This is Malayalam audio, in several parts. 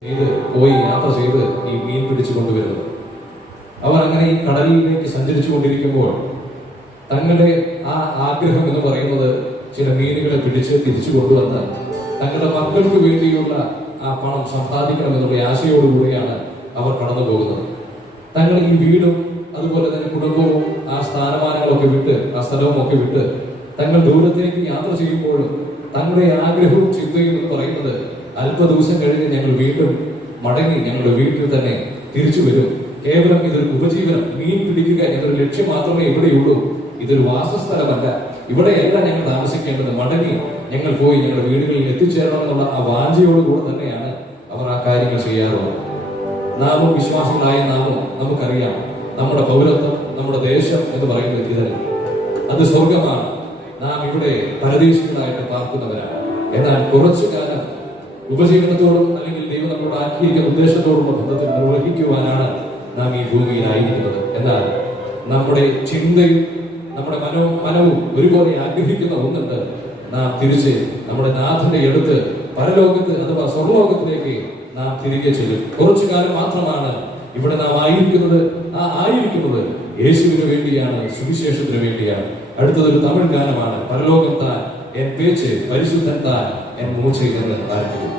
പോയി യാത്ര ചെയ്ത് ഈ മീൻ പിടിച്ചു കൊണ്ടുവരുന്നത്. അവർ അങ്ങനെ ഈ കടലിലേക്ക് സഞ്ചരിച്ചു കൊണ്ടിരിക്കുമ്പോൾ തങ്ങളുടെ ആ ആഗ്രഹം എന്ന് പറയുന്നത് ചില മീനുകളെ പിടിച്ച് തിരിച്ചു കൊണ്ടുവന്ന് തങ്ങളുടെ മക്കൾക്ക് വേണ്ടിയുള്ള ആ പണം സമ്പാദിക്കണമെന്നുള്ള ആശയോടുകൂടിയാണ് അവർ കടന്നു പോകുന്നത്. തങ്ങൾ ഈ വീടും അതുപോലെ തന്നെ കുടുംബവും ആ സ്ഥാനമാനങ്ങളൊക്കെ വിട്ട് ആ സ്ഥലവും ഒക്കെ വിട്ട് തങ്ങൾ ദൂരത്തേക്ക് യാത്ര ചെയ്യുമ്പോഴും തങ്ങളുടെ ആഗ്രഹവും ചിന്തയും എന്ന് പറയുന്നത് അല്പ ദിവസം കഴിഞ്ഞ് ഞങ്ങൾ വീണ്ടും മടങ്ങി ഞങ്ങളുടെ വീട്ടിൽ തന്നെ തിരിച്ചു വരും. കേവലം ഇതൊരു ഉപജീവനം, മീൻ പിടിക്കുക എന്നൊരു ലക്ഷ്യം മാത്രമേ ഇവിടെയുള്ളൂ. ഇതൊരു വാസസ്ഥലമല്ല, ഇവിടെയല്ല ഞങ്ങൾ താമസിക്കേണ്ടത്. മടങ്ങി ഞങ്ങൾ പോയി ഞങ്ങളുടെ വീടുകളിൽ എത്തിച്ചേരണമെന്നുള്ള ആ വാഞ്ചയോടുകൂടെ തന്നെയാണ് അവർ ആ കാര്യങ്ങൾ ചെയ്യാറുള്ളത്. നാമും വിശ്വാസികളായ നാമും നമുക്കറിയാം, നമ്മുടെ പൗരത്വം, നമ്മുടെ ദേശം എന്ന് പറയുന്നത് ഇതല്ല, അത് സ്വർഗമാണ്. നാം ഇവിടെ പരദേശികളായിട്ട് പാർക്കുന്നവരാണ്. എന്നാൽ കുറച്ചു കാലം ഉപജീവനത്തോടും അല്ലെങ്കിൽ ദൈവം നമ്മളോട് ആക്കിയിരിക്കുന്ന ഉദ്ദേശത്തോടുള്ള ബന്ധത്തിൽ നിർവഹിക്കുവാനാണ് നാം ഈ ഭൂമിയിലായിരിക്കുന്നത്. എന്നാൽ നമ്മുടെ ചിന്തയും നമ്മുടെ മനവും ഒരുപോലെ ആഗ്രഹിക്കുന്ന ഒന്നുണ്ട്. നാം തിരിച്ച് നമ്മുടെ നാഥന്റെ അടുത്ത് പരലോകത്ത് അഥവാ സ്വർലോകത്തിലേക്ക് നാം തിരികെ ചെല്ലും. കുറച്ചു കാലം മാത്രമാണ് ഇവിടെ നാം ആയിരിക്കുന്നത്. ആ ആയിരിക്കുന്നത് യേശുവിന് വേണ്ടിയാണ്, സുവിശേഷത്തിന് വേണ്ടിയാണ്. അടുത്തതൊരു തമിഴ് ഗാനമാണ്. പരലോകം താൻ എൻ പേച്ച്, പരിശുദ്ധൻ താൻ എൻ മൂച്ചയിൽ എന്ന് ആരംഭിക്കും.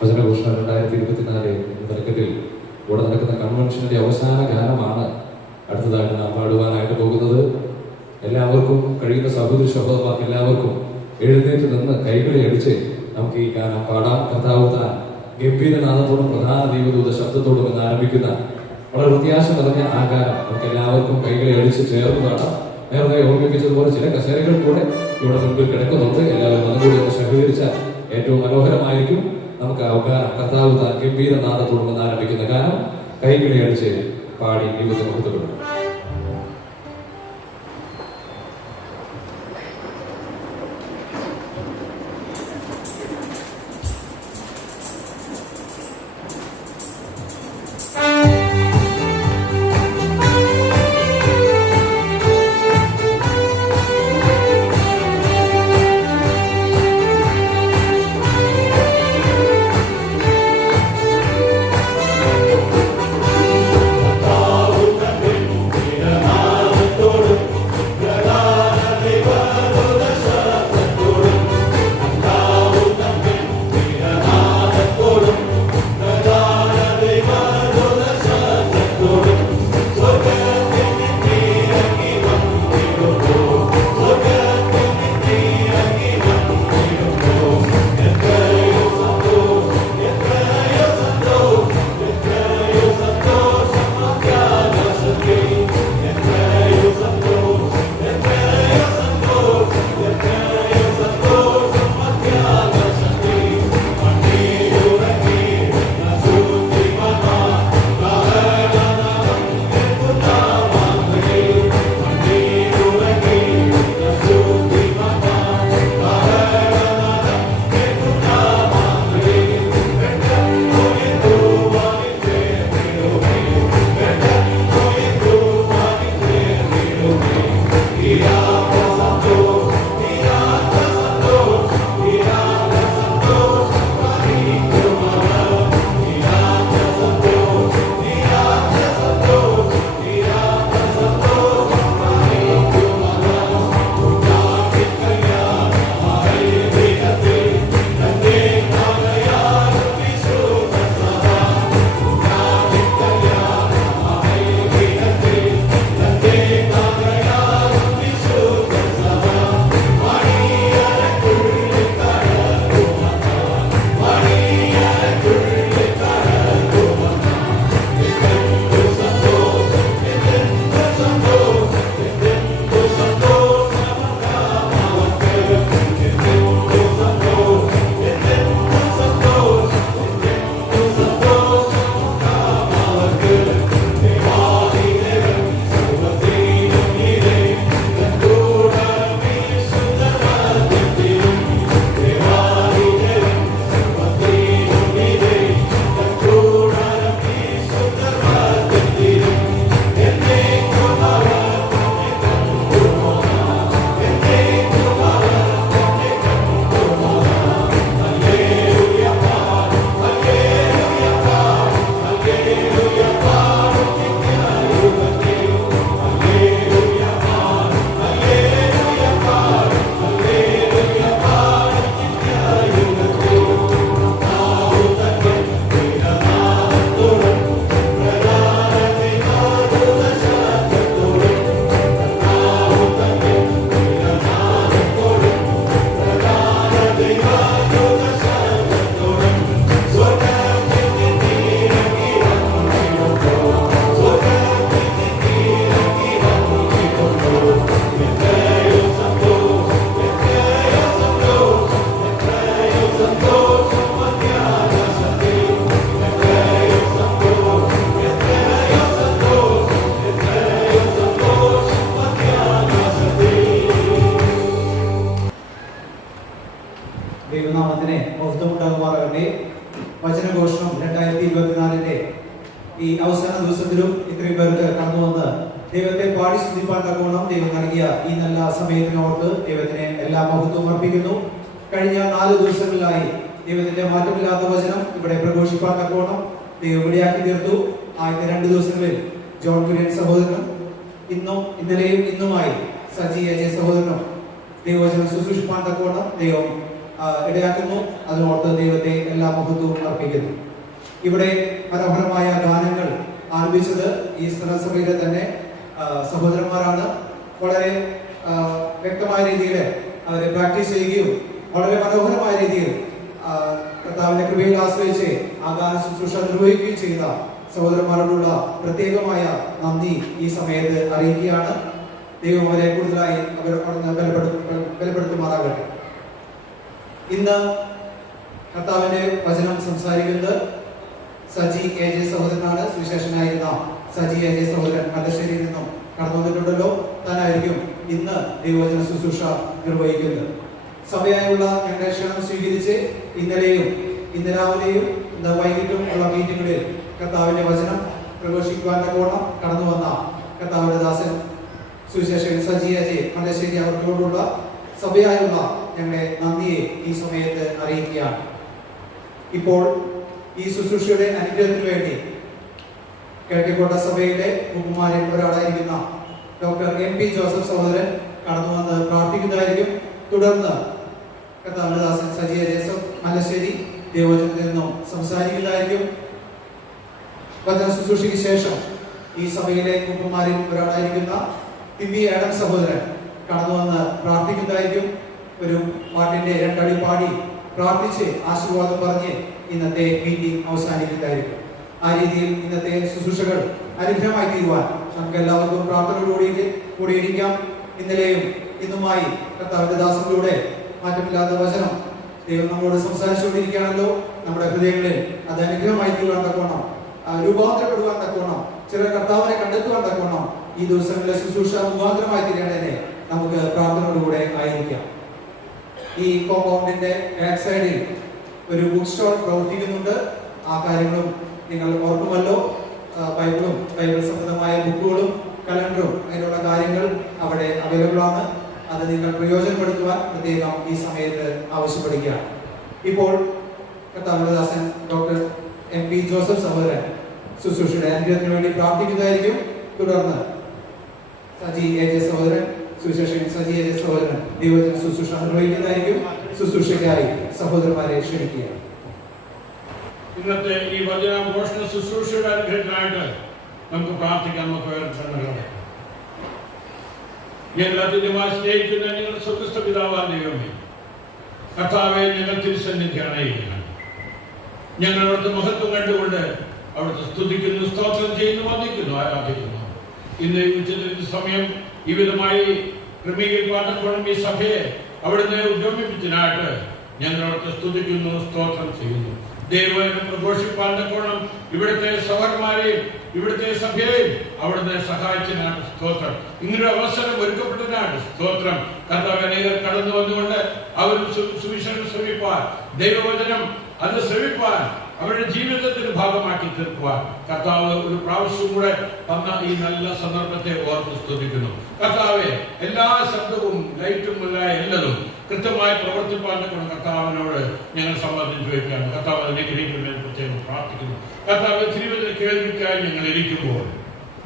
വചനഘോഷണം 2024 എന്ന തലക്കെട്ടിൽ ഇവിടെ നടക്കുന്ന കൺവെൻഷന്റെ അവസാന ഗാനമാണ് അടുത്തതായിട്ട് നാം പാടുവാനായിട്ട് പോകുന്നത്. എല്ലാവർക്കും കഴിയുന്ന സഹോദരന്മാർക്ക് എല്ലാവർക്കും എഴുന്നേറ്റ് നിന്ന് കൈകളെ അടിച്ച് നമുക്ക് ഈ ഗാനം പാടാം. കർത്താവ് താൻ ഗംഭീരനാഥത്തോടും പ്രധാന ദൈവദൂത ശബ്ദത്തോടും എന്ന് ആരംഭിക്കുന്ന വളരെ പ്രത്യാശ നിറഞ്ഞ ആ ഗാനം നമുക്ക് എല്ലാവർക്കും കൈകളെ അടിച്ച് ചേർന്ന് പാടാം. നേരത്തെ ഓർമ്മിപ്പിച്ചതുപോലെ ചില കസേരകൾ കൂടെ ഇവിടെ മുൻപിൽ കിടക്കുന്നുണ്ട്. എല്ലാവരും അതുകൂടി ഒന്ന് സഹകരിച്ചാൽ ഏറ്റവും മനോഹരമായിരിക്കും. നമുക്ക് ആ ഗാനം കർത്താവ് താൻ ഗംഭീരനാഥത്തോടും എന്ന് ആരംഭിക്കുന്ന ഗാനം കൈകളെ അടിച്ച് പാടി ദൈവത്തെ മഹത്വപ്പെടും. ദൈവനാമത്തിന് മഹത്വമുണ്ടാകുമാറാകട്ടെ. വചനഘോഷണം 2024 ഈ അവസാന ദിവസത്തിലും ഇത്രയും പേർക്ക് കടന്നു വന്ന് ദൈവത്തെ പാടി സ്തുതിപ്പാൻ തക്കവണ്ണം ദൈവം നൽകിയ ഈ നല്ല സമയത്തിനോർത്ത് ദൈവത്തിന് എല്ലാ മഹത്വവും അർപ്പിക്കുന്നു. കഴിഞ്ഞ 4 ദിവസങ്ങളിലായി ദൈവത്തിന്റെ മാറ്റമില്ലാത്ത വചനം ഇവിടെ പ്രഘോഷിപ്പാൻ തക്കവണ്ണം ദൈവം ഇവിടെയാക്കി തീർത്തു. ആദ്യത്തെ 2 ദിവസങ്ങളിൽ ജോൺ കുര്യൻ സഹോദരനും ഇന്നലെയും ഇന്നുമായി സജി അജയ് സഹോദരനും ദൈവവചനം ശുശ്രൂഷിപ്പാൻ തക്കവണ്ണം ദൈവം ഇടയാക്കുന്നു. അതിനോർത്ത് ദൈവത്തെ എല്ലാ മഹത്വവും അർപ്പിക്കുന്നു. ഇവിടെ മനോഹരമായ ഗാനങ്ങൾ ആലപിച്ചത് ഈ സ്ഥലസഭയിലെ തന്നെ സഹോദരന്മാരാണ്. വളരെ വ്യക്തമായ രീതിയിൽ അവരെ പ്രാക്ടീസ് ചെയ്യുകയും വളരെ മനോഹരമായ രീതിയിൽ കർത്താവിന്റെ കൃപയിൽ ആശ്രയിച്ച് ആ ഗാന ശുശ്രൂഷ നിർവഹിക്കുകയും ചെയ്ത സഹോദരന്മാരോടുള്ള പ്രത്യേകമായ നന്ദി ഈ സമയത്ത് അറിയിക്കുകയാണ്. ദൈവം അവരെ കൂടുതലായി ബലപ്പെടുത്തുമാറാകട്ടെ. ഇന്ന് കർത്താവിന്റെ വചനം സംസാരിക്കുന്നത് സജി എ ജെ സഹോദരനാണ്. സുവിശേഷനായിരുന്ന സജി എ ജെ സഹോദരൻ മല്ലശ്ശേരിയിൽ നിന്നും കടന്നു വന്നിട്ടുണ്ടല്ലോ. താനായിരിക്കും ഇന്ന് ദൈവവചന ശുശ്രൂഷ നിർവഹിക്കുന്നത്. സഭയായുള്ള ഞങ്ങളുടെ ക്ഷണം സ്വീകരിച്ച് ഇന്ന് രാവിലെയും ഇന്ന് വൈകിട്ടും ഉള്ള മീറ്റിംഗുകളിൽ കർത്താവിന്റെ വചനം പ്രഘോഷിക്കുവാൻ തക്കവണ്ണം കടന്നു വന്ന കർത്താവിന്റെ ദാസൻ സുവിശേഷകൻ സജി എ ജെ മല്ലശ്ശേരി അവർക്കോടുള്ള സഭയായുള്ള ഞങ്ങളുടെ നന്ദിയെ ഈ സമയത്ത് അറിയിക്കുകയാണ്. ഇപ്പോൾ ഈ ശുശ്രൂഷയുടെ അനുഗ്രഹത്തിന് വേണ്ടി കിഴക്കേക്കോട്ട സഭയിലെ മുഖ്യന്മാരിൽ ഒരാളായിരിക്കുന്ന ഡോക്ടർ എം പി ജോസഫ് സഹോദരൻ കടന്നു വന്ന് പ്രാർത്ഥിക്കുന്നതായിരിക്കും. തുടർന്ന് കർത്താവിന്റെ ദാസൻ സജി എ ജോസഫ് മല്ലശ്ശേരി ദൈവവചനത്തിൽ നിന്നും സംസാരിക്കുന്നതായിരിക്കും. വചന ശുശ്രൂഷയ്ക്ക് ശേഷം ഈ സഭയിലെ മുഖ്യന്മാരിൽ ഒരാളായിരിക്കുന്ന ടിബി ആഡം സഹോദരൻ കടന്നു വന്ന് പ്രാർത്ഥിക്കുന്നതായിരിക്കും. ഒരു പാട്ടിന്റെ രണ്ടടി പാടി പ്രാർത്ഥിച്ച് ആശീർവാദം പറഞ്ഞ് ഇന്നത്തെ മീറ്റിംഗ് അവസാനിക്കുന്നതായിരിക്കും. ആ രീതിയിൽ ഇന്നത്തെ ശുശ്രൂഷകൾ അനുഗ്രഹമായി തീരുവാൻ നമുക്ക് എല്ലാവർക്കും പ്രാർത്ഥനയോടുകൂടിയിരിക്കാം. ഇന്നലെയും ഇന്നുമായി കർത്താവിന്റെ ദാസനിലൂടെ മാറ്റമില്ലാത്ത വചനം ദൈവം നമ്മളോട് സംസാരിച്ചുകൊണ്ടിരിക്കുകയാണല്ലോ. നമ്മുടെ ഹൃദയങ്ങളിൽ അത് അനുഗ്രഹമായി തീരുവാൻ തക്കവണ്ണം, രൂപാന്തരപ്പെടുവാൻ തക്കവണ്ണം, ചില കർത്താവിനെ കണ്ടെത്തുവാൻ തക്കവണ്ണം ഈ ദിവസങ്ങളിലെ ശുശ്രൂഷ മുഖാന്തരമായി തീരേണ്ടതിനെ നമുക്ക് പ്രാർത്ഥനയോടുകൂടെ ആയിരിക്കാം. ഈ കോമ്പൗണ്ടിന്റെ ബാക്ക് സൈഡിൽ ഒരു ബുക്ക് സ്റ്റോൾ പ്രവർത്തിക്കുന്നുണ്ട്. ആ കാര്യങ്ങളും നിങ്ങൾ ഓർക്കുമല്ലോ. ബൈബിൾ സംബന്ധമായ ബുക്കുകളും കലണ്ടറും അതിനുള്ള കാര്യങ്ങൾ അവിടെ അവൈലബിൾ ആണ്. അത് നിങ്ങൾ പ്രയോജനപ്പെടുത്തുവാൻ പ്രത്യേകം ഈ സമയത്ത് ആവശ്യപ്പെടുക. ഇപ്പോൾ കർത്താവിന്റെ ദാസൻ ഡോക്ടർ എം പി ജോസഫ് സഹോദരൻ ശുശ്രൂഷയുടെ അനുഗ്രഹത്തിന് വേണ്ടി പ്രാർത്ഥിക്കുന്നതായിരിക്കും. തുടർന്ന് സജി എ ജെ സഹോദരൻ സുവിശേഷകൻ സജി എ ജെ സഹോദരൻ ദൈവവചന ശുശ്രൂഷ നിർവഹിക്കുന്നതായിരിക്കും. ശുശ്രൂഷയ്ക്കായി സഹോദരന്മാരെ ക്ഷണിക്കുക. ഇന്നത്തെ ഈ വചനാഘോഷണ ശുശ്രൂഷയുടെ അനുഗ്രഹത്തിനായിട്ട് നമുക്ക് പ്രാർത്ഥിക്കാം. നമുക്ക് ഞങ്ങൾ അതിഥിമായി സ്നേഹിക്കുന്ന ഞങ്ങളുടെ സ്വർഗ്ഗസ്ഥ പിതാവായ ദൈവമേ, കർത്താവെ, ഞങ്ങൾ തിരുസന്നിധി അണയുകയാണ്. ഞങ്ങൾ അവിടുത്തെ മഹത്വം കണ്ടുകൊണ്ട് അവിടുത്തെ സ്തുതിക്കുന്നു, സ്തോത്രം ചെയ്യുന്നു, വന്ദിക്കുന്നു, ആരാധിക്കുന്നു. ഇന്ന് ഉച്ചതിരിഞ്ഞ സമയം ഈ വിധമായി ക്രമീകരിപ്പാൻ ഈ സഭയെ അവിടുന്ന് ഉദ്യമിപ്പിച്ചതിനായിട്ട് ഞങ്ങൾ അവിടുത്തെ സ്തുതിക്കുന്നു, സ്തോത്രം ചെയ്യുന്നു. ദൈവവചനം പ്രഘോഷിപ്പാൻ തക്കവണ്ണം ഇവിടുത്തെ സഹോദരന്മാരെയും ഇവിടുത്തെ സഭയെയും അവിടുന്ന് സഹായിച്ചതിനാണ് സ്തോത്രം. ഇങ്ങനൊരു അവസരം ഒരുക്കപ്പെട്ടതിനാണ് സ്തോത്രം. കർത്താവ് അനേകർ കടന്നു വന്നുകൊണ്ട് അവർ സുവിശേഷം ശ്രമിപ്പാൻ, ദൈവവചനം അത് ശ്രമിപ്പാൻ, അവരുടെ ജീവിതത്തിന്റെ ഭാഗമാക്കി തീർക്കുവാൻ കർത്താവ് ഒരു പ്രാവശ്യം കൂടെ തന്ന ഈ നല്ല സന്ദർഭത്തെ ഓർത്ത് സ്തുതിക്കുന്നു. കർത്താവെ, എല്ലാ ശബ്ദവും ലൈറ്റും മുതലായ എല്ലാതും കൃത്യമായി പ്രവർത്തിപ്പാൻ കർത്താവിനോട് ഞങ്ങൾ സമ്മതം ചോദിക്കുകയാണ്. കർത്താവ് അതിനെ ഗ്രഹിക്കുന്നതിന് പ്രത്യേകം പ്രാർത്ഥിക്കുന്നു. കർത്താവ്, തിരുവചന കേൾവിക്കായി ഞങ്ങൾ ഇരിക്കുമ്പോൾ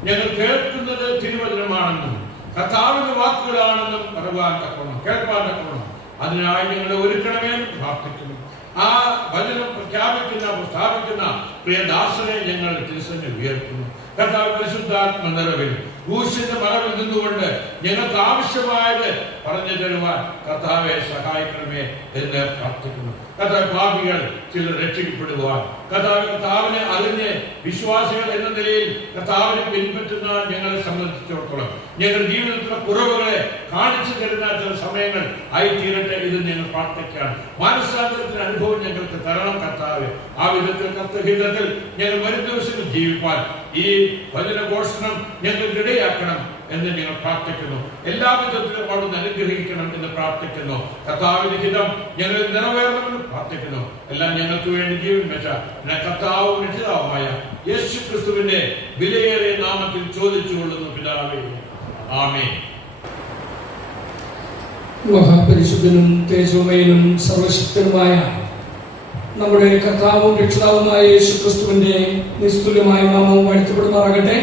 ഞങ്ങൾ കേൾക്കുന്നത് തിരുവചനമാണെന്നും കർത്താവിന്റെ വാക്കുകളാണെന്നും അറിവാൻ തക്കണം, കേൾപ്പാൻ തക്കണം. അതിനായി ഞങ്ങളെ ഒരുക്കണമെന്ന് പ്രാർത്ഥിക്കുന്നു. ആ വചനം പ്രസ്താവിക്കുന്ന പ്രിയദാസനെ ഞങ്ങൾ തിരുസന്നിധിയിൽ ഉയർത്തുന്നു. കർത്താവ്, പരിശുദ്ധാത്മ നിറവിൽ ക്രൂശിന്റെ മറവിൽ നിന്നുകൊണ്ട് ഞങ്ങൾക്ക് ആവശ്യമായത് പറഞ്ഞു തരുവാൻ കർത്താവെ സഹായിക്കണമേ എന്ന് പ്രാർത്ഥിക്കുന്നു. കർത്താവ്, പാപികൾ ചിലർ രക്ഷിക്കപ്പെടുവാൻ, കർത്താവിനെ അറിഞ്ഞ് വിശ്വാസികൾ എന്ന നിലയിൽ കർത്താവിനെ പിൻപറ്റുന്ന ഞങ്ങളെ സംബന്ധിച്ചിടത്തോളം ഞങ്ങളുടെ ജീവിതത്തിലെ കുറവുകളെ കാണിച്ചു തരുന്ന ചില സമയങ്ങൾ ആയി തീരട്ടെ. ഇത് ഞങ്ങൾ പ്രാർത്ഥിക്കുകയാണ്. മാനസാന്തരത്തിന്റെ അനുഭവം ഞങ്ങൾക്ക് തരണം കർത്താവെ. ആ വിധത്തിൽ കർത്തഹിതത്തിൽ ഞങ്ങൾ വരും ദിവസങ്ങൾ ജീവിപ്പാൻ ഈ വചനഘോഷണം ഞങ്ങൾക്ക് ഇടയാക്കണം എന്ന് ഞങ്ങൾ പ്രാർത്ഥിക്കുന്നു. എല്ലാ വിധത്തിലും അവിടുന്ന് അനുഗ്രഹിക്കണം എന്ന് പ്രാർത്ഥിക്കുന്നു. കർത്താവിന്റെ ഹിതം ഞങ്ങൾ നിറവേറണമെന്ന് പ്രാർത്ഥിക്കുന്നു. എല്ലാം ഞങ്ങൾക്ക് വേണ്ടി ജീവൻ വെച്ച കർത്താവും രക്ഷിതാവുമായ യേശു ക്രിസ്തുവിന്റെ വിലയേറിയ നാമത്തിൽ ചോദിച്ചുകൊള്ളുന്നു പിതാവേ, ആമേൻ. മഹാപരിശുദ്ധനും തേജോമയനും സർവശക്തനുമായ നമ്മുടെ കർത്താവും രക്ഷിതാവുമായ യേശു ക്രിസ്തുവിന്റെ നിസ്തുല്യമായ നാമവും വാഴ്ത്തപ്പെടുമാറാകട്ടെ.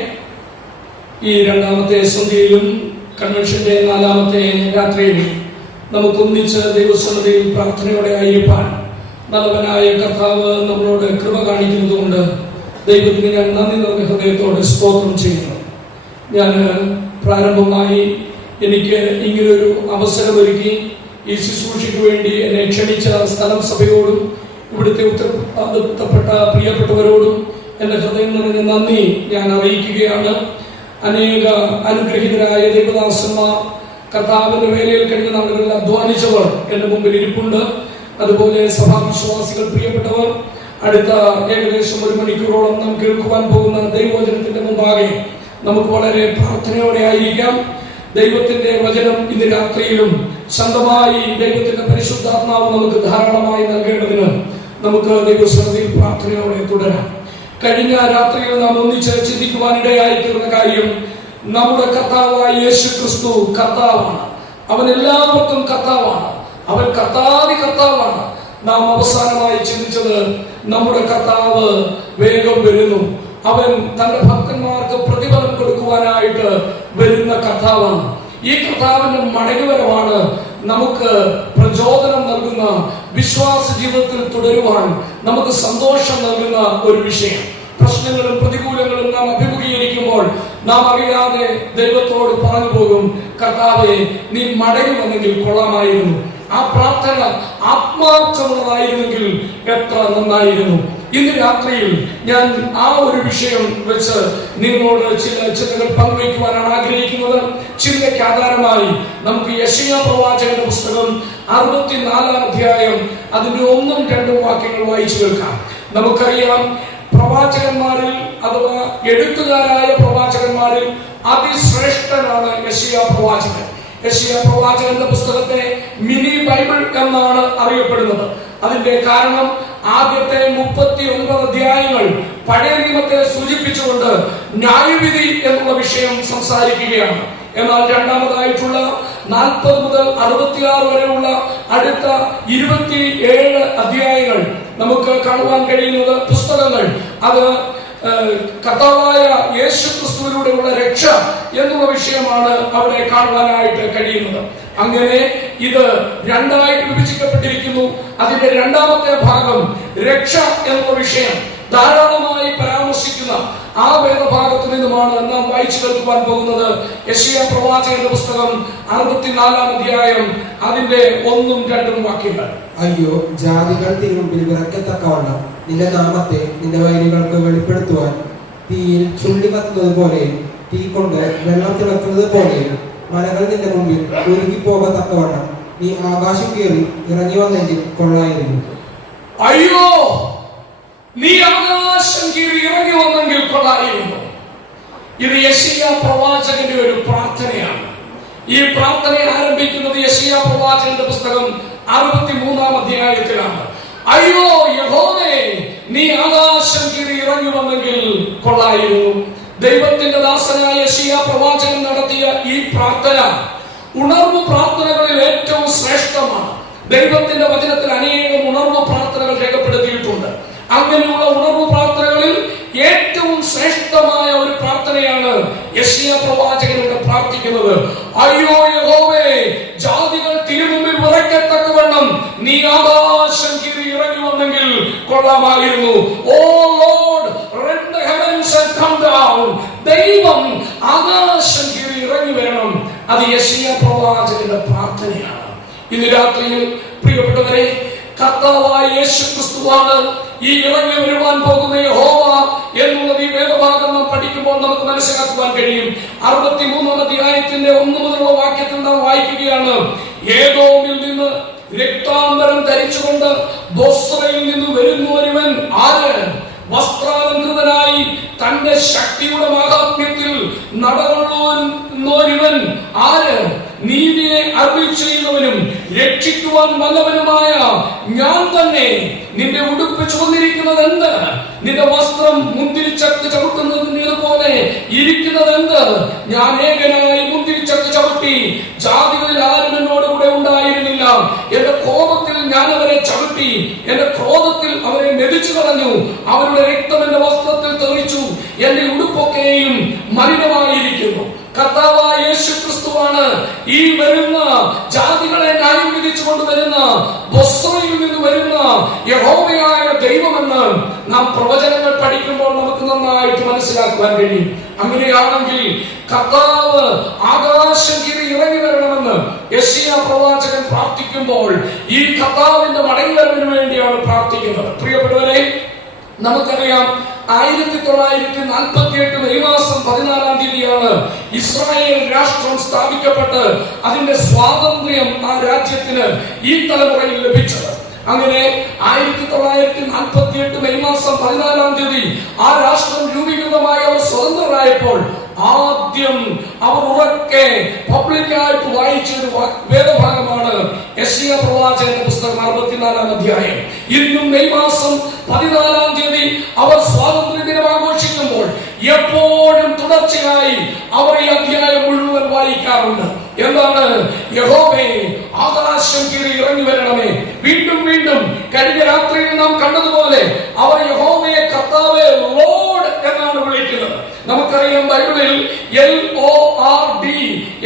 ഈ രണ്ടാമത്തെ സന്ധ്യയിലും കൺവെൻഷന്റെ 4ാമത്തെ രാത്രിയിലും നമുക്കൊന്നിച്ച് ദൈവസന്നിധിയിൽ പ്രാർത്ഥനയോടെ ആയിരിക്കാൻ നല്ലവനായ കർത്താവ് നമ്മളോട് കൃപ കാണിക്കുന്നത് കൊണ്ട് ദൈവത്തിന് ഞാൻ നന്ദി നിറഞ്ഞ ഹൃദയത്തോടെ സ്തോത്രം ചെയ്യുന്നു. ഞാൻ പ്രാരംഭമായി എനിക്ക് ഇങ്ങനൊരു അവസരമൊരുക്കി ഈ ശുശ്രൂഷയ്ക്ക് വേണ്ടി എന്നെ ക്ഷണിച്ച സ്ഥലം സഭയോടും ഇവിടുത്തെ ഉത്തരവാദിത്തപ്പെട്ട പ്രിയപ്പെട്ടവരോടും എൻ്റെ ഹൃദയം നിറഞ്ഞ നന്ദി ഞാൻ അറിയിക്കുകയാണ്. അനേക അനുഗ്രഹീതരായ ദൈവദാസന്മാർ കർത്താവിന്റെ വേലയിൽ കഴിഞ്ഞ നാളുകളിൽ അധ്വാനിച്ചവർ എൻ്റെ മുമ്പിൽ ഇരിപ്പുണ്ട്. അതുപോലെ സഭാവിശ്വാസികൾ, പ്രിയപ്പെട്ടവർ, അടുത്ത ഏകദേശം 1 മണിക്കൂറോളം നാം കേൾക്കുവാൻ പോകുന്ന ദൈവവചനത്തിന്റെ മുമ്പാകെ നമുക്ക് വളരെ പ്രാർത്ഥനയോടെ ആയിരിക്കാം. ദൈവത്തിന്റെ വചനം ഇന്ന് രാത്രിയിലും സ്വന്തമായി ദൈവത്തിന്റെ പരിശുദ്ധാത്മാവ് നമുക്ക് ധാരാളമായി നൽകേണ്ടതിന് നമുക്ക് ദൈവസന്നിധിയിൽ പ്രാർത്ഥനയോടെ തുടരാം. കഴിഞ്ഞ രാത്രിയിൽ നാം ഒന്നിച്ച് ചിന്തിക്കുവാനിടയായിത്തീർന്ന കാര്യം, നമ്മുടെ കർത്താവായ യേശു ക്രിസ്തു കർത്താവാണ്. അവൻ എല്ലാവർക്കും കർത്താവാണ്. അവൻ കർത്താവാണ്. നാം അവസാനമായി ചിന്തിച്ചത്, നമ്മുടെ കർത്താവ് വേഗം വരുന്നു. അവൻ തന്റെ ഭക്തന്മാർക്ക് പ്രതിഫലം കൊടുക്കുവാനായിട്ട് വരുന്ന കർത്താവാണ്. ഈ കർത്താവിന്റെ മടങ്ങിവരവാണ് നമുക്ക് പ്രചോദനം നൽകുന്ന, വിശ്വാസ ജീവിതത്തിൽ തുടരുവാൻ നമുക്ക് സന്തോഷം നൽകുന്ന ഒരു വിഷയം. പ്രശ്നങ്ങളും പ്രതികൂലങ്ങളും നാം അഭിമുഖീകരിക്കുമ്പോൾ നാം അറിയാതെ ദൈവത്തോട് പറഞ്ഞു പോകും, കർത്താവെ, നീ മടങ്ങി വന്നെങ്കിൽ കൊള്ളാമായിരുന്നു. ആ പ്രാർത്ഥന ആത്മാർത്ഥമുള്ളതായിരുന്നെങ്കിൽ എത്ര നന്നായിരുന്നു. ഇന്ന് രാത്രിയിൽ ഞാൻ ആ ഒരു വിഷയം വെച്ച് നിങ്ങളോട് ചില ചിന്തകൾ പങ്കുവയ്ക്കുവാനാണ് ആഗ്രഹിക്കുന്നത്. ചിന്തയ്ക്ക് ആധാരമായി നമുക്ക് യെശയ്യാ പ്രവാചകന്റെ പുസ്തകം 64-ാം അധ്യായം അതിന്റെ 1-2 വാക്യങ്ങൾ വായിച്ചു കേൾക്കാം. നമുക്കറിയാം, പ്രവാചകന്മാരിൽ അഥവാ എഴുത്തുകാരായ പ്രവാചകന്മാരിൽ അതിശ്രേഷ്ഠനാണ് യെശയ്യാ പ്രവാചകൻ. യെശയ്യാ പ്രവാചകന്റെ പുസ്തകത്തെ മിനി ബൈബിൾ എന്നാണ് അറിയപ്പെടുന്നത്. അതിന്റെ കാരണം ആദ്യത്തെ 39 അധ്യായങ്ങൾ പഴയ നിയമത്തെ സൂചിപ്പിച്ചുകൊണ്ട് ന്യായവിധി എന്നുള്ള വിഷയം സംസാരിക്കുകയാണ്. എന്നാൽ രണ്ടാമതായിട്ടുള്ള 40 മുതൽ 66 വരെയുള്ള അടുത്ത 27 അധ്യായങ്ങൾ നമുക്ക് കാണുവാൻ കഴിയുന്നത് പുസ്തകങ്ങൾ അത് കർത്താവായ യേശു ക്രിസ്തുവിലൂടെയുള്ള രക്ഷ എന്നുള്ള വിഷയമാണ് അവിടെ കാണുവാനായിട്ട് കഴിയുന്നത്. അങ്ങനെ ഇത് രണ്ടായിട്ട് വിഭജിക്കപ്പെട്ടിരിക്കുന്നു. അതിന്റെ രണ്ടാമത്തെ ഭാഗം രക്ഷ എന്നുള്ള വിഷയം ധാരാളമായി പരാമർശിക്കുന്ന ആ വേദഭാഗത്തു നിന്നുമാണ് നാം വായിച്ചു കേൾക്കുവാൻ പോകുന്നത്. യെശയ്യാ പ്രവാചകന്റെ പുസ്തകം 64-ാം അധ്യായം അതിന്റെ 1-2 വാക്യങ്ങൾ. അയ്യോ, ജാതികൾ തിരുമുമ്പിൽ വിറയ്ക്കത്തക്കവണ്ണം നിന്റെ നാമത്തെ നിന്റെ വൈരികൾക്ക് വെളിപ്പെടുത്തുവാൻ തീയിൽ ചുള്ളി കത്തുന്നത് പോലെയും തീ കൊണ്ട് വെള്ളം തിളക്കുന്നത് പോലെയും മലകൾ നിന്റെ മുമ്പിൽ ഉരുകിപ്പോകത്തക്കവണ്ണം നീ ആകാശം കയറി ഇറങ്ങി വന്നെങ്കിൽ കൊള്ളായിരുന്നു. അയ്യോ, നീ ആകാശം കീറി ഇറങ്ങി വന്നെങ്കിൽ കൊള്ളായിരുന്നു. ഇത് യെശയ്യാ പ്രവാചകന്റെ ഒരു പ്രാർത്ഥനയാണ്. ഈ പ്രാർത്ഥന ആരംഭിക്കുന്നത് യെശയ്യാ പ്രവാചകന്റെ പുസ്തകം 63-ാം അധ്യായത്തിലാണ്. അയ്യോ യഹോവേ, നീ ആകാശം കീറി ഇറങ്ങി വന്നെങ്കിൽ കൊള്ളായിരുന്നു. ദൈവത്തിന്റെ ദാസനായ യെശയ്യാ പ്രവാചകൻ നടത്തിയ ഈ പ്രാർത്ഥന ഉണർവ് പ്രാർത്ഥനകളിൽ ഏറ്റവും ശ്രേഷ്ഠമാണ്. ദൈവത്തിന്റെ വചനത്തിൽ അനേകം ഉണർവ് പ്രാർത്ഥനകൾ രേഖപ്പെടുത്തിയിട്ടുണ്ട്. അങ്ങനെയുള്ള ഉണർവ് പ്രാർത്ഥനകളിൽ ഏറ്റവും ശ്രേഷ്ഠമായ ഒരു പ്രാർത്ഥനയാണ് യെശയ്യാ പ്രവാചകൻ ഇവിടെ പ്രാർത്ഥിക്കുന്നത്. അയ്യോ യഹോവേ, ജാതികൾ തിരുമുമ്പിൽ വിറയ്ക്കത്തക്കവണ്ണം നീ ആകാശം കീറി ഇറങ്ങി വന്നെങ്കിൽ കൊള്ളാമായിരുന്നു. ഓ Lord, rend the heavens and come down. ദൈവം ആകാശം കീറി ഇറങ്ങി വരണം. അത് യെശയ്യാ പ്രവാചകന്റെ പ്രാർത്ഥനയാണ്. ഇന്ന് രാത്രിയിൽ പ്രിയപ്പെട്ടവരെ, കർത്താവായ യേശു ക്രിസ്തുവാണ് ഈ ഇറങ്ങി വരുവാൻ പോകുന്ന യഹോവ എന്നുള്ളത് ഈ വേദഭാഗം നാം പഠിക്കുമ്പോൾ നമുക്ക് മനസ്സിലാക്കുവാൻ കഴിയും. 63-ാം അധ്യായത്തിന്റെ 1 മുതലുള്ള വാക്യത്തിൽ നാം വായിക്കുകയാണ്. ഏദോമിൽ നിന്ന് രക്താംബരം ധരിച്ചുകൊണ്ട് ബൊസ്രയിൽ നിന്ന് വരുന്നവൻ ആര്? വസ്ത്രാലങ്കൃതനായി തന്റെ ശക്തിയുടെ മഹാത്മ്യത്തിൽ നടകൊള്ളുന്നവൻ ആര്? നീതിയെ അരുളിച്ചെയ്യുന്നവനും രക്ഷിക്കുവാൻ വന്നവനുമായ ഞാൻ തന്നെ. നിന്റെ ഉടുപ്പ് ചുവന്നിരിക്കുന്നത് എന്ത്? നിന്റെ വസ്ത്രം മുന്തിരിച്ചക്ക് ചവിട്ടുന്നതിന് പോലെ ഇരിക്കുന്നത് എന്ത്? ഞാൻ ഏകനായി മുന്തിരിച്ചക്ക് ചവിട്ടി, ജാതികളിൽ ആരും എന്നോട് കൂടെ ഉണ്ടായിരുന്നില്ല. എന്റെ കോപത്തിൽ ഞാൻ അവരെ ചവിട്ടി, എന്റെ ക്രോധത്തിൽ അവരെ മെതിച്ചു കളഞ്ഞു. അവരുടെ രക്തം എന്റെ വസ്ത്രത്തിൽ തെറിച്ചു, എന്റെ ഉടുപ്പൊക്കെയും മലിനമായിരിക്കുന്നു. കർത്താവായ യേശു ക്രിസ്തുവാണ് ഈ വരുന്ന ജാതികളെ ന്യായം യഹോവയായ ദൈവമെന്ന് നാം പ്രവചനങ്ങൾ പഠിക്കുമ്പോൾ നമുക്ക് നന്നായിട്ട് മനസ്സിലാക്കുവാൻ കഴിയും. അങ്ങനെയാണെങ്കിൽ കർത്താവ് ആകാശം കീറി ഇറങ്ങി വരണമെന്ന് യെശയ്യാ പ്രവാചകൻ പ്രാർത്ഥിക്കുമ്പോൾ ഈ കർത്താവിന്റെ മടങ്ങിവരവിന് വേണ്ടിയാണ് പ്രാർത്ഥിക്കുന്നത്. പ്രിയപ്പെട്ടവരെ, നമുക്കറിയാം 1948 മെയ് മാസം 14-ാം തീയതിയാണ് ഇസ്രായേൽ രാഷ്ട്രം സ്ഥാപിക്കപ്പെട്ട് അതിന്റെ സ്വാതന്ത്ര്യം ആ രാജ്യത്തിന് ഈ തലമുറയിൽ ലഭിച്ചത്. അങ്ങനെ 1948 മെയ് മാസം 14-ാം തീയതി ആ രാഷ്ട്രം രൂപീകൃതമായി അവർ സ്വതന്ത്രരായപ്പോൾ ആദ്യം അവർ ഉറക്കെ പബ്ലിക്കായിട്ട് വായിച്ചൊരു വേദഭാഗമാണ് യെശയ്യാ പ്രവാചകന്റെ പുസ്തകം 64-ാം അധ്യായം. ഇന്നും മെയ് മാസം 14-ാം തീയതി അവർ സ്വാതന്ത്ര്യ ദിനം ആഘോഷിക്കുമ്പോൾ എപ്പോഴും തുടർച്ചയായി അവർ ഈ അധ്യായം മുഴുവൻ വായിക്കാറുണ്ട്. എന്താണ്? യഹോവേ, ആകാശം കീറി ഇറങ്ങി വരണമേ. വീണ്ടും വീണ്ടും കഴിഞ്ഞ രാത്രിയിൽ നാം കണ്ടതുപോലെ അവർ യഹോവയെ കർത്താവേ ലോർഡ് എന്നാണ് വിളിക്കുന്നത്. നമുക്കറിയാം ബൈബിളിൽ LORD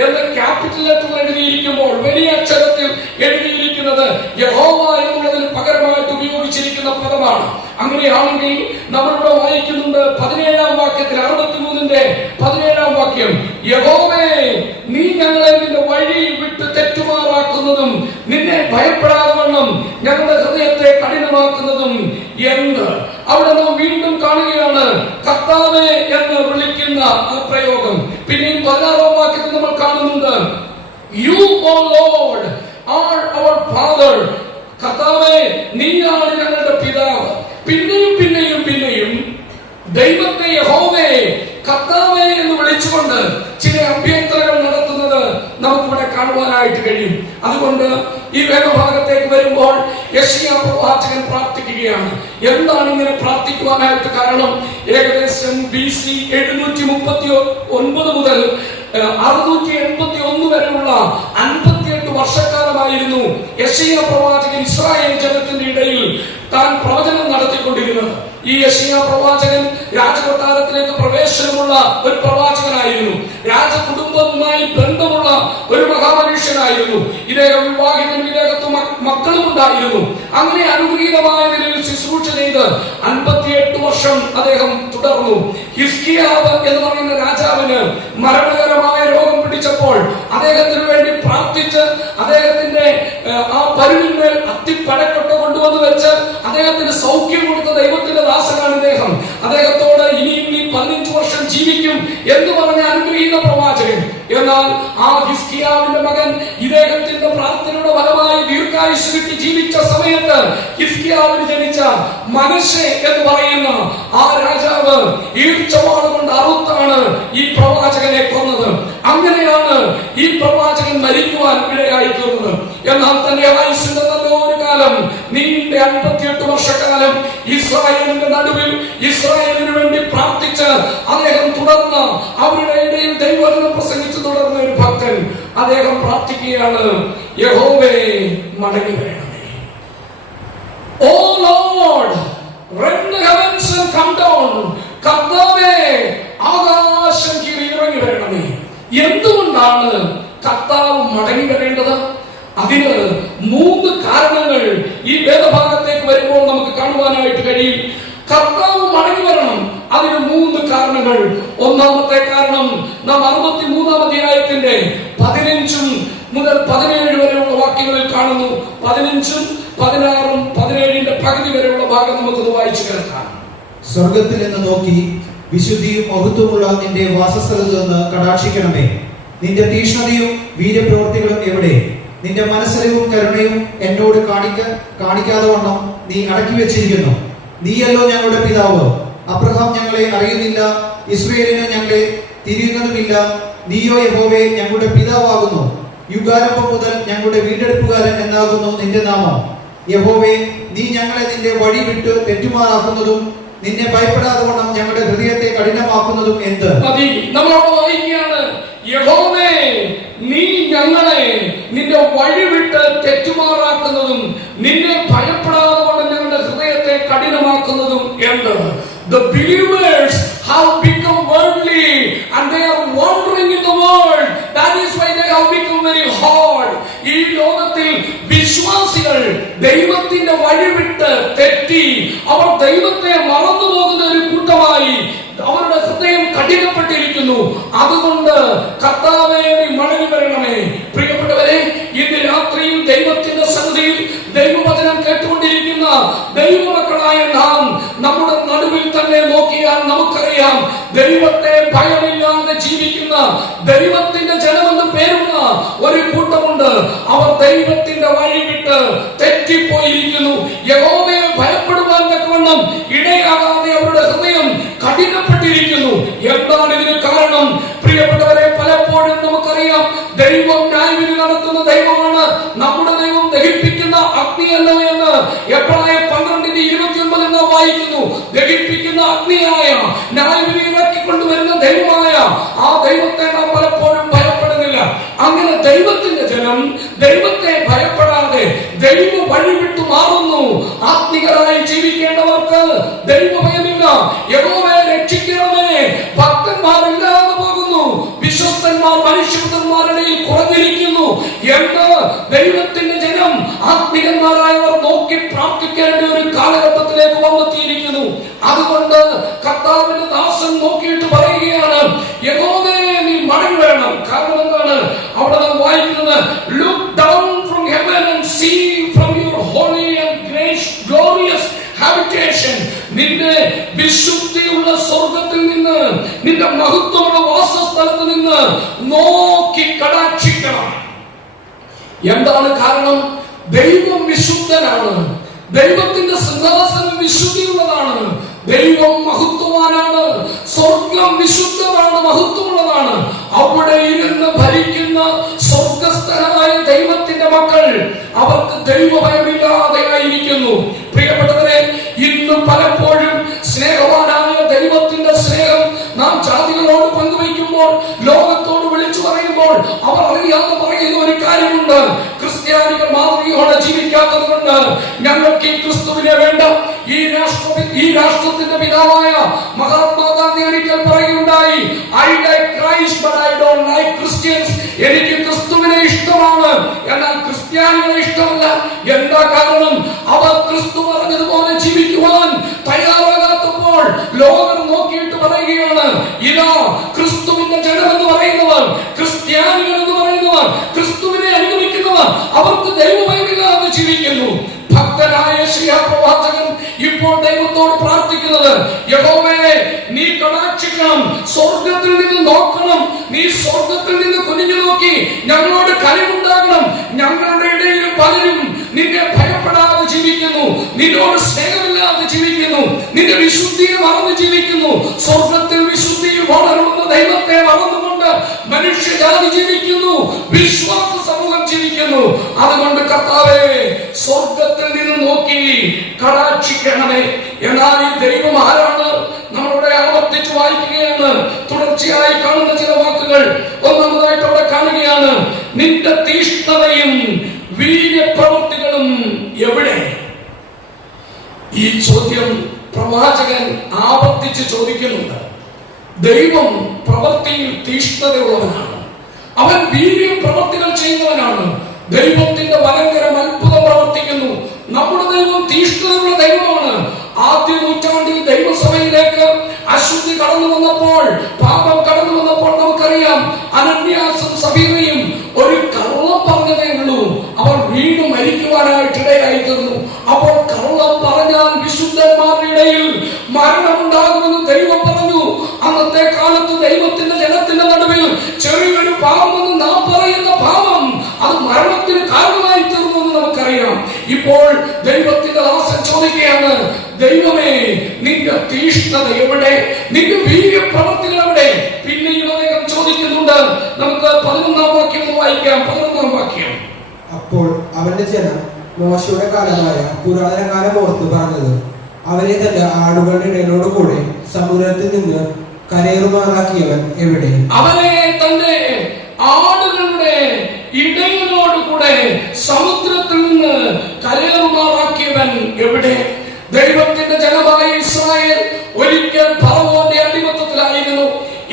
എന്ന ക്യാപിറ്റൽ ലെറ്റർ എഴുതിയിരിക്കുമ്പോൾ വലിയ അക്ഷരത്തിൽ എഴുതിയിരിക്കുന്നത് യഹോവ എന്നുള്ളതിന് പകരമായിട്ട് ഉപയോഗിച്ചിരിക്കുന്ന പദമാണ്. അങ്ങനെയാണെങ്കിൽ നമ്മളിവിടെ വായിക്കുന്നുണ്ട് 17-ാം വാക്യത്തിൽ 63-ന്റെ 17-ാം വാക്യം, യഹോവേ, നീ ഞങ്ങളെ നിന്റെ വഴി വിട്ട് തെറ്റുമാറാക്കുന്നതും നിന്നെ ഭയപ്പെടാതെ വണ്ണം ഞങ്ങളുടെ ഹൃദയത്തെ കഠിനമാക്കുന്നതും എന്ന്. അവിടെ നാം വീണ്ടും കാണുകയാണ് കർത്താവേ എന്ന് വിളിക്കുന്ന ആ പ്രയോഗം. പിന്നെയും 16-ാം വാക്യത്തിൽ നമ്മൾ കാണുന്നുണ്ട്, യു ഓ ലോർഡ് ആർ അവർ ഫാദർ. കർത്താവേ, നീയാണ് ഞങ്ങളുടെ പിതാവ്. പിന്നെയും പിന്നെയും പിന്നെയും ദൈവത്തെ യഹോവേ കർത്താവേ എന്ന് വിളിച്ചുകൊണ്ട് ചില അഭ്യർത്ഥനകൾ നടത്തുന്നത് നമുക്കിവിടെ കാണുവാനായിട്ട് കഴിയും. അതുകൊണ്ട് ഈ വേദഭാഗത്തേക്ക് വരുമ്പോൾ യെശയ്യാ പ്രവാചകൻ പ്രാർത്ഥിക്കുകയാണ്. എന്താണ് ഇങ്ങനെ പ്രാർത്ഥിക്കുവാനായിട്ട് കാരണം? ഏകദേശം BC 739 മുതൽ 681 വരെയുള്ള 58 വർഷക്കാലമായിരുന്നു യെശയ്യാ പ്രവാചകൻ ഇസ്രായേൽ ജനത്തിന്റെ ഇടയിൽ താൻ പ്രവചനം നടത്തിക്കൊണ്ടിരുന്നത്. ഈ യെശയ്യാ പ്രവാചകൻ രാജകൊട്ടാരത്തിലേക്ക് പ്രവേശനമുള്ള ഒരു പ്രവാചകനായിരുന്നു. രാജകുടുംബവുമായി ബന്ധമുള്ള ഒരു മഹാമനുഷ്യനായിരുന്നു. ഇദ്ദേഹം വിവാഹിതനും ഇദ്ദേഹത്ത് മക്കളും ഉണ്ടായിരുന്നു. അങ്ങനെ അനുഗ്രഹീതമായ നിലയിൽ ശുശ്രൂഷ ചെയ്ത് 58 വർഷം അദ്ദേഹം തുടർന്നു. ഹിസ്കിയാവ് എന്ന് പറയുന്ന രാജാവിന് മരണകരമായ രോഗം പിടിച്ചപ്പോൾ അദ്ദേഹത്തിന് വേണ്ടി പ്രാർത്ഥിച്ച് അദ്ദേഹത്തിന്റെ ആ പരുവിന്മേൽ അത്തിപ്പടക്കൊട്ട കൊണ്ടുവന്ന് വെച്ച് അദ്ദേഹത്തിന് സൗഖ്യം കൊടുത്ത ദൈവത്തിന്റെ ദാസനാണ് ഇദ്ദേഹം. അദ്ദേഹത്തോട് ഇനിയും നീ 15 വർഷം ജീവിക്കും എന്ന് പറഞ്ഞ അനുഗ്രഹീത പ്രവാചകൻ. എന്നാൽ ആ ഹിസ്കിയാവിന്റെ മകൻ ഇദ്ദേഹത്തിന്റെ പ്രാർത്ഥനയുടെ ഫലമായി ദീർഘായുസ് കിട്ടി ജീവിച്ച സമയത്ത് ഹിസ്കിയാവിന് ജനിച്ച മനശ്ശെ എന്ന് പറയുന്ന ആ രാജാവ് ഈർച്ചവാൾ കൊണ്ട് അറുത്താണ് ഈ പ്രവാചകനെ കൊന്നത്. അങ്ങനെയാണ് ഈ പ്രവാചകൻ മരിക്കുവാൻ ഇടയായി തീർന്നത്. എന്നാൽ തന്റെ ആയുസിന്റെ നല്ലൊരു കാലം നീണ്ട 58 വർഷക്കാലം ഇസ്രായേലിന്റെ നടുവിൽ ഇസ്രായേലിന് വേണ്ടി പ്രാർത്ഥിച്ച് അദ്ദേഹം തുടർന്ന് അവരുടെ ഇടയിൽ ദൈവവചനം പ്രസംഗിച്ചു തുടർന്ന ഒരു ഭക്തൻ അദ്ദേഹം പ്രാർത്ഥിക്കുകയാണ്, യഹോവേ മടങ്ങി വരണമേ. ഓ Lord, rend the heavens and come down. കർത്താവേ, ആകാശം കീറി ഇറങ്ങി വരണമേ. എന്തുകൊണ്ടാണ് കർത്താവ് മടങ്ങി വരേണ്ടത്? അതിന് 3 കാരണങ്ങൾ ഈ വേദഭാഗത്തേക്ക് വരുമ്പോൾ നമുക്ക് കാണുവാനായിട്ട് കഴിയും. കർത്താവ് മടങ്ങി വരണം, അതിന് 3 കാരണങ്ങൾ. ഒന്നാമത്തെ കാരണം നാം 63-ാം അധ്യായത്തിന്റെ 15 മുതൽ 17 വരെയുള്ള വാക്യങ്ങളിൽ കാണുന്നു. 15, 16, 17ന്റെ പകുതി വരെയുള്ള ഭാഗം നമുക്കത് വായിച്ചു കേൾക്കാം. സ്വർഗത്തിൽ നിന്ന് നോക്കി വിശുദ്ധിയും മഹത്വമുള്ള നിന്റെ വാസസ്ഥലത്ത് നിന്ന് കടാക്ഷിക്കണമേ. നിന്റെ തീക്ഷ്ണതയും വീര്യപ്രവൃത്തികളും എവിടെ? നിന്റെ മനസ്സലിവും കരുണയും എന്നോട് കാണിക്കാതെ വണ്ണം നീ അടക്കി വെച്ചിരിക്കുന്നു. നീയല്ലോ ഞങ്ങളുടെ പിതാവ്. അബ്രഹാം ഞങ്ങളെ അറിയുന്നില്ല, ഇസ്രായേലിന് ഞങ്ങളെ തിരിയുന്നതുമില്ല. നീയോ യഹോവേ ഞങ്ങളുടെ പിതാവാകുന്നു. യുഗാരംഭം മുതൽ ഞങ്ങളുടെ വീണ്ടെടുപ്പുകാരൻ എന്നാകുന്നു നിന്റെ നാമം. യഹോവേ, നീ ഞങ്ങളെ നിന്റെ വഴി വിട്ട് തെറ്റുമാറാക്കുന്നതും നിന്നെ ഭയപ്പെടാതെ വണ്ണം ഞങ്ങളുടെ ഹൃദയത്തെ കഠിനമാക്കുന്നതും എന്ത്? നമ്മളോട് വായിക്കുകയാണ്, യഹോവേ, നീ ഞങ്ങളെ നിന്റെ വഴി വിട്ട് തെറ്റുമാറാക്കുന്നതും നിന്നെ ഭയപ്പെടാതെ വണ്ണം ഞങ്ങളുടെ ഹൃദയത്തെ കഠിനമാക്കുന്നതും എന്ത്? The believers have become worldly and they are wandering in the world. That is why they have become very hard. ഈ ലോകത്തിൽ വിശ്വാസികൾ ദൈവത്തിന്റെ വഴി വിട്ട് അവർ ദൈവത്തെ മറന്നു പോകുന്ന ഒരു കൂട്ടമായി അവരുടെ ഹൃദയം കഠിനപ്പെട്ടിരിക്കുന്നു. അതുകൊണ്ട് കർത്താവേ, നീ മടങ്ങി വരണമേ. പ്രിയപ്പെട്ടവരെ, ഇന്ന് രാത്രിയിൽ ദൈവത്തിന്റെ സന്നിധിയിൽ ദൈവവചനം കേട്ടുകൊണ്ടിരിക്കുന്ന ദൈവമക്കളായ നാം നമ്മുടെ നടുവിൽ തന്നെ നോക്കിയാൽ നമുക്കറിയാം, ദൈവത്തെ ഭയമില്ലാതെ ജീവിക്കുന്ന ദൈവത്തിന്റെ ജനമെന്ന് പേരുള്ള ഒരു കൂട്ടമുണ്ട്. അവർ ദൈവത്തിന്റെ വഴി വിട്ട് തെറ്റിപ്പോയിരിക്കുന്നു. യഹോവയെ ഭയപ്പെടുവാൻ തക്കവണ്ണം ഇടയാകാതെ അവരുടെ ഹൃദയം കഠിനപ്പെട്ടിരിക്കുന്നു. എന്താണ് ഇതിന് കാരണം? പ്രിയപ്പെട്ടവരെ, പലപ്പോഴും നമുക്കറിയാം, ദൈവം ന്യായവിധി നടത്തുന്ന ദൈവമാണ്. നമ്മുടെ ദൈവം ദഹിപ്പിക്കുന്ന അഗ്നിയല്ലോ എന്ന് എബ്രായർ 12:29 നാം വായിക്കുന്നു. ദഹിപ്പിക്കുന്ന അഗ്നിയായ ന്യായവിധി ഇറക്കിക്കൊണ്ടുവരുന്ന ദൈവമായ ആ ദൈവത്തെ നാം പലപ്പോഴും ഭയപ്പെടുന്നില്ല. അങ്ങനെ ദൈവത്തിന്റെ ജനം ദൈവത്തെ ഭയപ്പെടാതെ ദൈവ വഴി വിട്ടു മാറുന്നു. ആത്മികരായി ജീവിക്കേണ്ടവർക്ക് ദൈവഭയമില്ല. യഹോവയെ രക്ഷിക്കണമേ. ഭക്തന്മാരില്ലാതെ പോകുന്നു. വിശ്വസ്തന്മാർ മനുഷ്യപുത്രന്മാരുടെ കുറഞ്ഞിരിക്കുന്നു എന്ന് ദൈവത്തിന്റെ ജനം, ആത്മികന്മാരായവർ നോക്കി പ്രാർത്ഥിക്കേണ്ട ഒരു കാലഘട്ടത്തിലേക്ക് വന്നെത്തിയിരിക്കുന്നു. അതുകൊണ്ട് കർത്താവിന്റെ ദാസൻ നോക്കിയിട്ട് പറയുകയാണ്, യഹോവേ, നീ മടങ്ങി വരണം. കാരണം എന്താണ്? അവിടെ നാം വായിക്കുന്നത്, look down from heaven and see from your holy and glorious habitation. നിന്റെ വിശുദ്ധിയുള്ള സ്വർഗത്തിൽ നിന്ന്, നിന്റെ മഹത്വമുള്ള വാസസ്ഥലത്ത് നിന്ന് നോക്കി കടാക്ഷിക്കണം. എന്താണ് കാരണം? ദൈവം വിശുദ്ധനാണ്. ദൈവത്തിന്റെ സിംഹാസനം വിശുദ്ധിയുള്ളതാണ്. ദൈവം മഹത്വവാനാണ്. സ്വർഗം വിശുദ്ധമാണ്, മഹത്വമുള്ളതാണ്. അവിടെ ഇരുന്ന് ഭരിക്കുന്ന സ്വർഗസ്ഥനായ ദൈവത്തിന്റെ മക്കൾ അവർക്ക് ദൈവഭയമില്ലാതെ ആയിരിക്കുന്നു. പ്രിയപ്പെട്ടവരെ, ഇന്ന് പലപ്പോഴും സ്നേഹവാനായ ദൈവത്തിന്റെ സ്നേഹം നാം ജാതികളോട് പങ്കുവയ്ക്കുമ്പോൾ, ലോകത്തോട് വിളിച്ചു പറയുമ്പോൾ, അവർ അറിയാതെ പറയുന്ന ഒരു കാര്യമുണ്ട്. ക്രിസ്ത്യാനികൾ മാതൃകയോടെ ജീവിക്കാത്തത് കൊണ്ട് ഞങ്ങൾക്ക് ഈ ക്രിസ്തുവിനെ വേണ്ട. ഈ രാഷ്ട്രത്തിന്റെ പിതാവായ മഹാത്മാഗാന്ധി ഒരിക്കൽ പറയുകയുണ്ടായി, I like Christ but I don't like Christians. എനിക്ക് ക്രിസ്തുവിനെ ഇഷ്ടമാണ്, എന്നാൽ ക്രിസ്ത്യാനികളെ ഇഷ്ടമല്ല. എന്താ കാരണം? അവർ ക്രിസ്തു പറഞ്ഞതുപോലെ ജീവിക്കുവാൻ തയ്യാറാകാത്തപ്പോൾ ലോകം നോക്കിയിട്ട് പറയുകയാണ്, ഇതാ ക്രിസ്തുവിന്റെ ജനമെന്ന് പറയുന്നവർ, ക്രിസ്ത്യാനികൾ എന്ന് പറയുന്നവർ, ക്രിസ്തുവിനെ അനുഗമിക്കുന്നവർ, അവർക്ക് ദൈവഭയമില്ലാതെ ജീവിക്കുന്നു. ഭക്തനായ പ്രവാചകൻ ഇപ്പോൾ ദൈവത്തോട് പ്രാർത്ഥിക്കുന്നത്, യഹോവേ, നീ കടാക്ഷിക്കണം, സ്വർഗത്തിൽ നിന്ന് നോക്കണം, നീ സ്വർഗത്തിൽ നിന്ന് കുനിഞ്ഞു നോക്കി ഞങ്ങളോട് കനിവുണ്ടാകണം. ഞങ്ങളുടെ ഇടയിൽ പലരും നിന്നെ ഭയപ്പെടാതെ ജീവിക്കുന്നു, നിന്നോട് സ്നേഹമില്ലാതെ ജീവിക്കുന്നു, നിന്റെ വിശുദ്ധിയെ മറന്ന് ജീവിക്കുന്നു. സ്വർഗത്തിൽ വിശുദ്ധിയിൽ വളരുന്ന ദൈവത്തെ മറന്നുകൊണ്ട് മനുഷ്യജാതി ജീവിക്കുന്നു, വിശ്വാസ സമൂഹം ജീവിക്കുന്നു. അതുകൊണ്ട് കർത്താവേ, സ്വർഗത്തിൽ നിന്ന് നോക്കി കടാക്ഷിക്കണമേ. എന്നാൽ ഈ ദൈവം ആരാണ്? നമ്മളുടെ ആവർത്തിച്ച് വായിക്കുകയാണ്. തുടർച്ചയായി കാണുന്ന ചില വാക്കുകൾ ഒന്നാമതായിട്ട് അവിടെ കാണുകയാണ്, നിന്റെ തീഷ്ണതയും വീര്യപ്രവൃത്തികളും എവിടെ? ഈ ചോദ്യം പ്രവാചകൻ ആവർത്തിച്ച് ചോദിക്കുന്നുണ്ട്. ദൈവം പ്രവൃത്തിയിൽ തീഷ്ണതയുള്ളവനാണ്. അവൻ വീര്യം പ്രവൃത്തികൾ ചെയ്യുന്നവനാണ്. ദൈവത്തിന്റെ വലങ്കരം അത്ഭുതം പ്രവർത്തിക്കുന്നു. നമ്മുടെ ദൈവം തീഷ്ണതയുള്ള ദൈവമാണ്. ആദ്യ നൂറ്റാണ്ടിൽ ദൈവസഭയിലേക്ക് അശുദ്ധി കടന്നു വന്നപ്പോൾ, പാപം കടന്നു വന്നപ്പോൾ നമുക്കറിയാം, അനന്യാസും സഫീറയും ഒരു കള്ളം പറഞ്ഞതേ ഉള്ളൂ. അവർ വീണ്ടും മരിക്കുവാനായിട്ടിടയായി തീർന്നു. അപ്പോൾ കള്ളം പറഞ്ഞാൽ വിശുദ്ധന്മാരുടെ ഇടയിൽ മരണമുണ്ടാകുമെന്ന് ദൈവം പറഞ്ഞു. അന്നത്തെ കാലത്ത് ദൈവത്തിന്റെ ജനത്തിന്റെ നടുവിൽ ചെറിയൊരു പാപമെന്ന് നാം പറയുന്ന പാപം അത് മരണത്തിന് കാരണമായി തീർന്നു എന്ന് നമുക്കറിയാം. ഇപ്പോൾ ദൈവത്തിന്റെ ദാസൻ ചോദിക്കുകയാണ്, ദൈവമേ, നിന്റെ തീഷ്ണത എവിടെ? നിന്റെ വീര്യപ്രവൃത്തികൾ എവിടെ? പിന്നെയും അദ്ദേഹം ചോദിക്കുന്നുണ്ട്. നമുക്ക് 11-ാം വാക്യം വായിക്കാം. 11-ാം വാക്യം. അപ്പോൾ അവന്റെ ജനം മോശയുടെ കാലമായ പുരാതന കാലം ഓർത്ത് പറഞ്ഞത്, അവരെ തന്റെ ആടുകളുടെ ഇടയിലോട് കൂടെ സമുദ്രത്തിൽ നിന്ന് കരയേറുമാറാക്കിയവൻ എവിടെ? അവനെ തന്റെ ആടുകളുടെ ഇടയിലോട് കൂടെ സമുദ്രത്തിൽ നിന്ന് കരയേറുമാറാക്കിയവൻ എവിടെ? ദൈവത്തിന്റെ ജനമായ ഇസ്രായേൽ ഒരിക്കൽ ഫറവോന്റെ അടിമത്തത്തിലായിരുന്നു.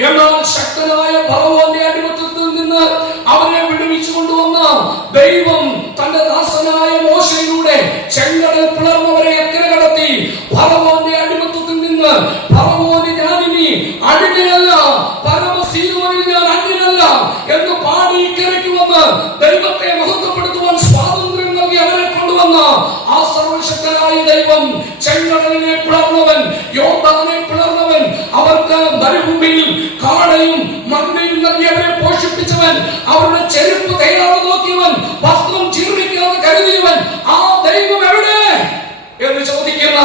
എന്നാൽ ശക്തനായ ഫറവോന്റെ അടിമത്തത്തിൽ നിന്ന് അവരെ വിടുവിച്ചു കൊണ്ടുവന്ന ദൈവം തന്റെ ദാസനായ മോശയിലൂടെ ചെങ്കടൽ പിളർന്നവരെ അക്കരെ കടത്തി പറവോന് ഞാനിനി അടിമയല്ല, പരമസീമോനിൽ ഞാൻ അന്യനല്ല എന്ന് പാടി ഇക്കരയ്ക്ക് വന്ന് ദൈവത്തെ മഹത്വപ്പെടുത്തുവാൻ സ്വാതന്ത്ര്യം നൽകി അവരെ കൊണ്ടുവന്ന ആ സർവശക്തനായ ദൈവം, ചെങ്കടലിനെ പിളർന്നവൻ, യോർദാനെ പിളർന്നവൻ, അവർക്ക് മരുഭൂമിയിൽ കാടയും മണ്ണയും നൽകി അവരെ പോഷിപ്പിച്ചവൻ, അവരുടെ ചെരുപ്പ് തയ്യാറ് നോക്കിയവൻ, വസ്ത്രം ജീർണിക്കാതെ കരുതിയവൻ, ആ ദൈവം എവിടെ എന്ന് ചോദിക്കുന്ന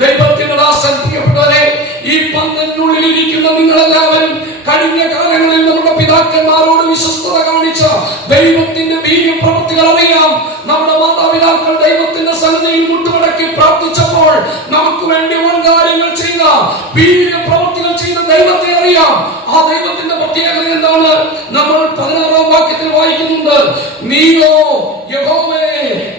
ദൈവത്തിന്റെ ദാസൻ, പ്രിയപ്പെട്ടവരെ, ഈ പന്തലിനുള്ളിൽ ഇരിക്കുന്ന നിങ്ങളെല്ലാവരും കഴിഞ്ഞ കാലങ്ങളിൽ നമ്മുടെ പിതാക്കന്മാരോട് വിശ്വസ്തത കാണിച്ച ദൈവത്തിന്റെ വീര്യപ്രവൃത്തികൾ അറിയാം. നമ്മുടെ മാതാപിതാക്കൾ ദൈവത്തിന്റെ സന്നിധിയിൽ മുട്ടുമടക്കി പ്രാർത്ഥിച്ചപ്പോൾ നമുക്ക് വേണ്ടി വൻകാര്യങ്ങൾ ചെയ്ത വീര്യപ്രവൃത്തികൾ ചെയ്ത ദൈവത്തെ അറിയാം. ആ ദൈവത്തിന്റെ പ്രത്യേകത എന്താണ്? നമ്മൾ 16-ാം വാക്യത്തിൽ വായിക്കുന്നുണ്ട്, നീയോ യഹോവേ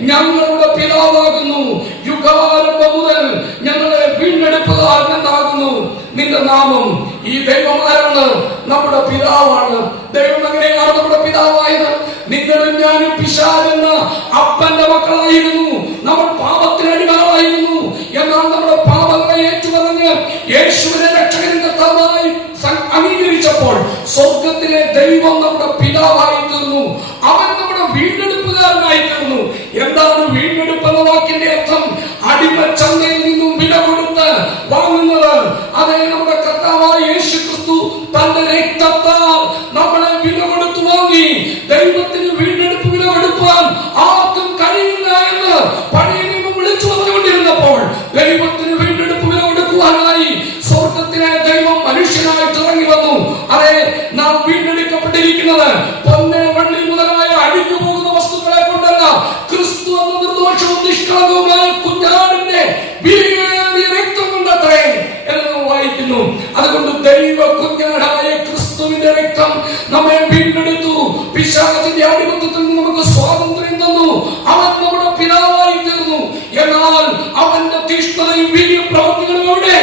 ഞങ്ങളുടെ പിതാവാകുന്നു, യുഗാരംഭം മുതൽ ഞങ്ങളെ വീണ്ടെടുപ്പുകാരൻ എന്നാകുന്നു നിന്റെ നാമം. ഈ ദൈവം ആരാണ്? നമ്മുടെ പിതാവാണ്. ദൈവം എങ്ങനെയാണ് നമ്മുടെ പിതാവായത്? നിങ്ങളും ഞാനും പിശാചെന്ന അപ്പന്റെ മക്കളായിരുന്നു. നമ്മൾ പാപത്തിന് അടിമകളായിരുന്നു. എന്നാൽ നമ്മുടെ പാപങ്ങളെ ഏറ്റുപറഞ്ഞ് യേശുവിനെ രക്ഷകനും കർത്താവായി അംഗീകരിച്ചപ്പോൾ സ്വർഗത്തിലെ ദൈവം നമ്മുടെ പിതാവായി തീർന്നു. അവൻ നമ്മുടെ വീണ്ടെടുപ്പുകാരനായി തീർന്നു. എന്താണ് വീണ്ടെടുപ്പ് എന്ന വാക്കിന്റെ അർത്ഥം? അടിമച്ചന്തയിൽ നിന്നും വില കൊടുത്ത് വാങ്ങുന്നത്. അതേ, നമ്മുടെ കർത്താവായ യേശു ക്രിസ്തു തന്റെ രക്തത്താൽ നമ്മളെ വില കൊടുത്തു വാങ്ങി. ദൈവത്തിന് വീണ്ടെടുപ്പ് വില കൊടുക്കാൻ ആർക്കും കഴിയില്ല എന്ന് പഴയ നിയമം വിളിച്ചു പറഞ്ഞുകൊണ്ടിരുന്നപ്പോൾ ദൈവത്തിന് വീണ്ടെടുപ്പ് വില കൊടുക്കുവാനായി സ്വർഗത്തിലെ ദൈവം മനുഷ്യനായിട്ട് ഇറങ്ങി വന്നു. അതെ, നാം വീണ്ടെടുക്കപ്പെട്ടിരിക്കുന്നത് പൊന്ന് വെള്ളി മുതലായ അഴിഞ്ഞു പോകുന്ന വസ്തുക്കളെ കൊണ്ടല്ല, ക്രിസ്തു എന്ന നിർദോഷവും നിഷ്കളങ്കവുമായ കുഞ്ഞാടിന്റെ വിലയേറിയ രക്തം കൊണ്ടത്രേ എന്ന് നാം വായിക്കുന്നു. അതുകൊണ്ട് ദൈവ കുഞ്ഞാടായ ക്രിസ്തുവിന്റെ രക്തം നമ്മെ വീണ്ടെടുത്തു. പിശാചിന്റെ അടിമത്തത്തിൽ നിന്ന് നമുക്ക് സ്വാതന്ത്ര്യം തന്നു. അവൻ നമ്മുടെ പിതാവായി തീർന്നു. എന്നാൽ അവന്റെ തീഷ്ണതയും വീര്യപ്രവൃത്തികളും എവിടെ?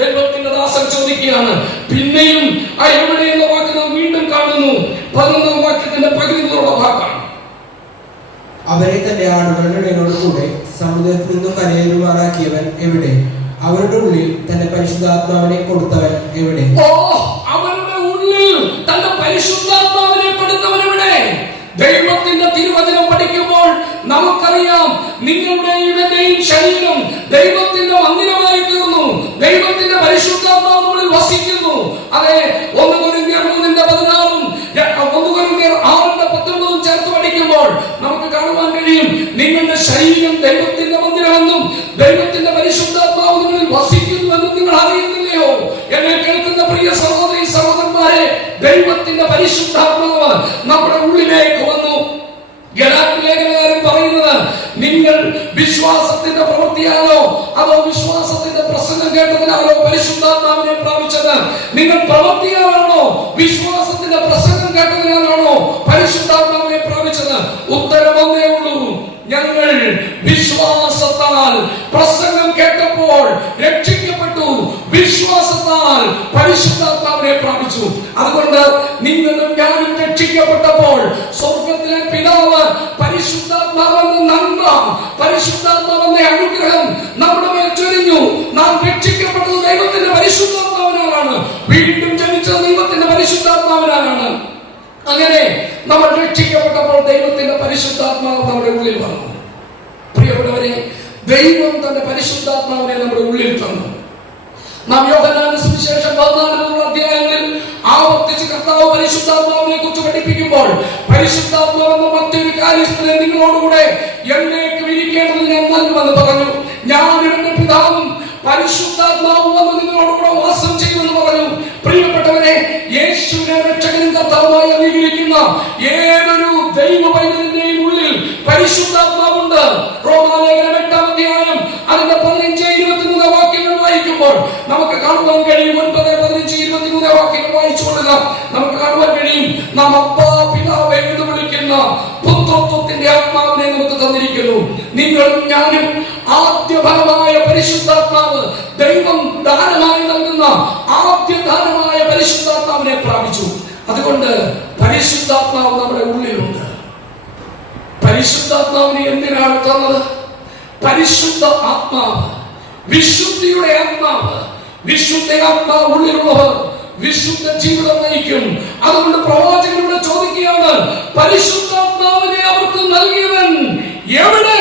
ദൈവത്തിന്റെ ദാസൻ ചോദിക്കുകയാണ്. പിന്നെയും ആ എവിടെ എന്ന വാക്ക് നാം വീണ്ടും കാണുന്നു. 11-ാം വാക്യത്തിന്റെ പകുതിയിലുള്ള ഭാഗമാണ്. അവരെ തന്റെ ആടുകളുടെ ഇടയോട് കൂടെ സമുദ്രത്തിൽ നിന്നും കരയേറുവാനാക്കിയവൻ എവിടെ? അവരുടെ ഉള്ളിൽ തന്റെ പരിശുദ്ധാത്മാവിനെ കൊടുത്തവൻ എവിടെ? അവരുടെ ഉള്ളിൽ തന്റെ പരിശുദ്ധാത്മാവിനെ കൊടുത്തവൻ എവിടെ? ദൈവത്തിന്റെ തിരുവചനം പഠിക്കുമ്പോൾ നമുക്കറിയാം, നിങ്ങളുടെയും എന്റെയും ശരീരം ദൈവത്തിന്റെ മന്ദിരമായി തീർന്നു. ദൈവത്തിന്റെ പരിശുദ്ധാത്മാവ് നമ്മളിൽ വസിക്കുന്നു. അതെ, 1 കൊരിന്ത്യർ 3:16-ഉം 1 കൊരിന്ത്യർ 6:19 ചേർത്ത് പഠിക്കുമ്പോൾ നമുക്ക് കാണുവാൻ കഴിയും, നിങ്ങളുടെ ശരീരം ദൈവത്തിന്റെ മന്ദിരമെന്നും ദൈവത്തിന്റെ പരിശുദ്ധാത്മാവ് നിങ്ങളിൽ വസിക്കുന്നുവെന്നും നിങ്ങൾ അറിയുന്നില്ലയോ? എന്നെ കേൾക്കുന്ന പ്രിയ സഹോദരി സഹോദരന്മാരെ, ദൈവത്തിന്റെ പരിശുദ്ധാത്മാവ് നമ്മുടെ ഉള്ളിലേക്ക് വന്നു. ഗലാത്യ ലേഖനകാരൻ പറയുന്നത്, നിങ്ങൾ വിശ്വാസത്തിന്റെ പ്രവൃത്തിയാലോ അതോ വിശ്വാസത്തിന്റെ പ്രസംഗം കേട്ടതിനാലോ പരിശുദ്ധാത്മാവിനെ പ്രാപിച്ചത്? നിങ്ങൾ പ്രവൃത്തിയാലാണോ വിശ്വാസത്തിന്റെ പ്രസംഗം കേട്ടതിനാലാണോ പരിശുദ്ധാത്മാവിനെ പ്രാപിച്ചത്? ഉത്തരം ഒന്നേ ഉള്ളൂ, ഞങ്ങൾ വിശ്വാസത്താൽ പ്രസംഗം കേട്ടപ്പോൾ രക്ഷിക്കപ്പെട്ടു, വിശ്വാസത്താൽ പരിശുദ്ധാത്മാവിനെ പ്രാപിച്ചു. അതുകൊണ്ട് നിങ്ങളും ഞാനും രക്ഷിക്കപ്പെട്ടപ്പോൾ സ്വർഗത്തിലെ പിതാവ് പരിശുദ്ധാത്മാവെന്ന നന്മ, പരിശുദ്ധാത്മാവെന്ന അനുഗ്രഹം നമ്മുടെ മേൽ ചൊരിഞ്ഞു. നാം രക്ഷിക്കപ്പെട്ടത് ദൈവത്തിന്റെ പരിശുദ്ധാത്മാവിനാലാണ്, വീണ്ടും ജനിച്ചത് ദൈവത്തിന്റെ പരിശുദ്ധാത്മാവിനാലാണ്. അങ്ങനെ നമ്മൾ രക്ഷിക്കപ്പെട്ടപ്പോൾ ദൈവത്തിന്റെ പരിശുദ്ധാത്മാവ് നമ്മുടെ ഉള്ളിൽ വന്നു. പ്രിയപ്പെട്ടവരെ, ദൈവം തന്റെ പരിശുദ്ധാത്മാവിനെ നമ്മുടെ ഉള്ളിൽ തന്നു. നാം യോഹന്നാന്റെ സുവിശേഷം 14 അധ്യായങ്ങളിൽ ആവർത്തിച്ച് കർത്താവ് പരിശുദ്ധാത്മാവിനെ കുറിച്ച് പഠിപ്പിക്കുമ്പോൾ പരിശുദ്ധാത്മാവ് എന്ന മറ്റൊരു കാര്യസ്ഥനെ നിങ്ങളോടുകൂടെ എന്നേക്കും ഇരിക്കേണ്ടത് ഞാൻ നൽകുമെന്ന് പറഞ്ഞു. ഞാനും എന്റെ പിതാവും പരിശുദ്ധാത്മാവും വന്ന് നിങ്ങളോടുകൂടെ വാസം ചെയ്യുമെന്ന് പറഞ്ഞു. പ്രിയപ്പെട്ടവരെ, യേശുവിനെ രക്ഷകനും കർത്താവുമായി അംഗീകരിക്കുന്ന ഏതൊരു ദൈവ പൈതലിന്റെയും ഉള്ളിൽ പരിശുദ്ധാത്മാവുണ്ട്. റോമാലേഖനം 8-ാം അധ്യായം അതിന്റെ 15-23 വാക്യങ്ങൾ വായിക്കുമ്പോൾ നമുക്ക് കാണുവാൻ കഴിയും. 9, 15, 23 വാക്യങ്ങൾ വായിച്ചു കൊടുക്കുക. നമുക്ക് കാണുവാൻ കഴിയും, നാം അപ്പാ പിതാവേ എന്ന് വിളിക്കുന്ന പുത്രത്വത്തിന്റെ ആത്മാവിനെ നമുക്ക് തന്നിരിക്കുന്നു. നിങ്ങളും ഞാനും ആദ്യഫലമായ പരിശുദ്ധാത്മാവ്, ദൈവം ദാനമായി നൽകുന്ന ആദ്യ ദാനമായ പരിശുദ്ധാത്മാവിനെ പ്രാപിച്ചു. അതുകൊണ്ട് പരിശുദ്ധാത്മാവ് നമ്മുടെ ഉള്ളിലുണ്ട്. പരിശുദ്ധാത്മാവിനെ എന്തിനാണ് തന്നത്? പരിശുദ്ധ ആത്മാവ്, വിശുദ്ധിയുടെ ആത്മാവ്, വിശുദ്ധ ആത്മാവ് ഉള്ളിലുള്ളവർ വിശുദ്ധ ജീവിതം നയിക്കും. അതുകൊണ്ട് പ്രവാചകനോട് ചോദിക്കുകയാണ്, പരിശുദ്ധാത്മാവിനെ അവർക്ക് നൽകിയവൻ എവിടെ?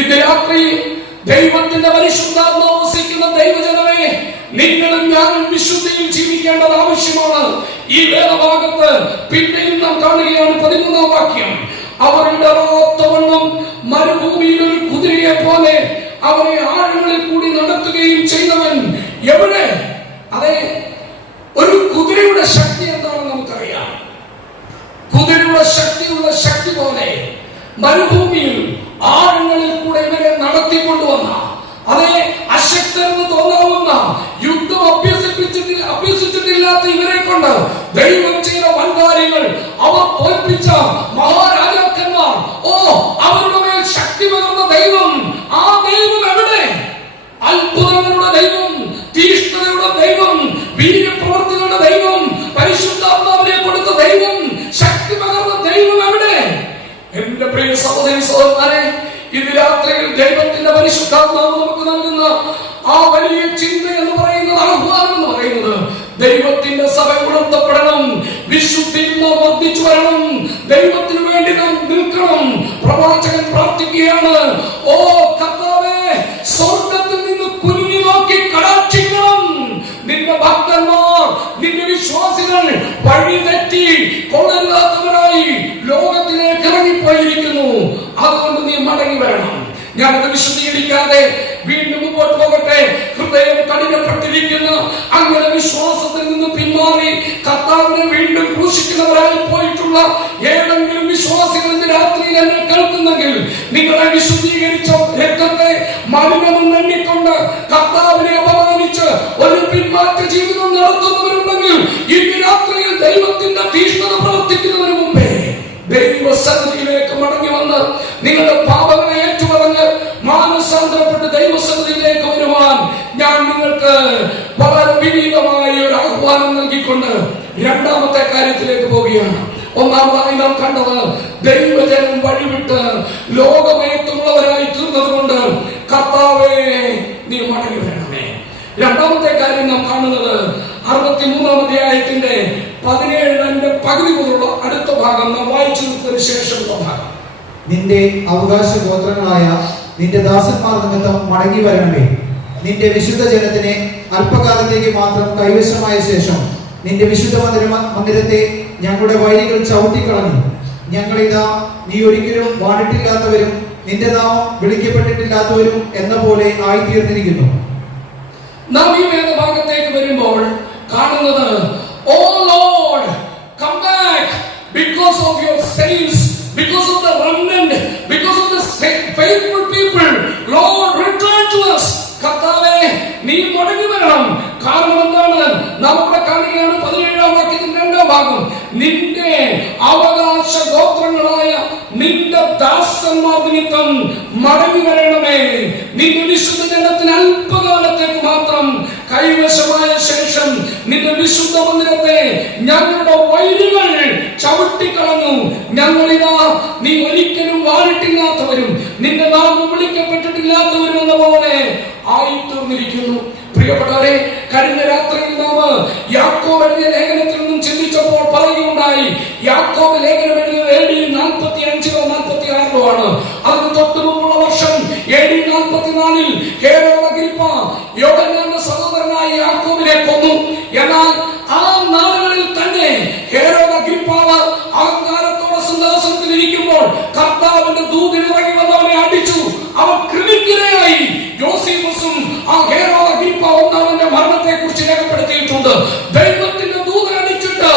ഇന്ന് രാത്രി ദൈവത്തിന്റെ പരിശുദ്ധാത്മാവ് വസിക്കുന്ന ദൈവജനമേ, നിങ്ങളും ഞാനും വിശുദ്ധിയിൽ ജീവിക്കേണ്ടത് ആവശ്യമാണ്. ഈ വേദഭാഗത്ത് പിന്നെയും നാം കാണുകയാണ് 13-ാം വാക്യം. അവർ ഇടറാത്തവണ്ണം മരുഭൂമിയിൽ ഒരു കുതിരയെ പോലെ അവരെ ആഴങ്ങളിൽ കൂടി നടത്തുകയും ചെയ്തവൻ എവിടെ? അതെ, ഒരു കുതിരയുടെ ശക്തി എന്താണെന്ന് നമുക്കറിയാം. കുതിരയുടെ ശക്തിയുള്ള ശക്തി പോലെ മരുഭൂമിയിൽ ആഴങ്ങളിൽ കൂടെ ഇവരെ നടത്തിക്കൊണ്ടുവന്ന, അതെ, അശക്തരെന്ന് തോന്നാവുന്ന, യുദ്ധം അഭ്യസിച്ചിട്ടില്ലാത്ത ഇവരെ കൊണ്ട് ദൈവം ചെയ്ത വൻകാര്യങ്ങൾ, അവർ തോൽപ്പിച്ച മഹാരാജാക്കന്മാർ, അവരുടെ മേൽ ശക്തി പകർന്ന ദൈവം, ആ ദൈവം എവിടെ? അത്ഭുതങ്ങളുടെ ദൈവം, തീഷ്ണതയുടെ ദൈവം, വീര്യപ്രവർത്തികളുടെ ദൈവം, പരിശുദ്ധാത്മാവിനെ കൊടുത്ത ദൈവം, ശക്തി പകർന്ന ദൈവം എവിടെ? എന്റെ പ്രിയ സഹോദരി സഹോദരന്മാരെ, ഇന്ന് രാത്രിയിൽ ദൈവത്തിന്റെ പരിശുദ്ധാത്മാവ് നമുക്ക് നൽകുന്ന ആ വലിയ ചിന്ത എന്ന് പറയുന്നത്, ആഹ്വാനം എന്ന് പറയുന്നത്, ദൈവത്തിന്റെ സഭ ഉണർത്തപ്പെടണം, വിശുദ്ധിയിൽ നാം വർദ്ധിച്ചു വരണം, ദൈവത്തിന് വേണ്ടി നാം നിൽക്കണം. പ്രവാചകൻ പ്രാർത്ഥിക്കുകയാണ്, ഓ കർത്താവേ, സ്വർഗ്ഗത്തിൽ നിന്ന് കുനിഞ്ഞു നോക്കി കടാക്ഷിക്കണം. നിന്റെ ഭക്തന്മാർ, നിന്റെ വിശ്വാസികൾ വഴി തെറ്റി കൊള്ളരുതാത്തവരായി ലോകത്തിലേക്ക് ഇറങ്ങിപ്പോയിരിക്കുന്നു. അതുകൊണ്ട് നീ മടങ്ങി വരണം. ഞാനത് വിശദീകരിക്കാതെ വീണ്ടും മുമ്പോട്ട് പോകട്ടെ. ഹൃദയം കഠിനപ്പെട്ടിരിക്കുന്ന, അങ്ങനെ വിശ്വാസത്തിൽ നിന്ന് പിന്മാറി കർത്താവിനെ വീണ്ടും ക്രൂശിക്കുന്നവരായി പോയിട്ടുള്ള ഏതെങ്കിലും വിശ്വാസികൾ ഇന്ന് രാത്രിയിൽ എന്നെ കേൾക്കുന്നെങ്കിൽ, നിങ്ങളെ വിശുദ്ധീകരിച്ച രക്തത്തെ മലിനമെന്ന് എണ്ണിക്കൊണ്ട് കർത്താവിനെ അപമാനിച്ച് ഒരു പിന്മാറ്റ ജീവിതം നടത്തുന്നവരുണ്ടെങ്കിൽ, ഇന്ന് രാത്രിയിൽ ദൈവത്തിന്റെ തീഷ്ണത പ്രവർത്തിക്കുന്നതിന് മുമ്പേ ദൈവസന്നിധിയിലേക്ക് മടങ്ങി വന്ന് നിങ്ങളുടെ പാപങ്ങളെ ഏറ്റുപറഞ്ഞ് മാനസാന്തരപ്പെട്ട് ദൈവസന്നിധിയിലേക്ക് വരുവാൻ ഞാൻ നിങ്ങൾക്ക് വളരെ വിനീതമായ ഒരു ആഹ്വാനം നൽകിക്കൊണ്ട് രണ്ടാമത്തെ കാര്യത്തിലേക്ക് പോവുകയാണ്. ഒന്നാമതായി നാം കണ്ടത്, ദൈവജനം വഴിവിട്ട് ലോകമയത്തുള്ളവരായി തീർന്നത് കൊണ്ട് കർത്താവേ നീ മടങ്ങി വരണമേ. രണ്ടാമത്തെ കാര്യം നാം കാണുന്നത് 63-ാം അധ്യായത്തിന്റെ 17 പകുതി മുതലുള്ള അടുത്ത ഭാഗം നാം വായിച്ചു നിർത്തതിന് ശേഷമുള്ള ഭാഗം. നിന്റെ അവകാശ ഗോത്രങ്ങളായ നിന്റെ ദാസന്മാർ നിമിത്തം മടങ്ങി വരണമേ. നിന്റെ വിശുദ്ധ ജനത്തിനെ അല്പകാലത്തേക്ക് മാത്രം കൈവശമായ ശേഷം നിന്റെ വിശുദ്ധ മന്ദിരത്തെ ഞങ്ങളുടെ വൈരികൾ ചവിട്ടിക്കളഞ്ഞു. ഞങ്ങളിതാ നീ ഒരിക്കലും വാണിട്ടില്ലാത്തവരും നിന്റെ നാമം വിളിക്കപ്പെട്ടിട്ടില്ലാത്തവരും എന്ന പോലെ ആയിത്തീർന്നിരിക്കുന്നു. നാം ഈ വേദഭാഗത്തേക്ക് വരുമ്പോൾ കാണുന്നത്, oh lord, come back because of your saints, because of the remnant, because of the faithful people, Lord, return to us. കർത്താവേ നീ മടങ്ങി വരണം. കാരണം എന്താണ്? നമ്മുടെ കാണുകയാണ് 17-ാം വാക്യത്തിന്റെ 2-ാം ഭാഗം. നിന്റെ അവകാശ ഗോത്രങ്ങളായ നിന്റെ ദാസന്മാർ നിമിത്തം മടങ്ങി വരണമേ. നിന്റെ വിശുദ്ധ ജനത്തിന് അല്പകാലത്തേക്ക് മാത്രം കൈവശമായ ശേഷം നിന്റെ വിശുദ്ധ മന്ദിരത്തെ ഞങ്ങളുടെ വൈരികൾ ചവിട്ടിക്കളഞ്ഞു. ഞങ്ങളിതാ നീ ഒരിക്കലും വാണിട്ടില്ലാത്തവരും നിന്റെ നാമം വിളിക്കപ്പെട്ടിട്ടില്ലാത്തവരും എന്ന പോലെ ആയിത്തീർന്നിരിക്കുന്നു. പ്രിയപ്പെട്ടവരെ, കഴിഞ്ഞ രാത്രിയിൽ നാം യാക്കോബ് എഴുതിയ ലേഖനത്തിൽ നിന്നും ചിന്തിച്ചപ്പോൾ പറയുകയുണ്ടായി, യാക്കോബ് ലേഖനം എഴുതിയത് AD 45-ലോ 46-ലോ ആണ്. അതിന് തൊട്ടു മുമ്പുള്ള വർഷം AD 44-ൽ ഹേരോദ് അഗ്രിപ്പ യോഹന്നാന്റെ സഹോദരനായ യാക്കോബിനെ കൊന്നു. എന്നാൽ ആ നാളുകളിൽ തന്നെ ഹേരോദ് അഗ്രിപ്പാവ് അഹങ്കാരത്തോടെ സിംഹാസനത്തിൽ ഇരിക്കുമ്പോൾ കർത്താവിന്റെ ദൂതൻ ഇറങ്ങി വന്ന് അവനെ അടിച്ചു. അവൻ ക്രിമിക്കിരയായി. യോസേഫും ആ ഹേരോദ് അഗ്രിപ്പ ഒന്നാമന്റെ മരണത്തെ കുറിച്ച് രേഖപ്പെടുത്തിയിട്ടുണ്ട്. ദൈവത്തിന്റെ ദൂതൻ അടിച്ചിട്ട്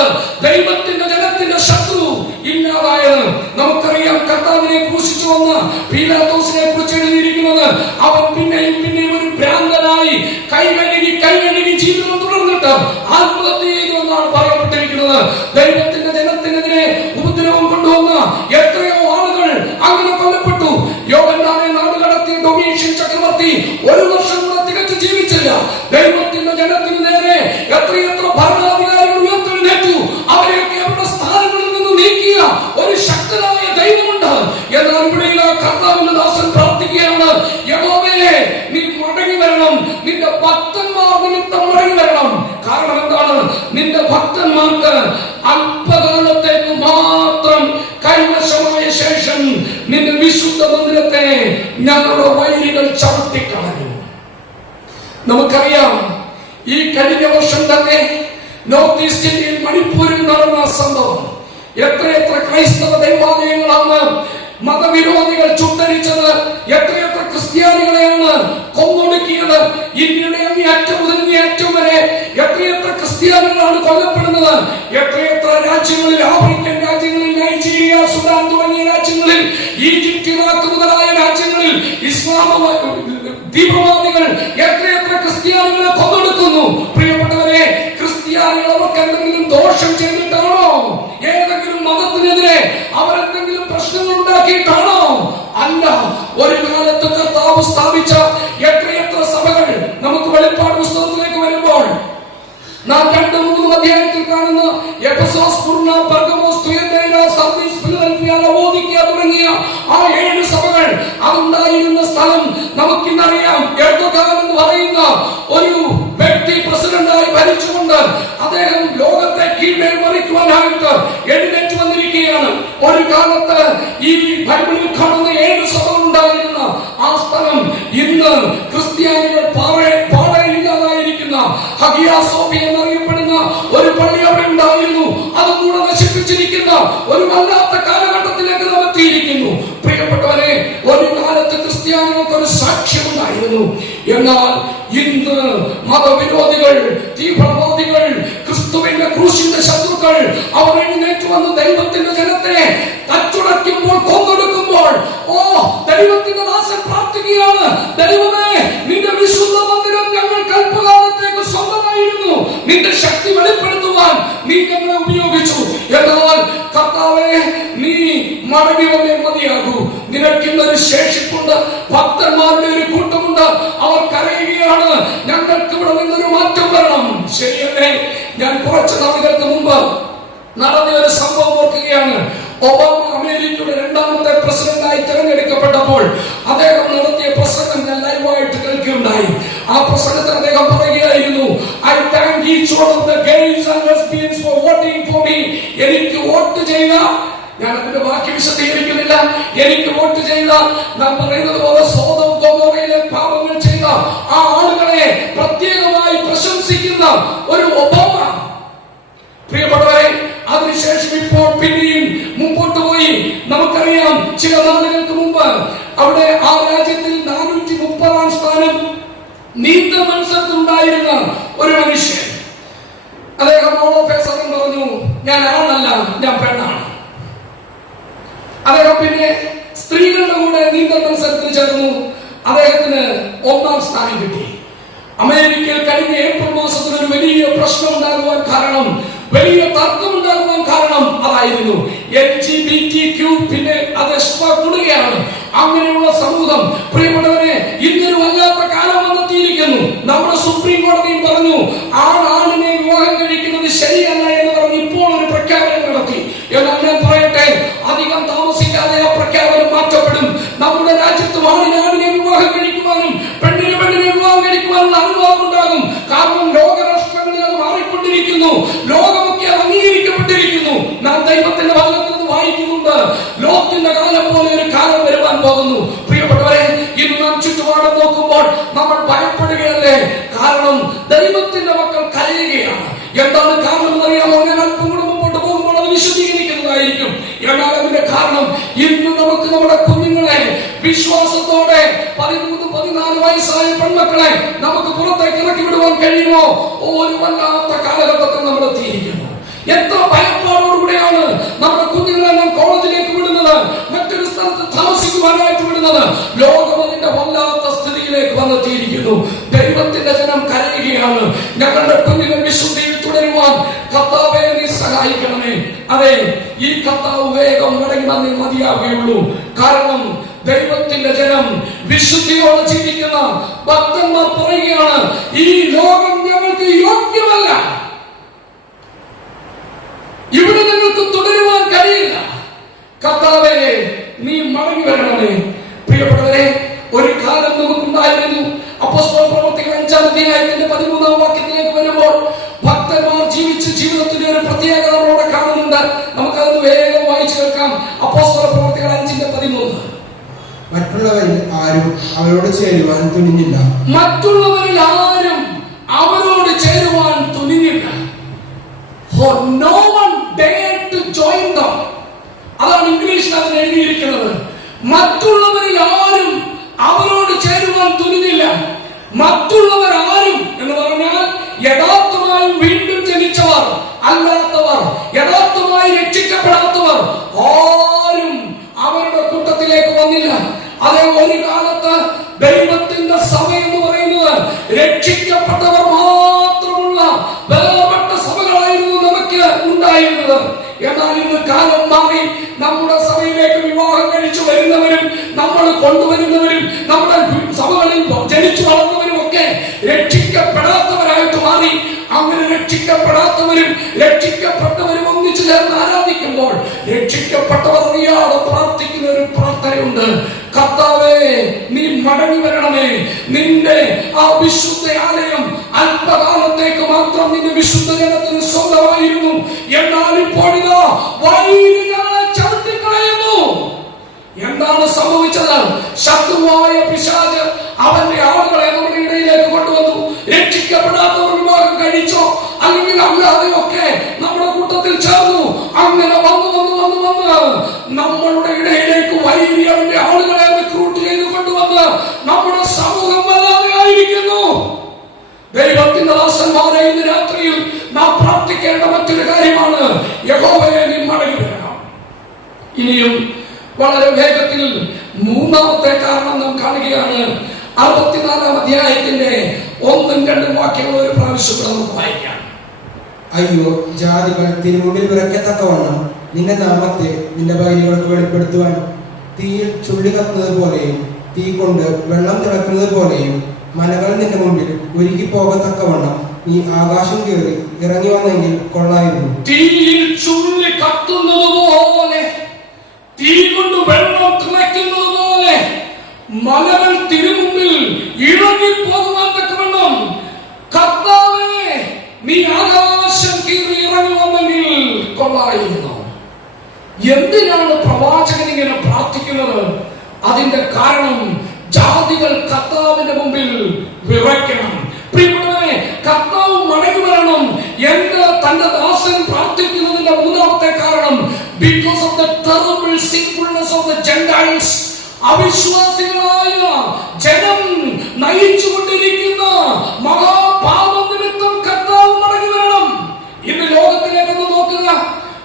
ദൈവത്തിന്റെ ജനത്തിന്റെ ശത്രു ഇല്ലാതായത് നമുക്കറിയാം. കർത്താവിനെ ക്രൂശിച്ചു വന്ന പീലാത്തോസിനെ കുറിച്ച് എഴുതിയിരിക്കുന്നത്, അവൻ പിന്നെയും ഒരു ഭ്രാന്തനായി കൈകഴുകി ജീവിതം തുടർന്നിട്ട് ആത്മഹത്യ ചെയ്തു എന്നാണ് പറയപ്പെട്ടിരിക്കുന്നത്. ദൈവത്തിന്റെ ജനത്തിനെതിരെ ഉപദ്രവം കൊണ്ടുവന്ന എത്രയോ ആളുകൾ അങ്ങനെ കൊല്ലപ്പെട്ടു. യോഹന്നാനെ നാടുകടത്തിയ ഡൊമീഷ്യൻ ചക്രവർത്തി 1 വർഷം കൂടെ തികച്ചു ജീവിച്ചില്ല. ദൈവത്തിന്റെ ജനത്തിന് നേരെ എത്രയെത്ര ഭരണാധികാരികൾ ഉയർത്തെഴുന്നേറ്റു. അവരെയൊക്കെ അവരുടെ സ്ഥാനങ്ങളിൽ നിന്ന് നീക്കിയ ഒരു ശക്തനായ ദൈവമുണ്ട്. എന്നാൽ ഇവിടെ കർത്താവിന്റെ ദാസൻ പ്രാർത്ഥിക്കുകയാണ്, യഹോവേ നീ മടങ്ങി വരണം. നിന്റെ ഭക്തന്മാർ നിമിത്തം മടങ്ങി വരണം. കാരണം എന്താണ്? നിന്റെ ഭക്തന്മാർക്ക് അല്പകാലത്തേക്ക് മാത്രം കൈവശമായ ശേഷം നിന്റെ വിശുദ്ധ മന്ദിരത്തെ ഞങ്ങളുടെ വൈരികൾ ചവിട്ടിക്കളഞ്ഞു. നമുക്കറിയാം, ഈ കഴിഞ്ഞ വർഷം തന്നെ നോർത്ത് ഈസ്റ്റ് ഇന്ത്യയിൽ മണിപ്പൂരിൽ നടന്ന സംഭവം. എത്രയെത്ര ക്രൈസ്തവ ദൈവാലയങ്ങളാണ് മതവിരോധികൾ ചുട്ടരിച്ചത്, എത്രയെത്ര ക്രിസ്ത്യാനികളെയാണ് കൊന്നൊടുക്കിയത്. ഇന്ത്യയുടെ അങ്ങേയറ്റം മുതൽ ഇങ്ങേയറ്റം വരെ എത്രയെത്ര ക്രിസ്ത്യാനികളാണ് കൊല്ലപ്പെടുന്നത്. എത്രയെത്ര രാജ്യങ്ങളിൽ, ആഫ്രിക്കൻ രാജ്യങ്ങളിൽ, നൈജീരിയ, സുഡാൻ തുടങ്ങിയ രാജ്യങ്ങളിൽ, ഈജിപ്ത്, ഇറാഖ് മുതലായ രാജ്യങ്ങളിൽ ഇസ്ലാം തീവ്രവാദികൾ എത്രയെത്ര ക്രിസ്ത്യാനികളെ കൊന്നൊടുക്കുന്നു. പ്രിയപ്പെട്ടവരെ, ക്രിസ്ത്യാനികൾ അവർക്ക് എന്തെങ്കിലും ദോഷം ചെയ്തിട്ടാണോ? ഏതെങ്കിലും മതത്തിനെതിരെ അവരെന്തെങ്കിലും പ്രശ്നങ്ങൾ ഉണ്ടാക്കിയിട്ടാണോ? അല്ല. ഒരു കാലത്ത് കർത്താവ് സ്ഥാപിച്ച എത്രയെത്ര സഭകൾ നമുക്ക് വെളിപ്പാട് പുസ്തകത്തിലേക്ക് വരുമ്പോൾ നാം 2-3 അധ്യായത്തിൽ കാണുന്ന എഫെസോസ്, സ്മുർണ, പെർഗമോസ്, തുയതൈര, സർദീസ്, ഫിലദൽഫിയ, ലവോദിക്ക തുടങ്ങിയ ആ 7 സഭകൾ അതുണ്ടായിരുന്ന സ്ഥലം നമുക്കിന്നറിയാം. എർദോഗാൻ എന്ന് പറയുന്ന ഒരു വ്യക്തി പ്രസിഡന്റായി ഭരിച്ചുകൊണ്ട് അദ്ദേഹം ലോകത്തെ കീഴ്മേൽ മറിക്കുവാനായിട്ട് എഴുന്നേറ്റ് വന്നിരിക്കുകയാണ്. ഒരു കാലത്ത് ഈ ബൈബിളിൽ കാണുന്ന 7 സഭകൾ ഉണ്ടായിരുന്ന ആ സ്ഥലം ഇന്ന് ക്രിസ്ത്യാനികൾ പാടയില്ലാതായിരിക്കുന്ന ഹഗിയ സോഫിയ എന്നറിയപ്പെടുന്ന ഒരു പള്ളി അവിടെ ഉണ്ടായിരുന്നു. അതും കൂടെ നശിപ്പിച്ചിരിക്കുന്ന ഒരു വല്ലാത്ത കാലഘട്ടത്തിലേക്ക് നാം എത്തിയിരിക്കുന്നു. പ്രിയപ്പെട്ടവരെ, ഒരു കാലത്ത് ക്രിസ്ത്യാനികൾക്ക് ഒരു സാക്ഷ്യമുണ്ടായിരുന്നു. എന്നാൽ ഇന്ന് മതവിരോധികൾ, തീവ്രവാദികൾ, ക്രിസ്തുവിന്റെ ക്രൂശിന്റെ ശത്രുക്കൾ അവർ എഴുന്നേറ്റ് വന്ന് ദൈവത്തിന്റെ ജനത്തെ തച്ചുടയ്ക്കുമ്പോൾ, കൊന്നൊടുക്കുമ്പോൾ, ദൈവത്തിന്റെ ദാസൻ പ്രാർത്ഥിക്കുകയാണ്, ദൈവമേ, നിന്റെ വിശുദ്ധ മന്ദിരം ഞങ്ങൾ കൽപ്പകാലത്തേക്ക് സ്വന്തമായിരുന്നു. നിന്റെ ശക്തി വെളിപ്പെടുത്തുവാൻ നീ ഞങ്ങളെ ഉപയോഗിച്ചു. എന്നാൽ കർത്താവേ, നീ മടങ്ങി വന്നേ മതിയാകൂ. നിനക്കിന്നൊരു ശേഷിപ്പുണ്ട്. ഭക്തന്മാരുടെ ഒരു കൂട്ടമുണ്ട്. അവർ കരയുകയാണ്, ഞങ്ങൾക്ക് ഇവിടെ നിന്നൊരു മാറ്റം വരണം. ശരിയല്ലേ? ഞാൻ കുറച്ച് നാളുകൾക്ക് മുമ്പ് നടന്ന ഒരു സംഭവം ഓർക്കുകയാണ്. ഒബാമ അമേരിക്കയുടെ 2ാമത്തെ പ്രസിഡന്റായി തിരഞ്ഞെടുക്കപ്പെട്ടപ്പോൾ അദ്ദേഹം നടത്തിയ പ്രസംഗം ഞാൻ ലൈവായിട്ട് കേൾക്കുകയുണ്ടായി. ആ പ്രസംഗത്തിൽ അദ്ദേഹം പറയുകയായിരുന്നു, I thank each one of the gays and lesbians for voting for me. എനിക്ക് വോട്ട് ചെയ്ത, ഞാൻ അതിന്റെ ബാക്കി വിശദീകരിക്കുന്നില്ല, എനിക്ക് വോട്ട് ചെയ്ത, നാം പറയുന്നത് പോലെ സോദോം ഗൊമോറയിലെ പാപങ്ങൾ ചെയ്ത ആ ആളുകളെ പ്രത്യേകമായി പ്രശംസിക്കുന്ന ഒരു ഒബാമ. പ്രിയപ്പെട്ടവരെ, അതിനുശേഷം ഇപ്പോൾ പിന്നെയും മുമ്പോട്ട് പോയി. നമുക്കറിയാം, ചില നാളുകൾക്ക് മുമ്പ് അവിടെ ആ രാജ്യത്തിൽ 430-ാം സ്ഥാനം നീന്ത മത്സരത്തിലുണ്ടായിരുന്ന ഒരു മനുഷ്യൻ, അദ്ദേഹം പറഞ്ഞു, ഞാൻ ആണല്ല, ഞാൻ പെണ്ണാണ്. അദ്ദേഹം പിന്നെ സ്ത്രീകളുടെ കൂടെ നീന്തൽ മത്സരത്തിൽ ചേർന്നു. അദ്ദേഹത്തിന് 1ാം സ്ഥാനം കിട്ടി. അമേരിക്കയിൽ കഴിഞ്ഞ ഏപ്രിൽ മാസത്തിൽ ഒരു വലിയ പ്രശ്നം ഉണ്ടാകുവാൻ കാരണം, വലിയ തർക്കമുണ്ടാകുവാൻ കാരണം അതായിരുന്നു. LGBTQ പിന്നെ അത് കൂടുകയാണ്. അങ്ങനെയുള്ള സമൂഹം, പ്രിയപ്പെട്ടവരെ, ഇന്നൊരു വല്ലാത്ത കാലം വന്നെത്തിയിരിക്കുന്നു. നമ്മുടെ സുപ്രീം കോടതിയും പറഞ്ഞു, ആണിനെ വിവാഹം കഴിക്കുന്നത് ശരിയല്ല എന്ന് പറഞ്ഞ് ഇപ്പോൾ ഒരു പ്രഖ്യാപനം നടത്തി. എന്നാൽ ഞാൻ പറയട്ടെ, അധികം താമസിക്കാതെ ആ പ്രഖ്യാപനം മാറ്റപ്പെടും. നമ്മുടെ രാജ്യത്ത് ആണിനെ വിവാഹം കഴിക്കുവാനും പെണ്ണിനെ വിവാഹം കഴിക്കുവാനുള്ള അനുവാദം ഉണ്ടാകും. കാരണം ലോകരാഷ്ട്രങ്ങളിൽ അത് മാറിക്കൊണ്ടിരിക്കുന്നു. ലോകമൊക്കെ അംഗീകരിക്കപ്പെട്ടിരിക്കുന്നു. നാം ദൈവത്തിന്റെ വചനത്തിൽ നിന്ന് വായിക്കുന്നുണ്ട്, ലോകത്തിന്റെ കാലം പോലെ ഒരു കാലം വരുവാൻ പോകുന്നു. പ്രിയപ്പെട്ടവരെ, ഇന്ന് നാം ചുറ്റുപാടും നോക്കുമ്പോൾ നമ്മൾ ഭയപ്പെടുകയല്ലേ? കാരണം ദൈവത്തിന്റെ മക്കൾ കരയുകയാണ്. എന്താണ് കാരണം എന്നറിയാമോ? ഞാൻ അല്പം കൂടെ മുമ്പോട്ട് പോകുമ്പോൾ അത് വിശദീകരിക്കുന്നതായിരിക്കും. എന്നാൽ അതിന്റെ കാരണം, ഇന്ന് നമുക്ക് നമ്മുടെ കുഞ്ഞുങ്ങളെ വിശ്വാസത്തോടെ 13-14 വയസ്സായ പെൺമക്കളെ നമുക്ക് പുറത്തേക്ക് ഇറക്കി വിടുവാൻ കഴിയുമോ? ഒരു വല്ലാത്ത കാലഘട്ടത്തിൽ നമ്മൾ എത്തിയിരിക്കുന്നു. എത്ര ഭയപ്പാടോടുകൂടെയാണ് നമ്മുടെ കുഞ്ഞുങ്ങളെ നാം കോളേജിലേക്ക് വിടുന്നത്, മറ്റൊരു സ്ഥലത്ത് താമസിക്കുവാനായിട്ട് വിടുന്നത്. ലോകം അതിന്റെ വല്ലാത്ത സ്ഥിതിയിലേക്ക് വന്നെത്തിയിരിക്കുന്നു. ദൈവത്തിന്റെ ജനം കരയുകയാണ്, ഞങ്ങളുടെ കുഞ്ഞുങ്ങൾ വിശുദ്ധിയിൽ തുടരുവാൻ കർത്താവേ നീ സഹായിക്കണമേ. അതെ, ഈ കർത്താവ് വേഗം മടങ്ങി വന്നേ മതിയാവുകയുള്ളൂ. കാരണം ദൈവത്തിന്റെ ജനം വിശുദ്ധിയോടെ ജീവിക്കുന്ന ഭക്തന്മാർ പറയുകയാണ്, ഈ ലോകം ഞങ്ങൾക്ക് യോഗ്യമല്ല, ഇവിടെ ഞങ്ങൾക്ക് തുടരുവാൻ കഴിയില്ല. കർത്താവേ നീ മടങ്ങി വരണമേ. പ്രിയപ്പെട്ടവരെ, ഒരു കാലം നമുക്കുണ്ടായിരുന്നു. അപ്പോസ്തല പ്രവർത്തികൾ 5-ാം അധ്യായത്തിന്റെ 13-ാം പ്രത്യേകത നമ്മളോട് കാണുന്നുണ്ട്. നമുക്കതൊന്ന് വേഗം വായിച്ചു കേൾക്കാം. അപ്പോസ്തല പ്രവൃത്തികൾ 5:13. മറ്റുള്ളവരിൽ ആരും അവരോട് ചേരുവാൻ തുനിഞ്ഞില്ല. മറ്റുള്ളവരിൽ ആരും അവരോട് ചേരുവാൻ തുനിഞ്ഞില്ല. No one dared to join them. അതാണ് ഇംഗ്ലീഷിൽ അതിന് എഴുതിയിരിക്കുന്നത്. മറ്റുള്ളവരിൽ ആരും അവരോട് ചേരുവാൻ തുനിഞ്ഞില്ല. മറ്റുള്ളവർ ആരും എന്ന് പറഞ്ഞാൽ യഥാർത്ഥമായി വീണ്ടും ജനിച്ചവർ അല്ലാത്തവർ, യഥാർത്ഥമായി രക്ഷിക്കപ്പെടാത്തവർ ആരും അവരുടെ കൂട്ടത്തിലേക്ക് വന്നില്ല. അതേ, ഒരു കാലത്ത് ദൈവത്തിന്റെ സഭ എന്ന് പറയുന്നത് രക്ഷിക്കപ്പെട്ടവർ മാത്രമുള്ള വേർപെട്ട സഭകളായിരുന്നു നമുക്ക് ഉണ്ടായിരുന്നത്. എന്നാൽ ഇന്ന് കാലം മാറി. നമ്മുടെ സഭയിലേക്ക് വിവാഹം കഴിച്ചു വരുന്നവരും നമ്മൾ കൊണ്ടുവരുന്നവരും നമ്മുടെ സഭകളിൽ ജനിച്ചു വളർന്നവരും ഒക്കെ രക്ഷിക്കപ്പെടാത്തവരായിട്ട് മാറി. അങ്ങനെ രക്ഷിക്കപ്പെടാത്തവരും രക്ഷിക്കപ്പെട്ടവരും ഒന്നിച്ചു ചേർന്ന് ആരാധിക്കുമ്പോൾ രക്ഷിക്കപ്പെട്ടവർ അറിയാതെ പ്രാർത്ഥിക്കുന്ന ഒരു പ്രാർത്ഥനയുണ്ട്. കർത്താവേ, നീ മടങ്ങി വരണമേ. നിന്റെ ആ വിശുദ്ധ ആലയം അല്പകാലത്തേക്ക് മാത്രം നിന്റെ വിശുദ്ധ ജനത്തിന് സ്വന്തമായിരുന്നു. എന്നാൽ ഇപ്പോഴിതാ വൈരികളെ ചവിട്ടിക്കളയുന്നു. എന്താണ് സംഭവിച്ചത്? ശത്രുവായ പിശാച് അവന്റെ ആളുകളെ നമ്മുടെ ഇടയിലേക്ക് കൊണ്ടുവന്നു. രക്ഷിക്കപ്പെടാത്തവർ വിവാഹം കഴിച്ചോ അല്ലെങ്കിൽ അല്ലാതെയൊക്കെ നമ്മുടെ കൂട്ടത്തിൽ ചേർന്നു. അങ്ങനെ വന്ന് നമ്മളുടെ ഇടയിലേക്ക് വൈരികളുടെ ആളുകളെ റിക്രൂട്ട് ചെയ്ത് കൊണ്ടുവന്ന് നമ്മുടെ സമൂഹം വല്ലാതെ ആയിരിക്കുന്നു. ദൈവത്തിന്റെ ദാസന്മാരെ, ഇന്ന് രാത്രിയിൽ നാം പ്രാർത്ഥിക്കേണ്ട മറ്റൊരു കാര്യമാണ്, യഹോവയെ നീ മടങ്ങി വരണം. ഇനിയും വളരെ വേഗത്തിൽ മൂന്നാമത്തെ കാരണം നാം കാണുകയാണ്. 64-ാം അധ്യായത്തിന്റെ 1-2 വാക്യങ്ങൾ ഒരു പ്രാവശ്യം നമുക്ക് വായിക്കാം. അയ്യോ, ജാതികൾ തിരുമുമ്പിൽ വിറയ്ക്കത്തക്കവണ്ണം നിന്റെ നാമത്തെ നിന്റെ വൈരികൾക്ക് വെളിപ്പെടുത്തുവാൻ തീയിൽ ചുള്ളി കത്തുന്നത് പോലെയും തീ കൊണ്ട് വെള്ളം തിളക്കുന്നത് പോലെയും മലകൾ നിന്റെ മുമ്പിൽ ഉരുകി പോകത്തക്കവണ്ണം നീ ആകാശം കയറി ഇറങ്ങി വന്നെങ്കിൽ കൊള്ളായിരുന്നു. തീയിൽ ചുള്ളി കത്തുന്നത് പോലെ, തീ കൊണ്ട് വെള്ളം തിളക്കുന്നത് പോലെ മലകൾ തിരുമുമ്പിൽ ഇറങ്ങി പോകുവാൻ തക്കവണ്ണം കർത്താവേ, നീ ആകാശം കീറി ഇറങ്ങി വന്നെങ്കിൽ കൊള്ളായിരുന്നു. എന്തിനാണ് പ്രവാചകൻ ഇങ്ങനെ പ്രാർത്ഥിക്കുന്നത്? അതിന്റെ കാരണം ജാതികൾ കർത്താവിന്റെ മുമ്പിൽ വിറയ്ക്കണം. പ്രിയപ്പെട്ടവരെ, കർത്താവ് മടങ്ങി വരണം എന്ന് തന്റെ ദാസൻ പ്രാർത്ഥിക്കുന്നതിന്റെ മൂന്നാമത്തെ കാരണം, because of the terrible sinfulness of the Gentiles, അവിശ്വാസികളായ ജനം നയിച്ചുകൊണ്ടിരിക്കുന്ന മഹാപാപം നിമിത്തം കർത്താവ് മടങ്ങി വരണം. ഇന്ന് ലോകത്തിലേക്കൊന്ന് നോക്കുക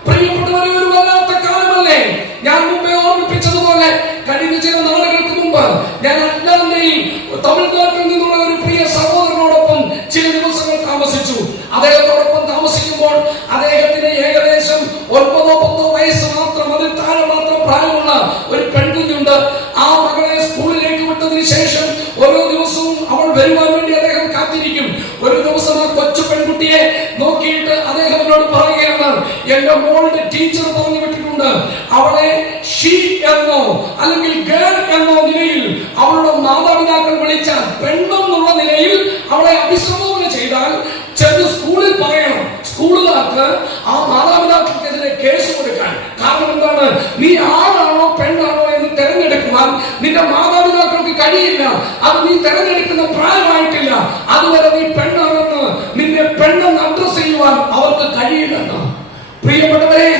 പ്രിയപ്പെട്ടവരെ, ഒരു വല്ലാത്ത കാലമല്ലേ. ഞാൻ മുമ്പേ ഓർമ്മിപ്പിച്ചതുപോലെ കഴിഞ്ഞ ചില നാളുകൾക്ക് മുമ്പ് ഞാൻ അറ്റ്ലാന്റയിൽ തമിഴ്നാട്ടിൽ നിന്നുള്ള ഒരു പ്രിയ സഹോദരനോടൊപ്പം ചില ദിവസങ്ങൾ താമസിച്ചു. അദ്ദേഹത്തോടൊപ്പം താമസിക്കുമ്പോൾ അദ്ദേഹത്തിന് ഏകദേശം 9-10 വയസ്സ് മാത്രം, അതിൽ താഴെ മാത്രം പ്രായമുള്ള ഒരു പെൺകുഞ്ഞുണ്ട്. ആ മകളെ സ്കൂളിലേക്ക് വിട്ടതിന് ശേഷം ഓരോ ദിവസവും അവൾ വരുവാൻ വേണ്ടി അദ്ദേഹം കാത്തിരിക്കും. ഒരു ദിവസം ആ കൊച്ചു പെൺകുട്ടിയെ നോക്കിയിട്ട് അദ്ദേഹം എന്നോട് പറയുകയാണ്, എന്റെ മോളുടെ ടീച്ചർ പറഞ്ഞു വിട്ടിട്ടുണ്ട്, അവളെ ഷീ എന്നോ അല്ലെങ്കിൽ ഗേൾ എന്നോ നിലയിൽ അവളുടെ മാതാപിതാക്കൾ വിളിച്ചാൽ, പെണ്ണെന്നുള്ള നിലയിൽ അവളെ അഭിസംബോധന ചെയ്താൽ ചെന്ന് സ്കൂളിൽ പറയണം. സ്കൂളുകാർക്ക് ആ മാതാപിതാക്കൾക്കെതിരെ കേസ് കൊടുക്കാൻ. കാരണം എന്താണ്? നീ ആണാണോ പെണ്ണാണോ എന്ന് തെരഞ്ഞെടുക്കുവാൻ നിന്റെ മാതാപിതാക്കൾക്ക് കഴിയില്ല. അത് നീ തെരഞ്ഞെടുക്കുന്ന പ്രായമായിട്ടില്ല. അതുവരെ നീ പെണ്ണാണെന്ന്, നിന്നെ പെണ്ണെന്ന് അഡ്രസ് ചെയ്യുവാൻ അവർക്ക് കഴിയില്ലെന്ന്. പ്രിയപ്പെട്ടവരെ,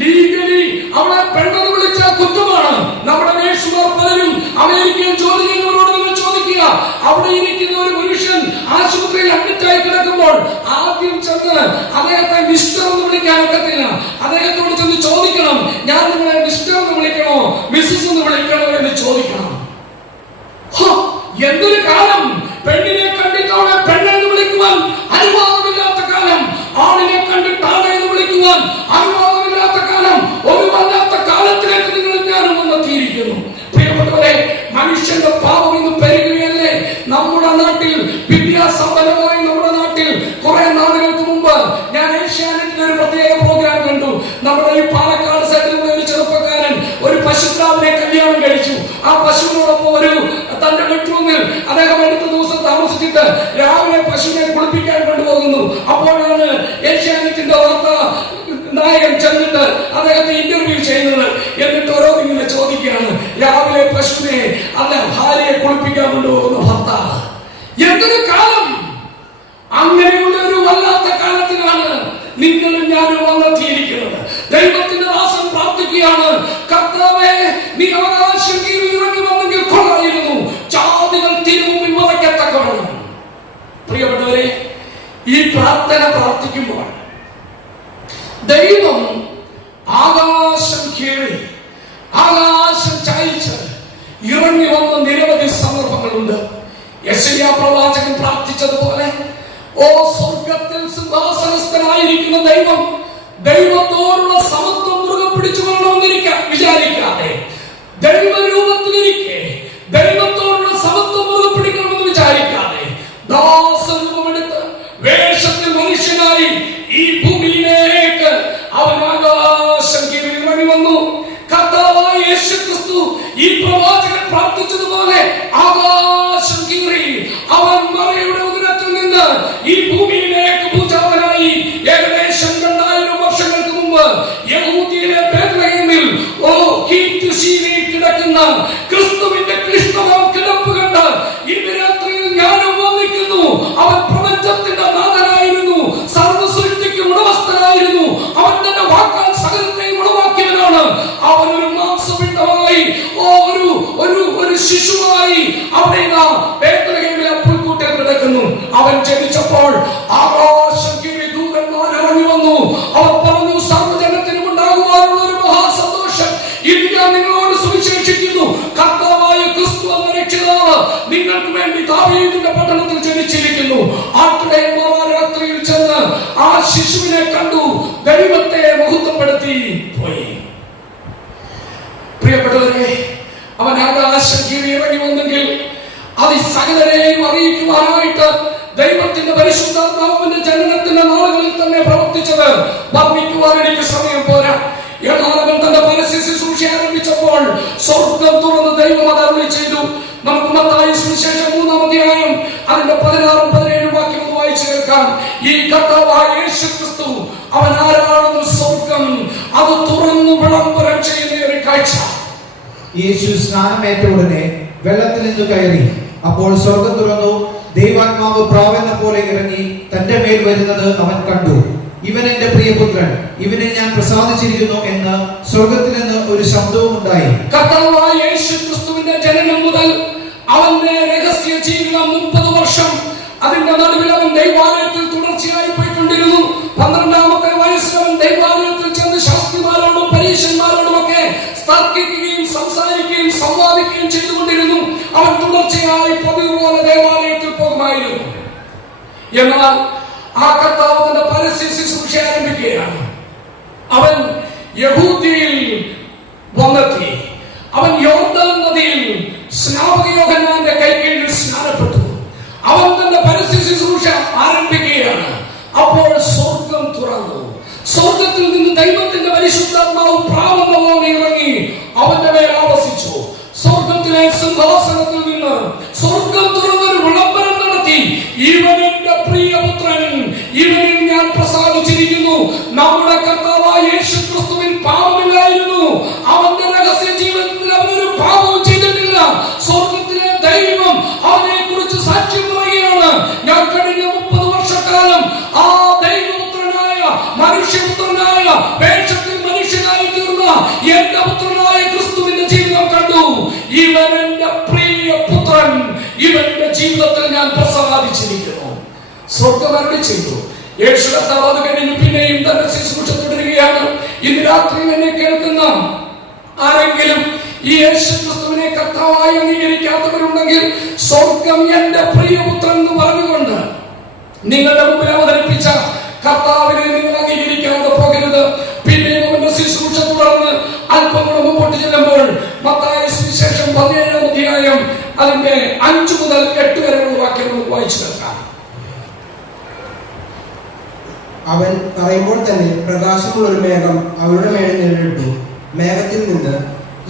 ലീഗലി അവളെ പെണ്ണെന്ന് വിളിച്ചാൽ കുറ്റമാണ്. നമ്മുടെ നേഴ്സുമാർ പലരും അമേരിക്കയിൽ ജോലി ചെയ്യുന്നവരോട് നിങ്ങൾ ചോദിക്കുക, അവിടെ ഇരിക്കുന്ന ഒരു പുരുഷൻ ആശുപത്രിയിൽ അഡ്മിറ്റായി കിടക്കുമ്പോൾ ആദ്യം ചെന്ന് അദ്ദേഹത്തെ മിസ്റ്റർ എന്ന് വിളിക്കാൻ ഒക്കത്തില്ല. അദ്ദേഹത്തോട് ചെന്ന് ചോദിക്കണം, ഞാൻ നിങ്ങളെ മിസ്റ്റർ എന്ന് വിളിക്കണോ മിസ്സിസ് എന്ന് വിളിക്കണോ എന്ന് ചോദിക്കണം. എന്തൊരു കാലം! പെണ്ണിനെ കണ്ടിട്ട് അവളെ പെണ്ണെന്ന് വിളിക്കുവാൻ അനുവാദമില്ലാത്ത കാലം. ആണിനെ കണ്ടിട്ട് ആണെ എന്ന് വിളിക്കുവാൻ അനുവാദമില്ലാത്ത കാലം. ഒരു വല്ലാത്ത കാലത്തിലേക്ക് നിങ്ങൾ ഞാനും വന്നെത്തിയിരിക്കുന്നു. പ്രിയപ്പെട്ടവരെ, മനുഷ്യന്റെ പാപം ഇന്ന് പെരുകുകയല്ലേ. നമ്മുടെ നാട്ടിൽ വിദ്യാസമ്പന്നമായി നമ്മുടെ നാട്ടിൽ കുറെ നാളുകൾക്ക് മുമ്പ് ഞാൻ ഏഷ്യാനെറ്റിൽ ഒരു പ്രത്യേക പ്രോഗ്രാം കണ്ടു. നമ്മുടെ ഈ പാലക്കാട് സൈഡിലുള്ള ഒരു ചെറുപ്പക്കാരൻ ഒരു പശുക്രാവിനെ കല്യാണം കഴിച്ചു. ആ പശുവിനോടൊപ്പം ഒരു തന്റെ ബെഡ്റൂമിൽ അദ്ദേഹം അടുത്ത ദിവസം താമസിച്ചിട്ട് രാവിലെ പശുവിനെ കുളിപ്പിക്കാൻ കൊണ്ടുപോകുന്നു. അപ്പോഴാണ് ഏഷ്യാനെറ്റിന്റെ വാർത്ത നായകൻ ചെന്നിട്ട് അദ്ദേഹത്തെ ഇന്റർവ്യൂ ചെയ്യുന്നത്. എന്നിട്ട് ഓരോന്നിങ്ങനെ ചോദിക്കുകയാണ്. രാവിലെ പശുവിനെ അല്ല ഭാര്യയെ കുളിപ്പിക്കാൻ കൊണ്ടുപോകുന്ന ഭർത്താവ്. എന്തൊരു കാലം! അങ്ങനെയുള്ള ഒരു വല്ലാത്ത കാലത്തിലാണ് നിങ്ങളും ഞാനും വന്നെത്തിയിരിക്കുന്നത്. ദൈവത്തിന്റെ ദാസൻ പ്രാർത്ഥിക്കുകയാണ്, കർത്താവേ, നീ ആകാശം കീറി ഇറങ്ങി വന്നെങ്കിൽ കൊള്ളായിരുന്നു, ജാതികൾ തിരുമുമ്പിൽ വരയ്ക്കത്തക്കവണ്ണം. പ്രിയപ്പെട്ടവരെ, ഈ പ്രാർത്ഥന പ്രാർത്ഥിക്കുമ്പോൾ ദൈവം ആകാശം കീറി ആകാശം ചായിച്ച് ഇറങ്ങി വന്ന നിരവധി സന്ദർഭങ്ങളുണ്ട്. യെശയ്യാ പ്രവാചകൻ പ്രാർത്ഥിച്ചതുപോലെ, ഓ സ്വർഗത്തിൽ സിംഹാസനസ്ഥനായിരിക്കുന്ന ദൈവം, ദൈവത്തോടുള്ള സമത്വം മുറുകെ പിടിച്ചുകൊള്ളണമെന്നിരിക്ക വിചാരിക്കാതെ, ദൈവരൂപത്തിലിരിക്കെ ദൈവത്തോടുള്ള സമത്വം മുറുകെ പിടിക്കണമെന്ന് വിചാരിക്കാതെ ദാസരൂപമെടുത്ത് വേഷത്തിൽ മനുഷ്യനായി ഈ ഭൂമിയിലേക്ക് അവൻ ആകാശം കീറി ഇറങ്ങി വന്നു. കർത്താവായ യേശുക്രിസ്തു ഈ പ്രവാചകൻ പ്രാർത്ഥിച്ചതുപോലെ ആകാശം കീറി അവൻ മറിയയുടെ ഉദരത്തിൽ നിന്ന് ഈ ഭൂമിയിലേക്ക് പൂജാതനായി. ഏകദേശം 2000 വർഷങ്ങൾക്ക് മുമ്പ് യഹൂദിയിലെ ബേത്ലഹേമിൽ കീറ്റുശീലയിൽ കിടക്കുന്ന ക്രിസ്തുവിന്റെ ക്ലിഷ്ടമാം കിടപ്പ് കണ്ട് ഇന്ന് രാത്രിയിൽ ഞാനും വന്നിരിക്കുന്നു. അവൻ പ്രപഞ്ചത്തിന്റെ നാഥനായിരുന്നു, സർവ്വസൃഷ്ടിക്ക് ഉടമസ്ഥനായിരുന്നു. അവൻ തന്നെ വാക്കാൽ സകലത്തെയും ഉളവാക്കിയവനാണ്. അവൻ ഒരു മാംസപിണ്ഡമായി ഒരു ശിശുവായി അവിടെ ബേത്ലഹേമിലെ പുൽക്കൂട്ടിൽ കിടക്കുന്നു. അവൻ ജനിച്ചപ്പോൾ ആകാശം കീറി ദൂതന്മാർ ഇറങ്ങി വന്നു. അവർ പറഞ്ഞു, സർവ്വജനത്തിനും ഉണ്ടാകുവാനുള്ള ഒരു മഹാസന്തോഷം ഇന്ന് ഞാൻ നിങ്ങളോട് സുവിശേഷിക്കുന്നു. കർത്താവായ ക്രിസ്തു എന്ന രക്ഷിതാവ് നിങ്ങൾക്ക് വേണ്ടി ദാവീദിന്റെ പട്ടണത്തിൽ ജനിച്ചിരിക്കുന്നു. ആട്ടിടയന്മാർ രാത്രിയിൽ ചെന്ന് ആ ശിശുവിനെ കണ്ടു, ദൈവത്തെ മഹത്വപ്പെടുത്തി പോയി. പ്രിയപ്പെട്ടവരെ, അവൻ ആകാശം കീറി ഇറങ്ങി വന്നെങ്കിൽ അത് സകലരെയും അറിയിക്കുവാനായിട്ട് ദൈവത്തിന്റെ പരിശുദ്ധാത്മാവിന്റെ ജനനത്തിന്റെ നാളുകളിൽ തന്നെ പ്രവർത്തിച്ചത് വർണ്ണിക്കുവാൻ എനിക്ക് സമയം പോരാ. എന്നാൽ അവൻ തന്റെ പരസ്യ ശുശ്രൂഷ ആരംഭിച്ചപ്പോൾ സ്വർഗ്ഗം തുറന്ന് ദൈവം അത് അരുളി ചെയ്തു. നമുക്ക് മത്തായി സുവിശേഷം 3-ാം അധ്യായം അതിന്റെ 16-17 വാക്യം വായിച്ചു കേൾക്കാം. ഈ കർത്താവായ യേശുക്രിസ്തു അവൻ ആരാണെന്ന് സ്വർഗ്ഗം അത് തുറന്നു വിളംബരം ചെയ്യുന്ന ഒരു കാഴ്ച. യേശു സ്നാനമേറ്റ ഉടനെ വെള്ളത്തിൽ നിന്ന് കയറി. അപ്പോൾ സ്വർഗ്ഗം തുറന്നു, ദൈവാത്മാവ് പ്രാവെന്ന പോലെ ഇറങ്ങി തന്റെ മേൽ വരുന്നത് അവൻ കണ്ടു. ഇവൻ എന്റെ പ്രിയപുത്രൻ, ഇവനെ ഞാൻ പ്രസാദിച്ചിരിക്കുന്നു എന്ന് സ്വർഗ്ഗത്തിൽ നിന്ന് ഒരു ശബ്ദവും ഉണ്ടായി. കർത്താവായ യേശുക്രിസ്തുവിന്റെ ജനനം മുതൽ അവന്റെ രഹസ്യ ജീവിതം 30 വർഷം, അതിന്റെ നടുവിൽ അവൻ ദൈവാലയത്തിൽ തുടർച്ചയായി പോയിക്കൊണ്ടിരുന്നു. 12ാമത്തെ വയസ്സിൽ അവൻ ദൈവാലയത്തിൽ ചെന്ന് ശാസ്ത്രിമാരോടും പരീശന്മാരോടും ഒക്കെ തർക്കിക്കുകയും സംസാരിക്കുകയും സംവാദിക്കുകയും ചെയ്തുകൊണ്ടിരുന്നു. അവൻ തുടർച്ചയായി പതിവ് പോലെ ദേവാലയത്തിൽ പോകുമായിരുന്നു. എന്നാൽ ആ കർത്താവ് തന്റെ പരസ്യ ശുശ്രൂഷ ആരംഭിക്കുകയാണ്. അവൻ യഹൂദിയിൽ വന്നെത്തി. അവൻ യോർദാൻ നദിയിൽ സ്നാപക യോഹന്നാന്റെ കൈക്കീഴിൽ സ്നാനപ്പെട്ടു. അവൻ തന്റെ പരസ്യ ശുശ്രൂഷ ആരംഭിക്കുകയാണ്. അപ്പോൾ സ്വർഗ്ഗം തുറന്നു. സ്വർഗ്ഗത്തിൽ നിന്ന് ദൈവത്തിന്റെ പരിശുദ്ധാത്മാവ് പ്രാവെന്ന പോലെ ഇറങ്ങി അവന്റെ മേൽ ആവസിച്ചു. സ്വർഗ്ഗത്തിലെ സിംഹാസനത്തിൽ നിന്ന് സ്വർഗ്ഗം തുറന്നൊരു വിളംബരം നടത്തി. ഇവൻ എന്റെ പ്രിയപുത്രൻ, ഇവനിൽ ഞാൻ പ്രസാദിച്ചിരിക്കുന്നു. നമ്മുടെ കർത്താവായ യേശുക്രിസ്തുവിൽ പാപമില്ലായിരുന്നു. അവന്റെ രഹസ്യ ജീവിതത്തിൽ അവനൊരു പാപവും ചെയ്തിട്ടില്ല. സ്വർഗ്ഗത്തിലെ ദൈവം അവനെ കുറിച്ച് സാക്ഷ്യം പറയുകയാണ്. ഞാൻ കഴിഞ്ഞ 30 വർഷക്കാലം ആ ദൈവപുത്രനായ മനുഷ്യപുത്രനായ വേഷത്തിൽ മനുഷ്യനായി തീർന്ന എന്റെ പുത്രനായ ക്രിസ്തുവിന്റെ ജീവിതം കണ്ടു. ഇവൻ എന്റെ പ്രിയപുത്രൻ, ഇവന്റെ ജീവിതത്തിൽ ഞാൻ പ്രസാദിച്ചിരിക്കുന്നു. സ്വർഗ്ഗം അരുളി ചെയ്തു. യേശു കർത്താവ് അത് കഴിഞ്ഞ് പിന്നെയും തന്റെ ശുശ്രൂഷ തുടരുകയാണ്. ഇന്ന് രാത്രി എന്നെ കേൾക്കുന്ന ആരെങ്കിലും ഈ യേശുക്രിസ്തുവിനെ കർത്താവായി അംഗീകരിക്കാത്തവരുണ്ടെങ്കിൽ സ്വർഗ്ഗം എന്റെ പ്രിയപുത്രൻ എന്ന് പറഞ്ഞുകൊണ്ട് നിങ്ങളുടെ മുമ്പിൽ അവതരിപ്പിച്ച കർത്താവിനെ നിങ്ങൾ അംഗീകരിക്കാതെ പോകരുത്. പിന്നെയും അവന്റെ ശുശ്രൂഷ തുടർന്ന് അല്പം കൂടെ മുമ്പോട്ട് ചെല്ലുമ്പോൾ മത്തായി സുവിശേഷം 17-ാം അധ്യായം അതിന്റെ 5 മുതൽ 8 വരെയുള്ള വാക്യങ്ങൾ വായിച്ചു കേൾക്കാം. അവൻ പറയുമ്പോൾ തന്നെ പ്രകാശമുള്ള ഒരു മേഘം അവരുടെ മേളിൽ നിഴലിട്ടു. മേഘത്തിൽ നിന്ന്,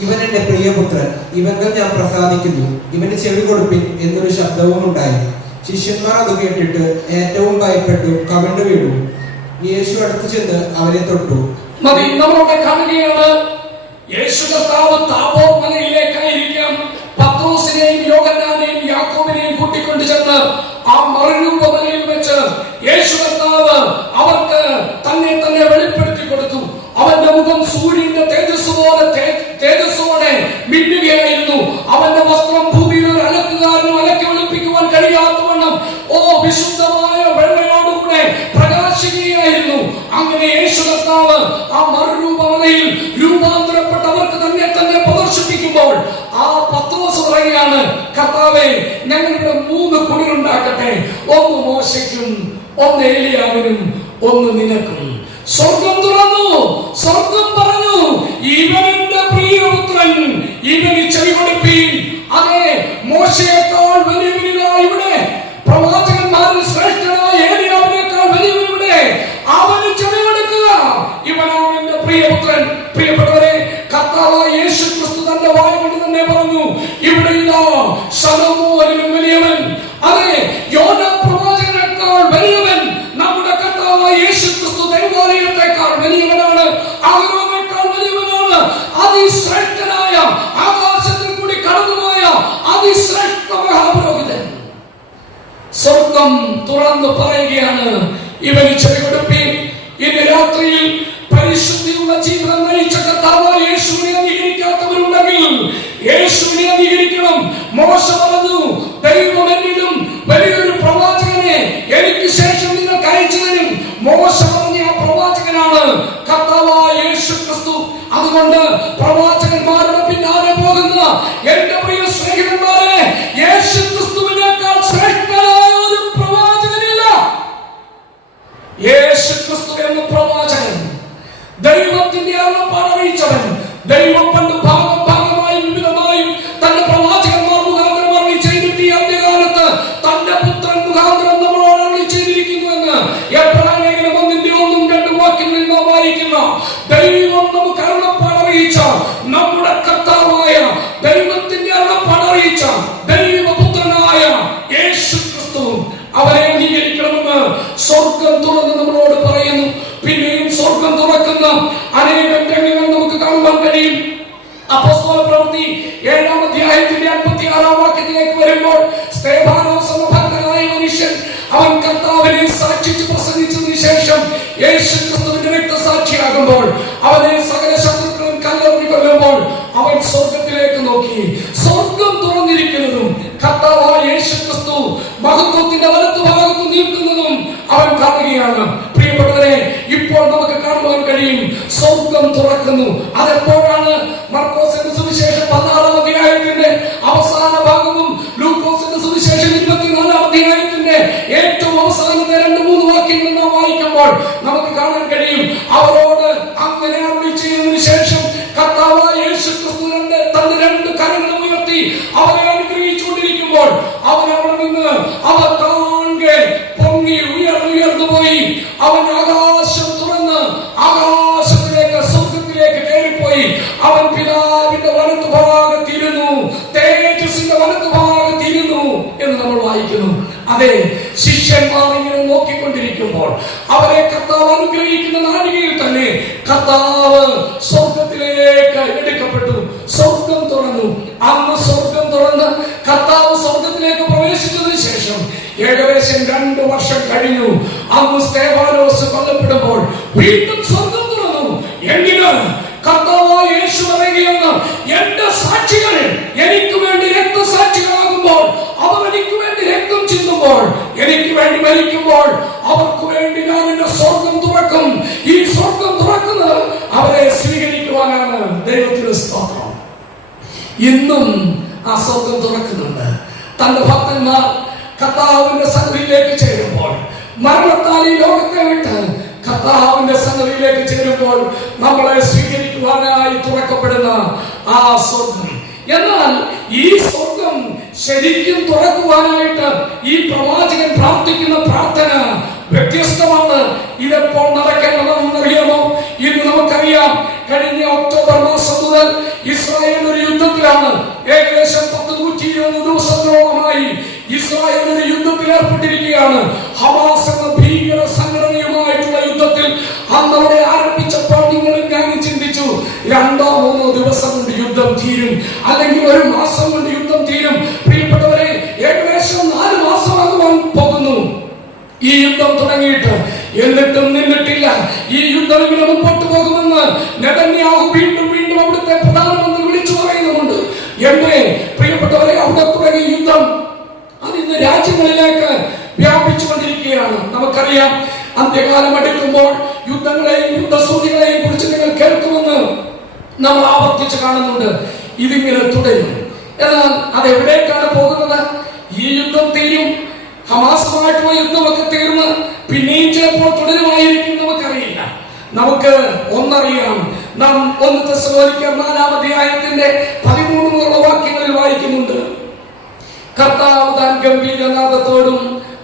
ഇവൻ എന്റെ പ്രിയപുത്രൻ, ഇവങ്കൽ ഞാൻ പ്രസാദിക്കുന്നു, ഇവന് ചെവി കൊടുപ്പിൻ എന്നൊരു ശബ്ദവും ഉണ്ടായി. ശിഷ്യന്മാർ അത് കേട്ടിട്ട് ഏറ്റവും ഭയപ്പെട്ടു കവിണ്ണു വീണു. യേശു അടുത്തു ചെന്ന് അവരെ തൊട്ടു. മതി. നമ്മളവിടെ കാണുകയാണ് യേശു കർത്താവ് താബോർ മലയിലേക്കായിരിക്കാം പത്രോസിനെയും യോഹന്നാനെയും യാക്കോബിനെയും കൂട്ടിക്കൊണ്ട് ചെന്ന് ആ മറുരൂപ മലയിൽ വെച്ച് യേശു കർത്താവ് അവർക്ക് തന്നെ വെളിപ്പെടുത്തി കൊടുത്തു. അവന്റെ മുഖം സൂര്യന്റെ തേജസ്സോടെ മിന്നുകയായിരുന്നു. അവന്റെ വസ്ത്രം ഭൂമിയിൽ ഒരു അലക്കുകാരനും അലക്കി വെളുപ്പിക്കുവാൻ കഴിയാത്തവണ്ണം വിശുദ്ധമായ വെള്ളയോടുകൂടെ പ്രകാശിക്കുകയായിരുന്നു. അങ്ങനെ യേശു കർത്താവ് ആ മറുരൂപമലയിൽ രൂപാന്തരപ്പെട്ടവർക്ക് തന്നെ പ്രദർശിപ്പിക്കുമ്പോൾ ആ പത്രോസ് പറയുകയാണ്, കർത്താവേ, ഞങ്ങളുടെ 3 കുടിലുണ്ടാക്കട്ടെ, ഒന്ന് മോശയ്ക്കും, ഒന്ന് ഏലിയാവിനും, ഒന്ന് നിനക്കും. സ്വർഗം തുറന്നു. സ്വർഗം പറഞ്ഞു, ഇവൻ എന്റെ പ്രിയപുത്രൻ, ഇവന് ചെവി കൊടുപ്പീൻ. അതെ, മോശയേക്കാൾ വലിയവനായ ഇവിടെ, പ്രവാചകന്മാരിൽ ശ്രേഷ്ഠനായ ഏലിയാവിനേക്കാൾ വലിയവനിവിടെ, അവന് ചെവി കൊടുക്കുക. ഇവനാണ് എന്റെ പ്രിയപുത്രൻ. പ്രിയപ്പെട്ടവരെ, കർത്താവായ യേശു ക്രിസ്തു തന്റെ വായ കൊണ്ട് തന്നെ പറഞ്ഞു, ഇവിടെ ഇതാ ശലോമോനിലും വലിയവൻ. അതെ, യോനാ പ്രവാചകനേക്കാൾ വലിയവൻ നമ്മുടെ കർത്താവായ യേശു ക്രിസ്തു ദൈവാലയത്തെക്കാൾ വലിയവനാണ്, അഹരോനേക്കാൾ വലിയവനാണ്. അതിശ്രേഷ്ഠനായ, ആകാശത്തിൽ കൂടി കടന്നുപോയ അതിശ്രേഷ്ഠ മഹാപുരോഹിതൻ. സ്വർഗം തുറന്നു പറയുകയാണ്, ഇവന് ചെവി കൊടുപ്പീൻ. ഇന്ന് രാത്രിയിൽ പരിശുദ്ധിയുള്ള ജീവിതം നയിച്ച കർത്താവായ യേശുവിനെ അംഗീകരിക്കാത്തവരുണ്ടെങ്കിൽ യേശുവിനെ അംഗീകരിക്കണം. മോശ പറഞ്ഞു, ദൈവം എന്നിലും വലിയൊരു പ്രവാചകനെ എനിക്ക് ശേഷം നിങ്ങൾക്ക് അയച്ചു തരും. മോശ പറഞ്ഞ ആ പ്രവാചകനാണ് കർത്താവായ യേശു ക്രിസ്തു. അതുകൊണ്ട് പ്രവാചകന്മാരുടെ പിന്നാലെ പോകുന്ന എന്റെ പ്രിയ സ്നേഹിതന്മാരെ, യേശു ക്രിസ്തുവിനേക്കാൾ ശ്രേഷ്ഠനായ ഒരു പ്രവാചകനില്ല. യേശു ക്രിസ്തു എന്ന പ്രവാചകൻ, ദൈവത്തിന്റെ അരുളപ്പാട് അറിയിച്ചവൻ. ദൈവം പണ്ട് ഭാഗമായും വിവിധമായും തന്റെ പ്രവാചകന്മാർ മുഖാന്തരം അരുളി ചെയ്തിട്ട് ഈ അന്ത്യകാലത്ത് തന്റെ പുത്രൻ മുഖാന്തരം നമ്മളോട് അരുളി ചെയ്തിരിക്കുന്നു എന്ന് എബ്രായ ലേഖനം 1:1-2 വാക്യങ്ങളിൽ നാം വായിക്കുന്ന ദൈവം നമുക്ക് അരുളപ്പാട് അറിയിച്ച, നമ്മുടെ കർത്താവായ ദൈവത്തിന്റെ അരുളപ്പാട് അറിയിച്ച ദൈവപുത്രനായ യേശു ക്രിസ്തു, അവരെ അംഗീകരിക്കണമെന്ന് സ്വർഗം തുറന്ന് നമ്മളോട് പറയുന്നു. പിന്നെയും സ്വർഗം തുറക്കുന്ന അനേകം രംഗങ്ങൾ നമുക്ക് കാണുവാൻ കഴിയും. അപ്പോസ്തല പ്രവൃത്തി 7-ാം അധ്യായത്തിന്റെ 56-ാം വാക്യത്തിലേക്ക് വരുമ്പോൾ, സ്തെഫാനോസ് എന്ന ഭക്തനായ മനുഷ്യൻ അവൻ കർത്താവിനെ സാക്ഷിച്ച് പ്രസംഗിച്ചതിന് ശേഷം യേശു ക്രിസ്തുവിന്റെ രക്തസാക്ഷിയാകുമ്പോൾ അവനെ സകല ശത്രുക്കളും കല്ലെറിഞ്ഞു കൊല്ലുമ്പോൾ അവൻ സ്വർഗത്തിലേക്ക് നോക്കി. സ്വർഗം തുറന്നിരിക്കുന്നതും കർത്താവായ യേശു ക്രിസ്തു മഹത്വത്തിന്റെ വലത്തുഭാഗത്ത് നിൽക്കുന്നതും അവൻ കാണുകയാണ്. പ്രിയപ്പെട്ടവരെ, ഇപ്പോൾ നമുക്ക് കാണുവാൻ കഴിയും, സ്വർഗം തുറക്കുന്നു. അതെപ്പോഴാണ്? മർക്കോസിന്റെ സുവിശേഷം 16-ാം അധ്യായത്തിന്റെ അവസാന ഭാഗവും ലൂക്കോസിന്റെ സുവിശേഷം 24-ാം അധ്യായത്തിന്റെ ഏറ്റവും അവസാനത്തെ 2-3 വാക്യങ്ങൾ നാം വായിക്കുമ്പോൾ നമുക്ക് കാണാൻ കഴിയും, അവരോട് അങ്ങനെ അരുളി ചെയ്തതിനു ശേഷം കർത്താവായ യേശു ക്രിസ്തു തന്റെ 2 കരങ്ങളും ഉയർത്തി അവരെ അനുഗ്രഹിച്ചുകൊണ്ടിരിക്കുമ്പോൾ അവൻ അവിടെ നിന്ന് അവർ കാണെ പൊങ്ങി ഉയർന്നു പോയി. അവൻ ആകാശം തുറന്ന് ആകാശത്തിലേക്ക്, സ്വർഗത്തിലേക്ക് കയറിപ്പോയി. അവൻ പിതാവിന്റെ വലത്തുഭാഗത്തിരുന്നു, തേജസ്സിന്റെ വലത്തുഭാഗത്തിരുന്നു എന്ന് നമ്മൾ വായിക്കുന്നു. അതെ, ശിഷ്യന്മാർ ഇങ്ങനെ നോക്കിക്കൊണ്ടിരിക്കുമ്പോൾ അവരെ കർത്താവ് അനുഗ്രഹിക്കുന്ന നാഴികയിൽ തന്നെ കർത്താവ് സ്വർഗത്തിലേക്ക് എടുക്കപ്പെട്ടു. സ്വർഗം തുറന്നു. അന്ന് സ്വർഗം തുറന്ന് കർത്താവ് സ്വർഗത്തിലേക്ക് പ്രവേശിച്ചതിന് ശേഷം ഏകദേശം 2 വർഷം കഴിഞ്ഞു. അന്ന് സ്തെഫാനോസ് കൊല്ലപ്പെടുമ്പോൾ വീണ്ടും സ്വർഗം തുറന്നു. എന്തിന്? കർത്താവായ യേശു പറയുകയാണ്, എന്റെ സാക്ഷികൾ എനിക്ക് വേണ്ടി രക്തസാക്ഷികളാകുമ്പോൾ, അവർ എനിക്ക് വേണ്ടി രക്തം ചിന്തുമ്പോൾ, എനിക്ക് വേണ്ടി മരിക്കുമ്പോൾ അവർക്ക് വേണ്ടി ഞാൻ എന്റെ സ്വർഗം തുറക്കും. ഈ സ്വർഗം തുറക്കുന്നത് അവരെ സ്വീകരിക്കുവാനാണ്. ദൈവത്തിന് സ്തോത്രം. ഇന്നും ആ സ്വർഗം തുറക്കുന്നുണ്ട്. തന്റെ ഭക്തന്മാർ കർത്താവിന്റെ സന്നിധിയിലേക്ക് ചേരുമ്പോൾ, മരണത്താൽ ഈ ലോകത്തെ വിട്ട് കർത്താവിന്റെ സന്നിധിയിലേക്ക് ചേരുമ്പോൾ നമ്മളെ സ്വീകരിക്കുവാനായി തുറക്കപ്പെടുന്ന ആ സ്വർഗം. എന്നാൽ ഈ സ്വർഗം ശരിക്കും തുറക്കുവാനായിട്ട് ഈ പ്രവാചകൻ പ്രാർത്ഥിക്കുന്ന പ്രാർത്ഥന വ്യത്യസ്തമാണ്. ഇതെപ്പോൾ നടക്കേണ്ടതെന്ന് അറിയാമോ? ഇന്ന് നമുക്കറിയാം, കഴിഞ്ഞ ഒക്ടോബർ മാസം മുതൽ ഇസ്രായേൽ ഒരു യുദ്ധത്തിലാണ്. ഏകദേശം 120 ദിവസത്തോളമായി ഇസ്രായേൽ ഒരു യുദ്ധത്തിൽ ഏർപ്പെട്ടിരിക്കുകയാണ്. ഹമാസ് എന്ന ഭീകര സംഘടനയുമായിട്ടുള്ള യുദ്ധത്തിൽ അന്നവിടെ ആരംഭിച്ചപ്പോൾ നിങ്ങൾ അല്ലെങ്കിൽ ഒരു മാസം കൊണ്ട് യുദ്ധം തീരും. പ്രിയപ്പെട്ടവരെ, ഏകദേശം 4 മാസമാകുവാൻ പോകുന്നു ഈ യുദ്ധം തുടങ്ങിയിട്ട്. എന്നിട്ടും നിന്നിട്ടില്ല. ഈ യുദ്ധം ഇങ്ങനെ മുമ്പോട്ട് പോകുമെന്ന് നെതന്യാഹു വീണ്ടും വീണ്ടും അവിടുത്തെ പ്രധാനമന്ത്രി വിളിച്ചു പറയുന്നുണ്ട്. എന്റെ പ്രിയപ്പെട്ടവരെ, അവിടെ തുടങ്ങിയ യുദ്ധം അതിന്ന് രാജ്യങ്ങളിലേക്ക് വ്യാപിച്ചുകൊണ്ടിരിക്കുകയാണ്. നമുക്കറിയാം, അന്ത്യകാലം അടുക്കുമ്പോൾ യുദ്ധങ്ങളെയും യുദ്ധസൂചികളെയും കുറിച്ച് നിങ്ങൾ കേൾക്കുമെന്ന് നമ്മൾ ആവർത്തിച്ച് കാണുന്നുണ്ട്. ഇതിങ്ങനെ തുടരും. എന്നാൽ അതെവിടേക്കാണ് പോകുന്നത്? ഈ യുദ്ധം തീരും, ഹമാസുമായിട്ടുള്ള യുദ്ധമൊക്കെ തീർന്ന് പിന്നെയും ചിലപ്പോൾ തുടരുമായിരിക്കും, നമുക്കറിയില്ല. നമുക്ക് ഒന്നറിയാം, നാം 1 തെസ്സലോനിക്കർ 4-ാം അധ്യായത്തിന്റെ 13 മുതലുള്ള വാക്യങ്ങളിൽ വായിക്കുന്നുണ്ട്. കർത്താവ് താൻ ഗംഭീരനാദത്തോടും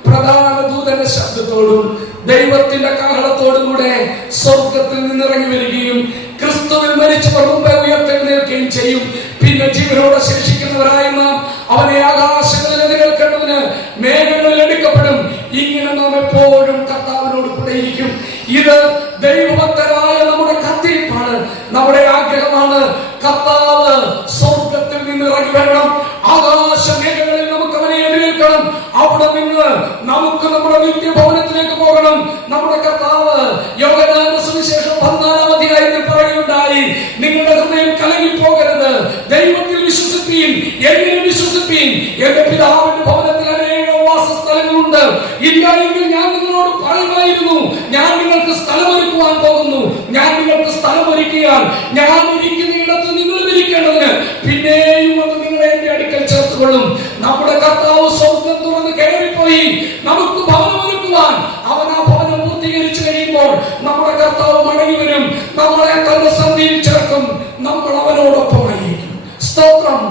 പ്രധാന ദൂതന്റെ ശബ്ദത്തോടും ദൈവത്തിന്റെ കാഹളത്തോടും കൂടെ സ്വർഗത്തിൽ നിന്നിറങ്ങി വരികയും ക്രിസ്തുവിൽ മരിച്ചവർ മുമ്പേ ഉയർത്തെഴുന്നേൽക്കുകയും ചെയ്യും. പിന്നെ ജീവനോടെ ശേഷിക്കുന്നവരായ നാം അവനെ ആകാശങ്ങളിൽ എതിരേൽക്കേണ്ടതിന് മേഘങ്ങളിൽ എടുക്കപ്പെടും. ഇങ്ങനെ നാം എപ്പോഴും കർത്താവിനോട് കൂടെയിരിക്കും. ഇത് ദൈവഭക്തരായ നമ്മുടെ കാത്തിരിപ്പാണ്, നമ്മുടെ ആഗ്രഹമാണ്. കർത്താവ് സ്വർഗത്തിൽ നിന്ന് ഇറങ്ങി വരണം. ആകാശ മേഖലകളിൽ നമുക്ക് അവനെ എതിരേൽക്കണം. അവിടെ നിന്ന് നമുക്ക് നമ്മുടെ നിത്യഭവനത്തിലേക്ക് പോകണം. നമ്മുടെ കർത്താവ് യോഹന്നാന്റെ സുവിശേഷം 14-ാം അധ്യായത്തിൽ പറയുകയുണ്ടായി, നിങ്ങളുടെ ഹൃദയം കലങ്ങിപ്പോകരുത്, ദൈവത്തിൽ വിശ്വസിപ്പീൻ, എന്നിൽ വിശ്വസിപ്പീൻ. എന്റെ പിതാവിന്റെ ഭവനത്തിൽ അനേകം വാസസ്ഥലങ്ങളുണ്ട്. ഇല്ല എങ്കിൽ ഞാൻ നിങ്ങളോട് പറയുമായിരുന്നു, ഞാൻ നിങ്ങൾക്ക് സ്ഥലമൊരുക്കുവാൻ പോകുന്നു. ഞാൻ നിങ്ങൾക്ക് സ്ഥലമൊരുക്കിയാൽ ഞാൻ ഇരിക്കുന്നിടത്ത് നിങ്ങൾ ഇരിക്കേണ്ടതിന് പിന്നെയും വന്ന് നിങ്ങളെ എന്റെ അടുക്കൽ ചേർത്തുകൊള്ളും. നമ്മുടെ കർത്താവ് സ്വർഗ്ഗം തുറന്ന് കയറിപ്പോയി നമുക്ക് ഭവനമൊരുക്കുവാൻ. അവൻ ആ ഭവനം പൂർത്തീകരിച്ചു കഴിയുമ്പോൾ നമ്മുടെ കർത്താവ് മടങ്ങി വരും, നമ്മളെ തന്റെ സന്ധിയിൽ ചേർക്കും, നമ്മൾ അവനോടൊപ്പമായിരിക്കും. സ്തോത്രം!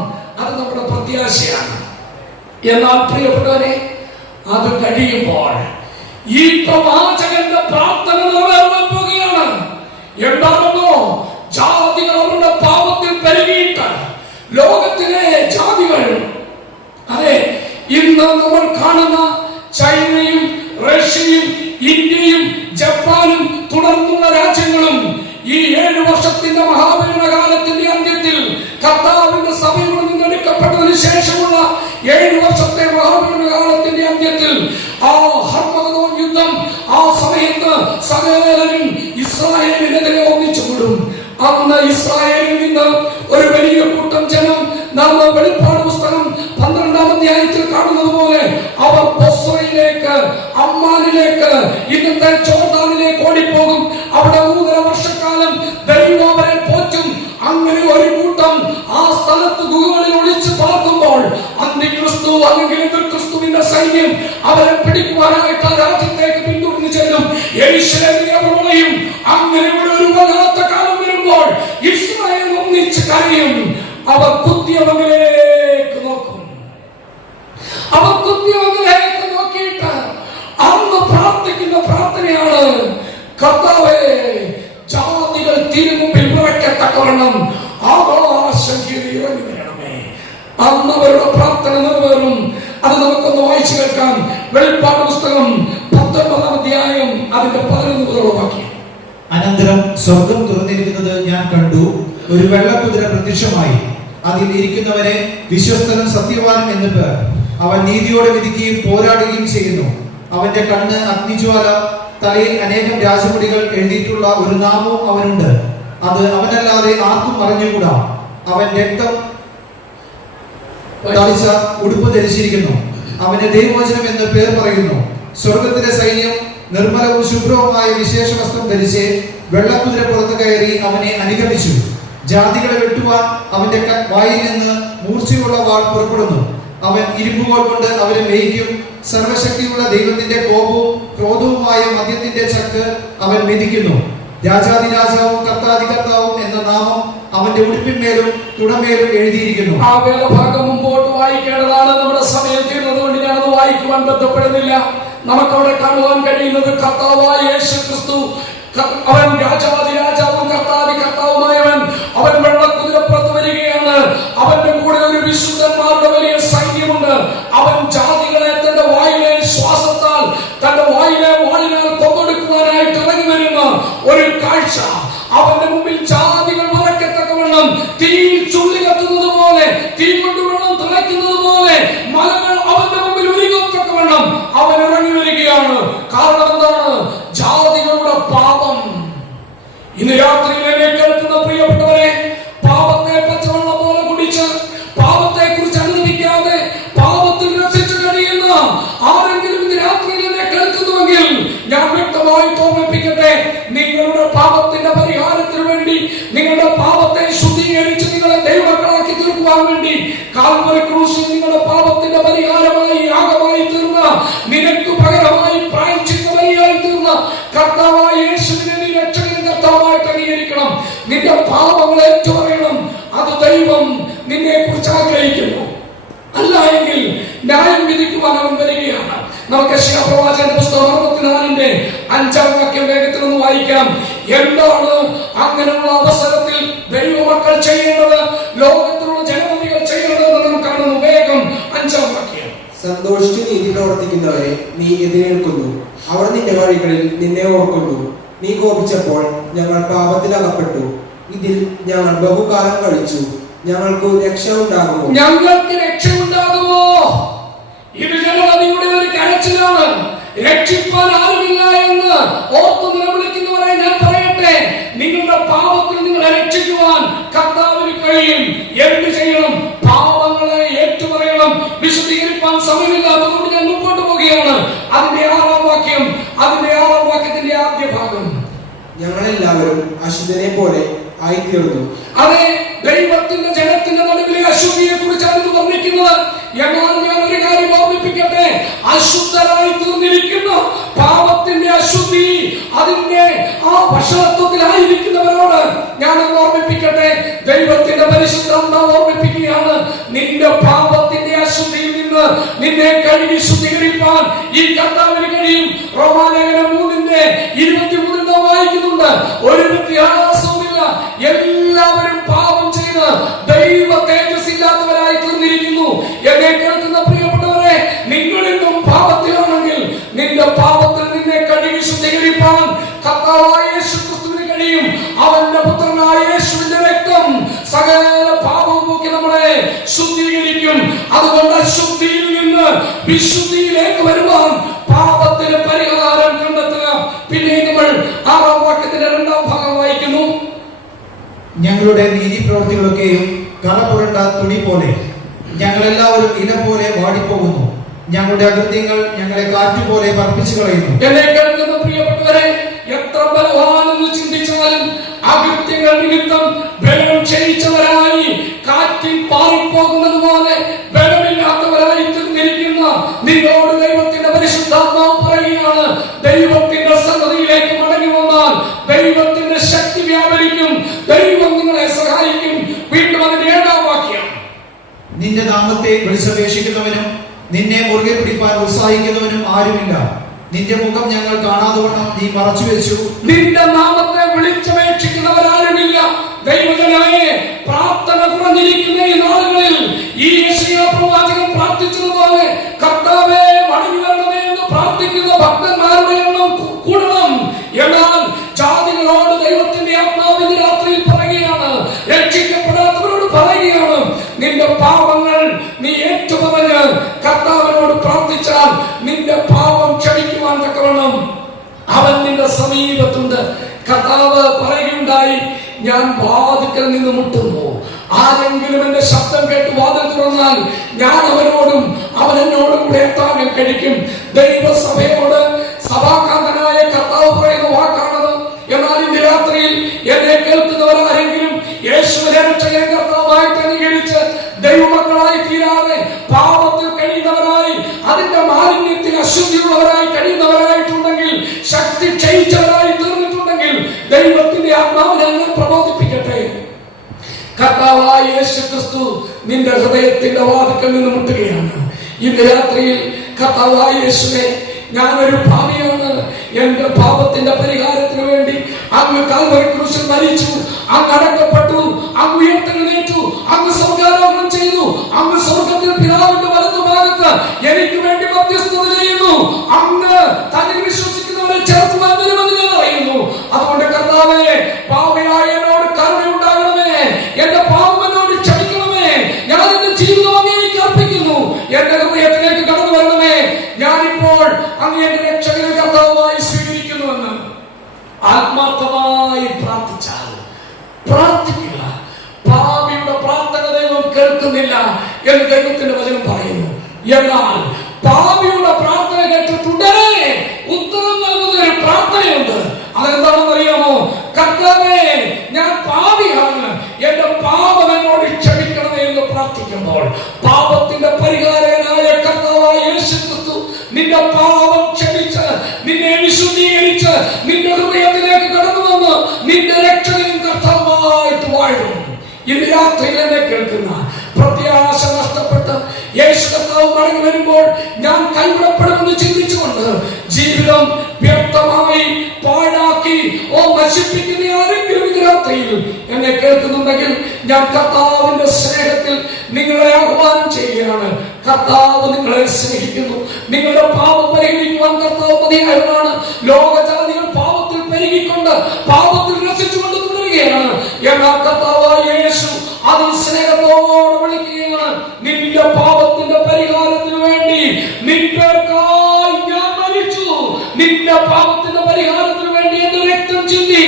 അത് നമ്മുടെ പ്രത്യാശയാണ്. എന്നാൽ പ്രിയപ്പെട്ടവരെ, അത് കഴിയുമ്പോൾ ഈ പ്രവാചകന്റെ പ്രാർത്ഥന നിറവേറാൻ പോകുകയാണ്. എന്താണെന്നോ, ജാതികൾ അവരുടെ പാപത്തിൽ പെരുകിയിട്ട് ലോകത്തിലെ ജാതികൾ, അതെ, ഇന്ന് നമ്മൾ കാണുന്ന ചൈനയും റഷ്യയും ഇന്ത്യയും ജപ്പാനും തുടർന്നുള്ള രാജ്യങ്ങളും ഈ 7 വർഷത്തിന്റെ മഹാഭരണകാലത്തിന്റെ അന്ത്യത്തിൽ കർത്താവിന്റെ സഭയിൽ നിന്ന് എടുക്കപ്പെട്ടതിന് ശേഷമുള്ള 7 വർഷത്തെ മഹാഭരണകാലത്തിന്റെ അന്ത്യത്തിൽ ആ ഹർമഗദോൻ യുദ്ധം, ആ സമയത്ത് സകലരും ഇസ്രായേലിനെതിരെ ഒന്നിച്ചുകൂടും. അന്ന് ഇസ്രായേലിൽ നിന്ന് ഒരു വലിയ കൂട്ടം ജനം, നാം വെളിപ്പാട് പുസ്തകം 12-ാം അധ്യായത്തിൽ കാണുന്നത് പോലെ, അവർ ബൊസ്രയിലേക്ക്, അമ്മാനിലേക്ക്, ഇന്നത്തെ ജോർദാനിലേക്ക് ഓടിപ്പോകും. അവിടെ 3.5 വർഷക്കാലം ദൈവം അവരെ പോറ്റും. അങ്ങനെ ഒരു കൂട്ടം ആ സ്ഥലത്ത് ഗുഹകളിൽ ഒളിച്ച് പാർക്കുമ്പോൾ അന്തിക്രിസ്തു അല്ലെങ്കിൽ എതിർക്രിസ്തുവിന്റെ സൈന്യം അവരെ പിടിക്കുവാനായിട്ട് ആ രാജ്യത്തേക്ക് പിന്തുടർന്ന് ചെല്ലും. യെരൂശലേമിനെ പ്രളയും. അങ്ങനെയുള്ള ഒരു വല്ലാത്ത കാലം വരുമ്പോൾ ഇസ്രായേൽ ഒന്നിച്ച് കരയും. അവർ കുത്തിയവങ്ങളിലേക്ക് നോക്കും. അവർ കുത്തിയവങ്ങളിലേക്ക് നോക്കിയിട്ട് അന്ന് പ്രാർത്ഥിക്കുന്ന പ്രാർത്ഥനയാണ്, കർത്താവേ, ജാതികൾ തിരുമുമ്പിൽ വിറയ്ക്കത്തക്കവണ്ണം ആകാശം കീറി ഇറങ്ങി വരണമേ. അന്ന് അവരുടെ പ്രാർത്ഥന നിറവേറും. അത് നമുക്കൊന്ന് വായിച്ചു കേൾക്കാം. വെളിപ്പാട് പുസ്തകം 19-ാം അധ്യായം അതിന്റെ 11 മുതലുള്ള വാക്യം. അനന്തരം സ്വർഗം തുറന്നിരിക്കുന്നത് ഞാൻ കണ്ടു. ഒരു വെള്ളക്കുതിര പ്രത്യക്ഷമായി. അതിൽ ഇരിക്കുന്നവനെ വിശ്വസ്തനും സത്യവാനും എന്ന് പേർ. അവൻ നീതിയോടെ വിധിക്കുകയും പോരാടുകയും ചെയ്യുന്നു. അവന്റെ കണ്ണ് അഗ്നിജ്വാല, തലയിൽ അനേകം രാജമുടികൾ എഴുതിയിട്ടുള്ള ഒരു നാമവും അവനുണ്ട്. അത് അവനല്ലാതെ ആർക്കും അറിഞ്ഞുകൂടാ. അവൻ രക്തം തളിച്ച ഉടുപ്പ് ധരിച്ചിരിക്കുന്നു. അവന് ദൈവവചനം എന്ന് പേർ പറയുന്നു. സ്വർഗത്തിലെ സൈന്യം നിർമ്മലവും ശുഭ്രവുമായ വിശേഷ വസ്ത്രം ധരിച്ച് വെള്ളക്കുതിര പുറത്ത് കയറി അവനെ അനുഗമിച്ചു. ജാതികളെ വെട്ടുവാൻ അവന്റെ വായിൽ നിന്ന് മൂർച്ചയുള്ള വാൾ പുറപ്പെടുന്നു. അവൻ ഇരുമ്പുകോൽ കൊണ്ട് അവരെ മേയിക്കും. സർവശക്തിയുള്ള ദൈവത്തിന്റെ കോപവും ക്രോധവുമായ മദ്യത്തിന്റെ ചക്ക് അവൻ വിധിക്കുന്നു. രാജാതിരാജാവും കർത്താതികർത്താവും എന്ന നാമം അവന്റെ ഉടുപ്പിന്മേലും തുടമേലും എഴുതിയിരിക്കുന്നു. ആ വേദഭാഗം മുമ്പോട്ട് വായിക്കേണ്ടതാണ്. നമ്മുടെ സമയം തീർന്നത് കൊണ്ട് ഞാനത് വായിക്കുവാൻ ബന്ധപ്പെടുന്നില്ല. നമുക്കവിടെ കാണുവാൻ കഴിയുന്നത് കർത്താവായ യേശു ക്രിസ്തു, അവൻ രാജാതിരാജാവും കർത്താതികർത്താവുമായവൻ, അവൻ വെള്ളക്കുതിരപ്പുറത്ത് വരികയാണ്. അവന്റെ കൂടെ ഒരു വിശുദ്ധന്മാരുടെ വലിയ സൈന്യമുണ്ട്. അവൻ ജാതികളെ തന്റെ വായിലെ ശ്വാസത്താൽ, തന്റെ വായിലെ വാളിനാൽ കൊന്നൊടുക്കുവാനായിട്ട് ഇറങ്ങി വരുന്ന ഒരു കാഴ്ച. അവന്റെ മുമ്പിൽ ജാതികൾ വിറയ്ക്കത്തക്കവണ്ണം തീയിൽ ചുള്ളി കത്തുന്നത് പോലെ കർത്താവായ യേശുവിനെ നീ രക്ഷകനും കർത്താവായിട്ട് അംഗീകരിക്കണം. നിന്റെ പാപങ്ങൾ ഏറ്റുപറയണം. അത് ദൈവം നിന്നെ കുറിച്ച് ആഗ്രഹിക്കുന്നു. അല്ല എങ്കിൽ ന്യായം വിധിക്കുവാൻ അവൻ വരികയാണ്. നമുക്ക് യശയ്യാപ്രവാചകന്റെ പുസ്തകം 64-ന്റെ 5-ാം വാക്യം വേഗത്തിൽ ഒന്ന് വായിക്കാം. എന്താണ് അങ്ങനെയുള്ള അവസരത്തിൽ ദൈവമക്കൾ ചെയ്യേണ്ടത്, ലോകത്തിലുള്ള ജനതകൾ ചെയ്യേണ്ടതെന്ന് നാം കാണുന്നു. വേഗം 5-ാം വാക്യം. സന്തോഷിച്ച് നീതി പ്രവർത്തിക്കുന്നവരെ നീ എതിരേൽക്കുന്നു, അവർ നിന്റെ വഴികളിൽ നിന്നെ ഓർക്കുന്നു. നീ കോപിച്ചപ്പോൾ ഞങ്ങൾ പാപത്തിലകപ്പെട്ടു, ഇതിൽ ഞങ്ങൾ ബഹുകാലം കഴിച്ചു. ഞങ്ങൾക്ക് രക്ഷ ഉണ്ടാകുമോ? ഞങ്ങൾക്ക് രക്ഷയുണ്ടാകുമോ? ഇത് ജനതയുടെ ഒരു കരച്ചിലാണ്. രക്ഷിപ്പാൻ ആരുമില്ല എന്ന് ഓർത്തു നിലവിളിക്കുന്നവരെ ഞാൻ പറയട്ടെ, നിങ്ങളുടെ പാപത്തിൽ നിങ്ങളെ രക്ഷിക്കുവാൻ കർത്താവിന് കഴിയും. എന്ത് ചെയ്യണം? പാപങ്ങളെ ഏറ്റുപറയണം. വിശുദ്ധീകരിപ്പാൻ സമയമില്ലാത്തതുകൊണ്ട് ഞാൻ മുമ്പോട്ട് പോവുകയാണ്. അതിന്റെ 6-ാം വാക്യം, അതിന്റെ 6-ാം വാക്യത്തിന്റെ ആദ്യ ഭാഗം. ഞങ്ങളെല്ലാവരും അശുദ്ധനെ പോലെ ആയിത്തീർന്നു. അതെ, ദൈവത്തിന്റെ ജനത്തിന്റെ നടുവിലെ അശുദ്ധിയെ കുറിച്ചാണ് ഇത് വർണ്ണിക്കുന്നത്. എന്നാൽ ഞാൻ ഒരു കാര്യം ഓർമ്മിപ്പിക്കട്ടെ, അശുദ്ധരായി തീർന്നിരിക്കുന്ന പാപത്തിന്റെ അശുദ്ധി, അതിന്റെ ആ വഷളത്വത്തിലായിരിക്കുന്നവരോട് ഞാൻ ഓർമ്മിപ്പിക്കട്ടെ, ദൈവത്തിന്റെ പരിശുദ്ധാത്മാവ് ഓർമ്മിപ്പിക്കുകയാണ്. നിന്റെ പാപത്തിന്റെ അശുദ്ധിയിൽ നിന്ന് നിന്നെ കഴുകി ശുദ്ധീകരിപ്പാൻ ഈ കർത്താവിന് കഴിയും. റോമാലേഖനം 3-23 വായിക്കുന്നുണ്ട്. ഒരു വ്യത്യാസവുമില്ല, എല്ലാവരും പാപം ചെയ്ത് ദൈവ തേജസ്സില്ലാത്തവരായി തീർന്നിരിക്കുന്നു. എന്നെ കേൾക്കുന്ന പ്രിയപ്പെട്ടവരെ, നിങ്ങളിന്നും പാപത്തിലാണെങ്കിൽ നിന്റെ പാപത്തിൽ നിന്നെ കഴുകി ശുദ്ധീകരിപ്പാൻ കർത്താവായ യേശു ക്രിസ്തുവിന് കഴിയും. അവന്റെ പുത്രനായ യേശുവിന്റെ രക്തം സകല പാപവും പോക്കി നമ്മളെ ശുദ്ധീകരിക്കും. അതുകൊണ്ട് അശുദ്ധിയിൽ നിന്ന് വിശുദ്ധിയിലേക്ക് വരുവാൻ പാപത്തിന് പരിഹാരം കണ്ടെത്തുക. പിന്നെ നമ്മൾ 6-ാം വാക്യത്തിന്റെ 2-ാം ഭാഗം വായിക്കുന്നു. ഞങ്ങളുടെ നീതി പ്രവൃത്തികളൊക്കെയും കളപുരണ്ട തുണി പോലെ ഞങ്ങളെല്ലാവരും ഇല പോലെ വാടിപ്പോകുന്നു. ഞങ്ങളുടെ അകൃത്യങ്ങൾ ഞങ്ങളെ കാറ്റുപോലെ പറപ്പിച്ചു കളയുന്നു. എന്നെ കേൾക്കുന്ന പ്രിയപ്പെട്ടവരെ, എത്ര ബലവാനെന്ന് ചിന്തിച്ചാലും അകൃത്യങ്ങൾ നിമിത്തം ബലം ക്ഷയിച്ചവരായി കാറ്റിൽ പാറിപ്പോകുന്നത് പോലെ ബലമില്ലാത്തവരായി തീർന്നിരിക്കുന്ന നിങ്ങളോട് ദൈവത്തിന്റെ പരിശുദ്ധാത്മാവ് പറയുകയാണ്, ദൈവത്തിന്റെ സന്നദ്ധിയിലേക്ക് മടങ്ങി വന്നാൽ ദൈവത്തിന്റെ ശക്തി വ്യാപരിക്കും. ദൈവം നിങ്ങളെ സഹായിക്കും. വീണ്ടും അതിന്റെ 7-ാം വാക്യം. നിന്റെ നാമത്തെ വിളിച്ചപേക്ഷിക്കുന്നവനും നിന്നെ മുറുകെ പിടിപ്പാൻ ഉത്സാഹിക്കുന്നവനും ആരുമില്ല. നിന്റെ മുഖം ഞങ്ങൾ കാണാതവണ്ണം നീ മറച്ചു വെച്ചു. നിന്റെ നാമത്തെ വിളിച്ചപേക്ഷിക്കുന്നവരാരുമില്ല. ദൈവജനമേ, പ്രാർത്ഥന കുറഞ്ഞിരിക്കുന്ന ഈ നാളുകളിൽ ഈ യെശയ്യാപ്രവാചകൻ പ്രാർത്ഥിച്ചതുപോലെ കർത്താവേ മടങ്ങി വരണമേ എന്ന് പ്രാർത്ഥിക്കുന്ന ഭക്തന്മാരുടെ എണ്ണം കൂടണം. എന്നാൽ ജാതികളോട് ദൈവത്തിന്റെ ആത്മാവിന്റെ രാത്രിയിൽ പറയുകയാണ്, രക്ഷിക്കപ്പെടാത്തവരോട് പറയുകയാണ്, നിന്റെ പാപങ്ങൾ നീ ഏറ്റുപറഞ്ഞ് കർത്താവിനോട് പ്രാർത്ഥിച്ചാൽ നിന്റെ പാപം ക്ഷമിക്കുവാൻ തക്കവണ്ണം അവൻ നിന്റെ സമീപത്തുണ്ട്. കർത്താവ് പറയുകയുണ്ടായി, ഞാൻ വാതിൽക്കൽ നിന്ന് മുട്ടുന്നു, ആരെങ്കിലും എന്റെ ശബ്ദം കേട്ട് വാതിൽ തുറന്നാൽ ഞാൻ അവനോടും അവൻ എന്നോടും കൂടെ എത്താൻ കഴിക്കും. ദൈവസഭയോട് സഭാകാന്തനായ കർത്താവ് പറയുന്ന വാക്കാണത്. എന്നാൽ ഇന്ന് രാത്രിയിൽ എന്നെ കേൾക്കുന്നവരാരെങ്കിലും യേശുവിനെ രക്ഷകനെ കർത്താവായിട്ട് അംഗീകരിച്ച് ദൈവമക്കളായി തീരാതെ പാപത്തിൽ കഴിയുന്നവരായി, അതിന്റെ മാലിന്യത്തിൽ അശുദ്ധിയുള്ളവരായി കഴിയുന്നവരായിട്ടുണ്ടെങ്കിൽ, ശക്തി ക്ഷയിച്ചവരായി തീർന്നിട്ടുണ്ടെങ്കിൽ ദൈവത്തിന്റെ ആത്മാവിനെ പ്രബോധിപ്പിക്കട്ടെ. കർത്താവായ യേശു ക്രിസ്തു നിന്റെ ഹൃദയത്തിന്റെ വാതിൽക്കൽ നിന്ന് മുട്ടുകയാണ്. ഇന്ന് രാത്രിയിൽ കർത്താവായ യേശുവേ, ഞാനൊരു പാപിയാണ്, എന്റെ പാപത്തിന്റെ പരിഹാരത്തിന് വേണ്ടി അങ്ങ് കാൽവരി ക്രൂശിൽ മരിച്ചു, അങ്ങ് അടക്കപ്പെട്ടു, അങ്ങ് ഉയർത്തെഴുന്നേറ്റു, അങ്ങ് സ്വർഗ്ഗാരോഹണം ചെയ്തു, അങ്ങ് സ്വർഗ്ഗത്തിൽ പിതാവിന്റെ വലതുഭാഗത്ത് എനിക്ക് വേണ്ടി മധ്യസ്ഥത ചെയ്യുന്നു, അങ്ങ് തന്നിൽ വിശ്വസിക്കുന്നവരെ ചേർത്തുവാൻ വരുമെന്ന് ഞാൻ അറിയുന്നു. അതുകൊണ്ട് കർത്താവേ, പാപിയായ എന്നോട് കരുണയുണ്ടാകണമേ, എന്റെ പാപം എന്നോട് ക്ഷമിക്കണമേ, ഞാൻ എന്റെ ജീവിതം അങ്ങേക്ക് അർപ്പിക്കുന്നു, എന്റെ ഹൃദയത്തിലേക്ക് കടന്നു വരണമേ, ഞാനിപ്പോൾ അങ്ങ് എന്റെ രക്ഷകനെ കർത്താവായി സ്വീകരിക്കുന്നുവെന്ന് ആത്മാർത്ഥമായി പ്രാർത്ഥിക്കുക. പാപിയുടെ പ്രാർത്ഥന ദൈവം കേൾക്കുന്നില്ല എന്ന് ദൈവത്തിന്റെ വചനം പറയുന്നു. എന്നാൽ പാപിയുടെ പ്രാർത്ഥന കേട്ടിട്ടുടനെ ഉത്തരം നൽകുന്ന ഒരു പ്രാർത്ഥനയുണ്ട്. അതെന്താണെന്ന് അറിയാമോ? കർത്താവേ, ഞാൻ പാപിയാണ്, എന്റെ പാപം എന്നോട് ക്ഷമിക്കണമേ എന്ന് പ്രാർത്ഥിക്കുമ്പോൾ പാപത്തിന്റെ പരിഹാരകനായ കർത്താവായ യേശു ക്രിസ്തു നിന്റെ പാപം ക്ഷമിച്ച്, നിന്നെ വിശുദ്ധീകരിച്ച്, നിന്റെ ഇന്ന് രാത്രിയിൽ എന്നെ കേൾക്കുന്ന പ്രത്യാശ നഷ്ടപ്പെട്ട് യേശു കർത്താവ് മടങ്ങി വരുമ്പോൾ ഞാൻ കൈവിടപ്പെടുമെന്ന് ചിന്തിച്ചുകൊണ്ട് ജീവിതം വ്യക്തമായി പാഴാക്കി നശിപ്പിക്കുന്ന ആരെങ്കിലും ഇന്ന് രാത്രിയിൽ എന്നെ കേൾക്കുന്നുണ്ടെങ്കിൽ ഞാൻ കർത്താവിന്റെ സ്നേഹത്തിൽ നിങ്ങളെ ആഹ്വാനം ചെയ്യുകയാണ്. കർത്താവ് നിങ്ങളെ സ്നേഹിക്കുന്നു. നിങ്ങളുടെ പാപം പരിഹരിക്കുവാൻ കർത്താവ് മതിയായവനാണ്. ലോകജാതികൾ പാപത്തിൽ പെരുകിക്കൊണ്ട് പാപത്തിൽ രസിച്ചുകൊണ്ട് തുടരുകയാണ്. എന്നാൽ കർത്താവായ യേശു അത് സ്നേഹത്തോടെ വിളിക്കുകയാണ്. നിന്റെ പാപത്തിന്റെ പരിഹാരത്തിന് വേണ്ടി നിന്റെക്കായി ഞാൻ മരിച്ചു. നിന്റെ പാപത്തിന്റെ പരിഹാരത്തിന് വേണ്ടി എന്റെ രക്തം ചിന്തി.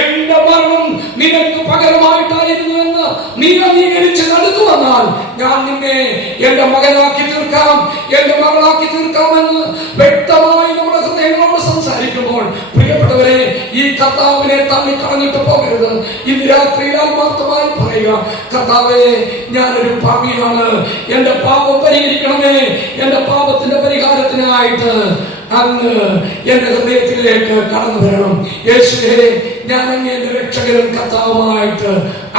എന്റെ മരണം നിനക്ക് പകരമായിട്ടായിരുന്നു എന്ന് നീ അംഗീകരിച്ച് നടന്നു വന്നാൽ ഞാൻ നിന്നെ എന്റെ മകനാക്കി തീർക്കാം, എന്റെ മകളാക്കി തീർക്കാമെന്ന് വ്യക്തമായി നമ്മുടെ ഹൃദയങ്ങളോട് സംസാരിക്കുമ്പോൾ പ്രിയപ്പെട്ടവരെ, ഈ കർത്താവിനെ തള്ളിക്കളഞ്ഞിട്ട് പോകരുത്. ഇന്ന് രാത്രിയിൽ ആത്മാർത്ഥമായി പറയുക, കർത്താവേ, ഞാനൊരു പാപിയാണ്, എന്റെ പാപം പരിഹരിക്കണമേ. എന്റെ പാപത്തിന്റെ പരിഹാരത്തിനായിട്ട് അങ്ങ് എന്റെ ഹൃദയത്തിലേക്ക് കടന്നു വരണം. യേശുവേ, ഞാൻ അങ്ങ് എന്റെ രക്ഷകനും കർത്താവുമായിട്ട്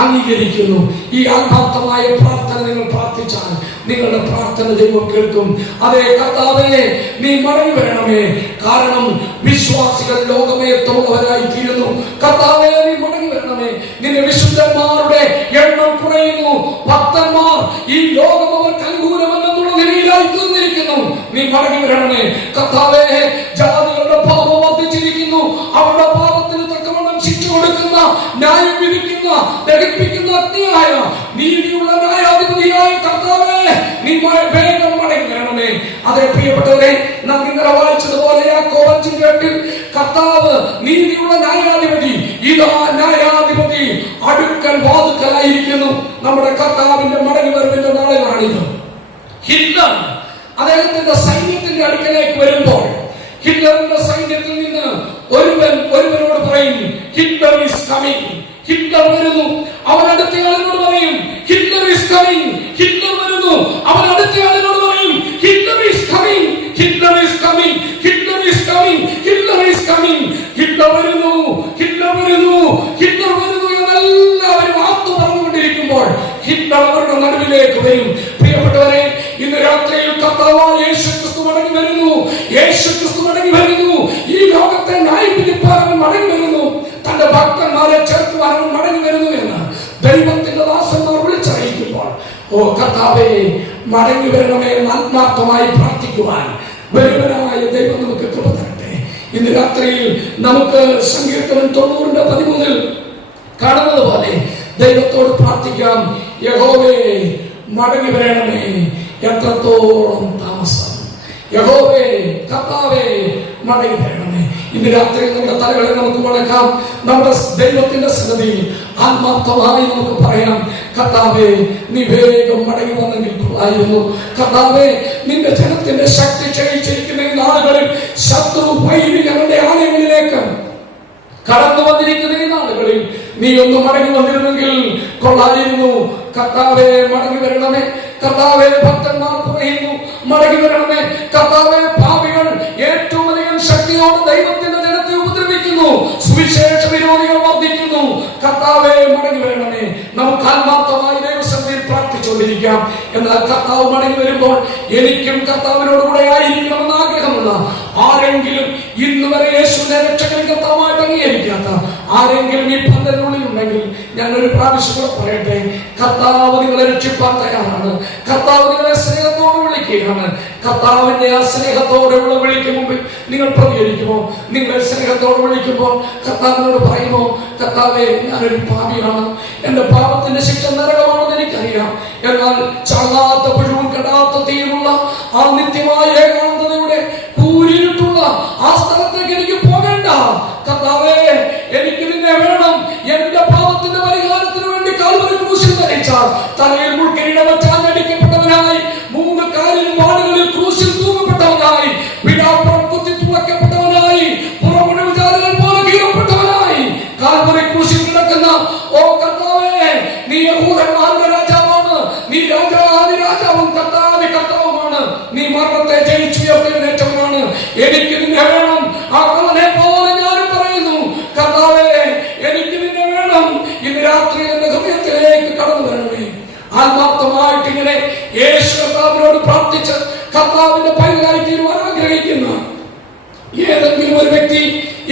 അംഗീകരിക്കുന്നു. ഈ ആത്മാർത്ഥമായ പ്രാർത്ഥന നിങ്ങൾ പ്രാർത്ഥിച്ചാൽ നിങ്ങളുടെ പ്രാർത്ഥന ദൈവം കേൾക്കും. അതേ കർത്താവേ, നീ മടങ്ങി വരണമേ. കാരണം വിശ്വാസികൾ ലോകമേത്തുള്ളവരായി തീരുന്നു. കർത്താവേ, നീ മടങ്ങി വരണമേ. നിന്റെ വിശുദ്ധന്മാരുടെ എണ്ണം കുറയുന്നു. ഭക്തന്മാർ ഈ ലോകം അവർക്ക് അനുകൂലമല്ലെന്നുള്ള നിലയിലായി തീർന്നിരിക്കുന്നു. നീ മടങ്ങി വരണമേ കർത്താവേ. ജാതികളുടെ പാപം വർദ്ധിച്ചിരിക്കുന്നു. അവരുടെ പാപത്തിന് തക്കവണ്ണം ശിക്ഷ കൊടുക്കുന്ന, ന്യായം വിധിക്കുന്ന, ദഹിപ്പിക്കുന്ന അഗ്നിയായ നീതിയുള്ള ന്യായാധിപതിയായ കർത്താവേ, നീ വേഗം മടങ്ങി വരണമേ. അതേ പ്രിയപ്പെട്ടവരെ, നാം ഇന്നലെ വായിച്ചതുപോലെ യാക്കോബ് 5:8 കർത്താവ് നീതിയുള്ള ന്യായാധിപതി, ഇതാ ന്യായാധിപതി അടുക്കൽ വാതുക്കലായിരിക്കുന്നു. നമ്മുടെ കർത്താവിന്റെ മടങ്ങി വരവിന്റെ നാളുകളാണിത്. ഹിറ്റ്ലർ അദ്ദേഹത്തിന്റെ സൈന്യത്തിന്റെ അടുക്കലേക്ക് വരുമ്പോൾ ഹിറ്റ്ലറിന്റെ സൈന്യത്തിൽ നിന്ന് ഒരുവനോട് പറയും, ഹിറ്റ്ലർ ഈസ് കമ്മിങ്. ഹിറ്റ്ലർ വരുന്നു. അവൻ അടുത്തയാളിനോട് പറയും, ഹിറ്റ്ലർ ഈസ് കമ്മിങ്. ഹിറ്റ്ലർ വരുന്നു. അവൻ അടുത്തയാളിനോട് പറയും, Hitler is coming. Hitler is coming. Hitler is coming. Hitler is coming. Hitler വരുന്നു. ഹിറ്റ്ലർ വരുന്നു. ഹിറ്റ്ലർ വരുന്നു എന്നെല്ലാവരും ആത്തു പറഞ്ഞുകൊണ്ടിരിക്കുമ്പോൾ ഹിറ്റ്ലർ അവരുടെ നടുവിലേക്ക് വരും. പ്രിയപ്പെട്ടവരെ, ഇന്ന് രാത്രിയിൽ കർത്താവായ യേശു ക്രിസ്തു മടങ്ങി വരുന്നു. യേശു ക്രിസ്തു മടങ്ങി വരുന്നു. ഈ ലോകത്തെ ന്യായീകരിപ്പാൻ അവൻ മടങ്ങി വരുന്നു. തന്റെ ഭക്തന്മാരെ ചേർക്കുവാൻ അവൻ മടങ്ങി വരുന്നു എന്ന് ദൈവത്തിന്റെ ദാസന്മാർ വിളിച്ചറിയിക്കുമ്പോൾ, ഓ കർത്താവേ, മടങ്ങി വരണമേ എന്ന് ആത്മാർത്ഥമായി പ്രാർത്ഥിക്കുവാൻ വരുവനായ ദൈവം നമുക്ക് കൃപ തരട്ടെ. ഇന്ന് രാത്രിയിൽ നമുക്ക് സങ്കീർത്തനം 90:13 കാണുന്നത് പോലെ ദൈവത്തോട് പ്രാർത്ഥിക്കാം, യഹോവേ മടങ്ങി വരണമേ. എത്രത്തോളം താമസം? യഹോവേ, കർത്താവേ, മടങ്ങി വരണമേ. ഇന്ന് രാത്രി നമ്മുടെ തലകളെ നമുക്ക് വണക്കാം. നമ്മുടെ ദൈവത്തിന്റെ സന്നിധിയിൽ ആത്മാർത്ഥമായി നമുക്ക് പറയാം, കർത്താവേ, നീ വേഗം മടങ്ങി വന്നെങ്കിൽ കൊള്ളായിരുന്നു. കർത്താവേ, നിന്റെ ജനത്തിന്റെ ശക്തി ക്ഷയിച്ചിരിക്കുന്ന ഈ നാളുകളിൽ ശത്രു വൈരി ഞങ്ങളുടെ ആലയങ്ങളിലേക്ക് കടന്നു വന്നിരിക്കുന്ന ഈ നാളുകളിൽ നീ ഒന്ന് മടങ്ങി വന്നിരുന്നെങ്കിൽ കൊള്ളായിരുന്നു. കർത്താവേ, മടങ്ങി വരണമേ. കർത്താവേ, ഭക്തന്മാർ പറയുന്നു, മടങ്ങി വരണമേ. കർത്താവേ, പാപികൾ ഏറ്റവും അധികം ശക്തിയോടെ ദൈവത്തിന്റെ ജനത്തെ ഉപദ്രവിക്കുന്നു. സുവിശേഷ വിരോധികൾ വർദ്ധിക്കുന്നു. കർത്താവേ, മടങ്ങി വരണമേ. നമുക്ക് ആത്മാർത്ഥമായി ദൈവസന്നിധിയിൽ പ്രാർത്ഥിച്ചുകൊണ്ടിരിക്കാം. എന്നാൽ കർത്താവ് മടങ്ങി വരുമ്പോൾ എനിക്കും കർത്താവിനോട് കൂടെ ആയിരിക്കണമെന്ന് ആഗ്രഹമുള്ള ആരെങ്കിലും, ഇന്ന് വരെ യേശുവിനെ രക്ഷകനും കർത്താവായിട്ട് അംഗീകരിക്കാത്ത ആരെങ്കിലും ഈ പന്തലിനുള്ളിൽ ഉണ്ടെങ്കിൽ ഞാൻ ഒരു പ്രാവശ്യം കൂടെ പറയട്ടെ, കർത്താവ് നിങ്ങളെ രക്ഷിപ്പാൻ തയ്യാറാണ്. കർത്താവ് നിങ്ങളെ സ്നേഹത്തോടെ വിളിക്കുകയാണ്. കർത്താവിന്റെ ആ സ്നേഹത്തോടെയുള്ള വിളിക്ക് മുമ്പിൽ നിങ്ങൾ പ്രതികരിക്കുമോ? നിങ്ങൾ സ്നേഹത്തോടെ വിളിക്കുമ്പോൾ കർത്താവിനോട് പറയുമോ, കർത്താവേ, ഞാനൊരു പാപിയാണ്, എന്റെ പാപത്തിന്റെ ശിക്ഷ നരകമാണെന്ന് എനിക്കറിയാം. എന്നാൽ ചാകാത്ത പുഴുവും കെടാത്ത തീരുമുള്ള ആ നിത്യമായ ഏകാന്തതയുടെ കൂരിട്ടുള്ള ആ സ്ഥലത്തേക്ക് എനിക്ക് പോകേണ്ട. കർത്താവേ, എനിക്ക് നിന്നെ വേണം. എന്റെ പാപത്തിന്റെ പരിഹാരത്തിന് വേണ്ടി കാൽവരി ക്രൂശിൽ മരിച്ചാൽ തലയിൽ മുൾക്കിരീടം വെച്ചാഞ്ഞടിക്കപ്പെട്ടവനായി, 3 കാലിൽ വാളുകളിൽ ക്രൂശിൽ തൂക്കപ്പെട്ടവനായി, പിടാപ്പുറം കുത്തി തുളക്കപ്പെട്ടവനായി, പുറമുഴ വിചാരങ്ങൾ പോലെ കീറപ്പെട്ടവനായി കാൽവരി ക്രൂശിൽ കിടക്കുന്ന ഓ കർത്താവേ, നീ യഹൂദന്മാരുടെ രാജാവാണ്. നീ രാജാതിരാജ കർത്താവിന്റെ പൈതലായി തീരുവാൻ ആഗ്രഹിക്കുന്ന ഏതെങ്കിലും ഒരു വ്യക്തി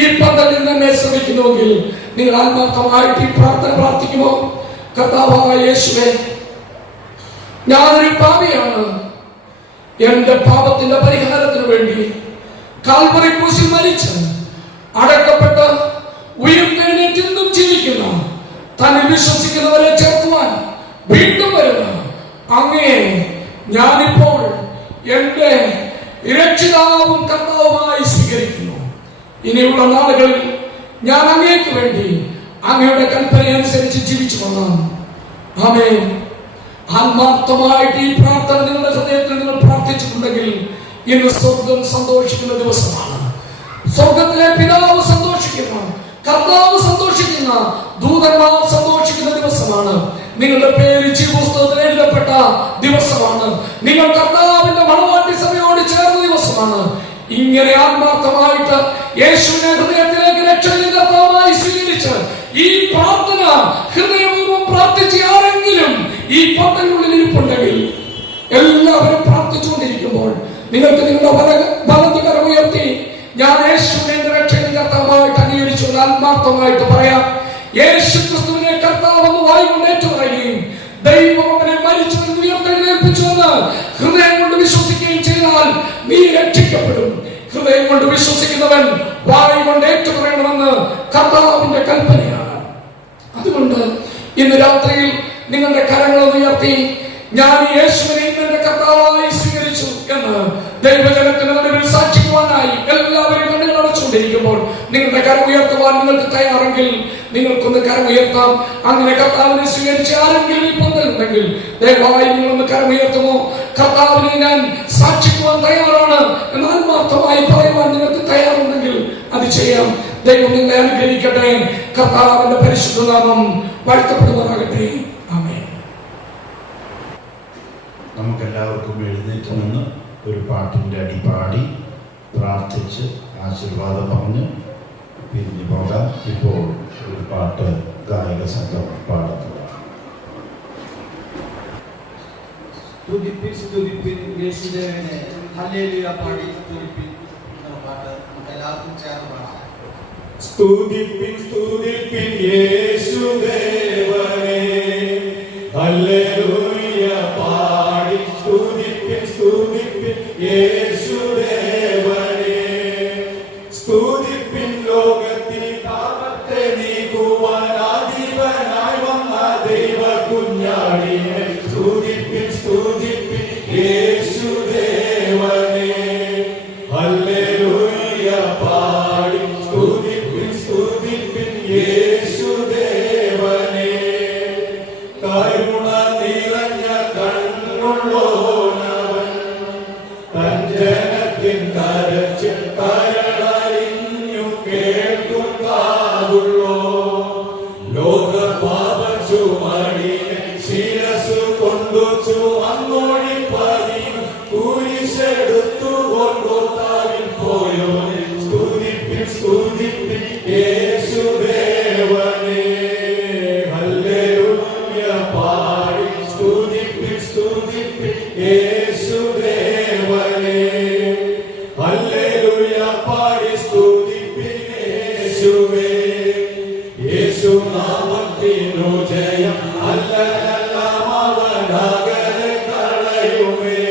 ഈ പദ്ധതിയിൽ തന്നെ ശ്രമിക്കുന്നുവെങ്കിൽ നിങ്ങൾ ആത്മാർത്ഥമായിട്ട് ഈ പ്രാർത്ഥന പ്രാർത്ഥിക്കുമോ? കർത്താവായ യേശുവേ, ഞാനൊരു പാപിയാണ്. എന്റെ പാപത്തിന്റെ പരിഹാരത്തിന് വേണ്ടി കാൽവറി ക്രൂശിൽ മരിച്ച് അടക്കപ്പെട്ട് ഉയർത്തെഴുന്നേറ്റ് ഇന്നും ജീവിക്കുന്ന തന്നിൽ വിശ്വസിക്കുന്നവരെ ചേർക്കുവാൻ വീണ്ടും വരുന്ന അങ്ങയെ ഞാനിപ്പോൾ എന്റെ രക്ഷിതാവും കർത്താവുമായി സ്വീകരിക്കുന്നു. ഇനിയുള്ള നാളുകളിൽ ഞാൻ അങ്ങേക്ക് വേണ്ടി അങ്ങയുടെ കൽപ്പന അനുസരിച്ച് ജീവിച്ചു വന്നാം. ആമേൻ. ആത്മാർത്ഥമായിട്ട് ഈ പ്രാർത്ഥന നിങ്ങളുടെ ഹൃദയത്തിൽ നിങ്ങൾ പ്രാർത്ഥിച്ചിട്ടുണ്ടെങ്കിൽ ഇന്ന് സ്വർഗം സന്തോഷിക്കുന്ന ദിവസമാണ്. സ്വർഗത്തിലെ പിതാവ് സന്തോഷിക്കുന്ന, കർത്താവ് സന്തോഷിക്കുന്ന, ദൂതന്മാർ സന്തോഷിക്കുന്ന ദിവസമാണ്. നിങ്ങളുടെ പേര് ജീവപുസ്തകത്തിൽ എഴുതപ്പെട്ട ദിവസമാണ്. നിങ്ങൾ കർത്താവിന്റെ മണവാട്ടി സഭയോട് ചേർന്ന ദിവസമാണ്. ഇങ്ങനെ ആത്മാർത്ഥമായിട്ട് യേശുവിനെ ഹൃദയത്തിലേക്ക് രക്ഷകർത്താവായി സ്വീകരിച്ച് ഈ പ്രാർത്ഥന ഹൃദയപൂർവ്വം പ്രാർത്ഥിച്ച് ആരെങ്കിലും ഈ പട്ടനുള്ളിൽ ഇരിപ്പുണ്ടെങ്കിൽ എല്ലാവരും പ്രാർത്ഥിച്ചുകൊണ്ടിരിക്കുമ്പോൾ നിങ്ങൾക്ക് നിങ്ങളുടെ വലതു കരം ഉയർത്തി ഞാൻ യേശുവിനെ രക്ഷകർത്താവായിട്ട് അംഗീകരിച്ചു ആത്മാർത്ഥമായിട്ട് പറയാം. യേശു ക്രിസ്തുവിനെ കർത്താവെന്ന് വായിക്കൊണ്ട് ഏറ്റുപറയുകയും ദൈവം അവനെ മരിച്ചു ഉയർത്തെഴുന്നേൽപ്പിച്ചുവെന്ന് ഹൃദയം കൊണ്ട് വിശ്വസിക്കുകയും ചെയ്താൽ നീ രക്ഷിക്കപ്പെടും. ഹൃദയം കൊണ്ട് വിശ്വസിക്കുന്നവൻ വായി കൊണ്ട് ഏറ്റുപറയണമെന്ന് കർത്താവിന്റെ കൽപ്പനയാണ്. അതുകൊണ്ട് ഇന്ന് രാത്രിയിൽ നിങ്ങളുടെ കരങ്ങൾ ഉയർത്തി ഞാൻ യേശുവിനെ ഇന്നെ കർത്താവായി സ്വീകരിച്ചു എന്ന് ദൈവജനത്തിന് നടുവിൽ സാക്ഷിക്കുവാനായി എല്ലാവരും കണ്ണുകൾ അടച്ചുകൊണ്ടിരിക്കുമ്പോൾ നിങ്ങളുടെ കരം ഉയർത്തുവാൻ നിങ്ങൾക്ക് തയ്യാറെങ്കിൽ നിങ്ങൾക്കൊന്ന് കരം ഉയർത്താം. അങ്ങനെ കർത്താവിനെ സ്വീകരിച്ച ആരെങ്കിലും ഈ പന്തലുണ്ടെങ്കിൽ ദയവായി നിങ്ങളൊന്ന് കരം ഉയർത്തുമോ? കർത്താവിനെ ഞാൻ സാക്ഷിക്കുവാൻ തയ്യാറാണ് എന്ന് ആത്മാർത്ഥമായി പറയുവാൻ നിങ്ങൾക്ക് തയ്യാറുണ്ടെങ്കിൽ അത് ചെയ്യാം. ദൈവം നിങ്ങളെ അനുഗ്രഹിക്കട്ടെ. കർത്താവിന്റെ പരിശുദ്ധ നാമം വാഴ്ത്തപ്പെടുമാറാകട്ടെ. ആമേൻ. നമുക്കെല്ലാവർക്കും എഴുന്നേറ്റ് നിന്ന് ഒരു പാട്ടിൻ്റെ അടിപാടി പ്രാർത്ഥിച്ച് ആശീർവാദം പറഞ്ഞ് പിരിഞ്ഞു പോകാം. ഇപ്പോൾ ഒരു പാട്ട് ഗായക സംഘം പാടുന്നതാണ്. സ്തുതിപ്പിൻ യേശുദേവനെ, ഹല്ലേലൂയ പാടി സ്തുതിപ്പിൻ എന്ന പാട്ട് നമുക്ക് എല്ലാവർക്കും ചേർന്ന് പാടാം. സ്തുതിപ്പിൻ സ്തുതിപ്പിൻ യേശുദേവനെ, ഹല്ലേലൂയ പാടി സ്തുതിപ്പിൻ സ്തുതിപ്പിൻ യേശുദേവനെ. സ്തുതിപ്പിൻ ലോകത്തിൽ പാപത്തെ നീക്കുവാൻ അധിപനായി വന്ന ദൈവ കുഞ്ഞാടിനെ. സ്തുതിപ്പിൻ സ്തുതിപ്പിൻ യേശുദേവനെ, ഹല്ലേലൂയ പാടി സ്തുതിപ്പിൻ സ്തുതിപ്പിൻ യേശുദേവനെ. കരുണ നിറഞ്ഞ കണ്ണുള്ളോനവൻ, തൻ ജനത്തിൻ കരച്ചിൽ കരളറിഞ്ഞു കേൾക്കും കാവുള്ളോ. ലോക പാപ ചുമടിനെ ശിരസു കൊണ്ടു ചുമന്നോടി പതിയും കുരിശെടുത്തു കൊണ്ടോത്താവിൽ പോയോനെ. സ്തുതിപ്പിൻ സ്തുതിപ്പിൻ യേശുദേവനെ, ഹല്ലേലൂയ പാടി സ്തുതിപ്പിൻ സ്തുതിപ്പിൻ യേശുദേവനെ. ഹല്ലേലൂയ പാടി സ്തുതിപ്പിൻ യേശുവേ. യേശുനാമത്തിനു ജയം, അല്ലലെല്ലാം അവനാകെ കളയുമേ.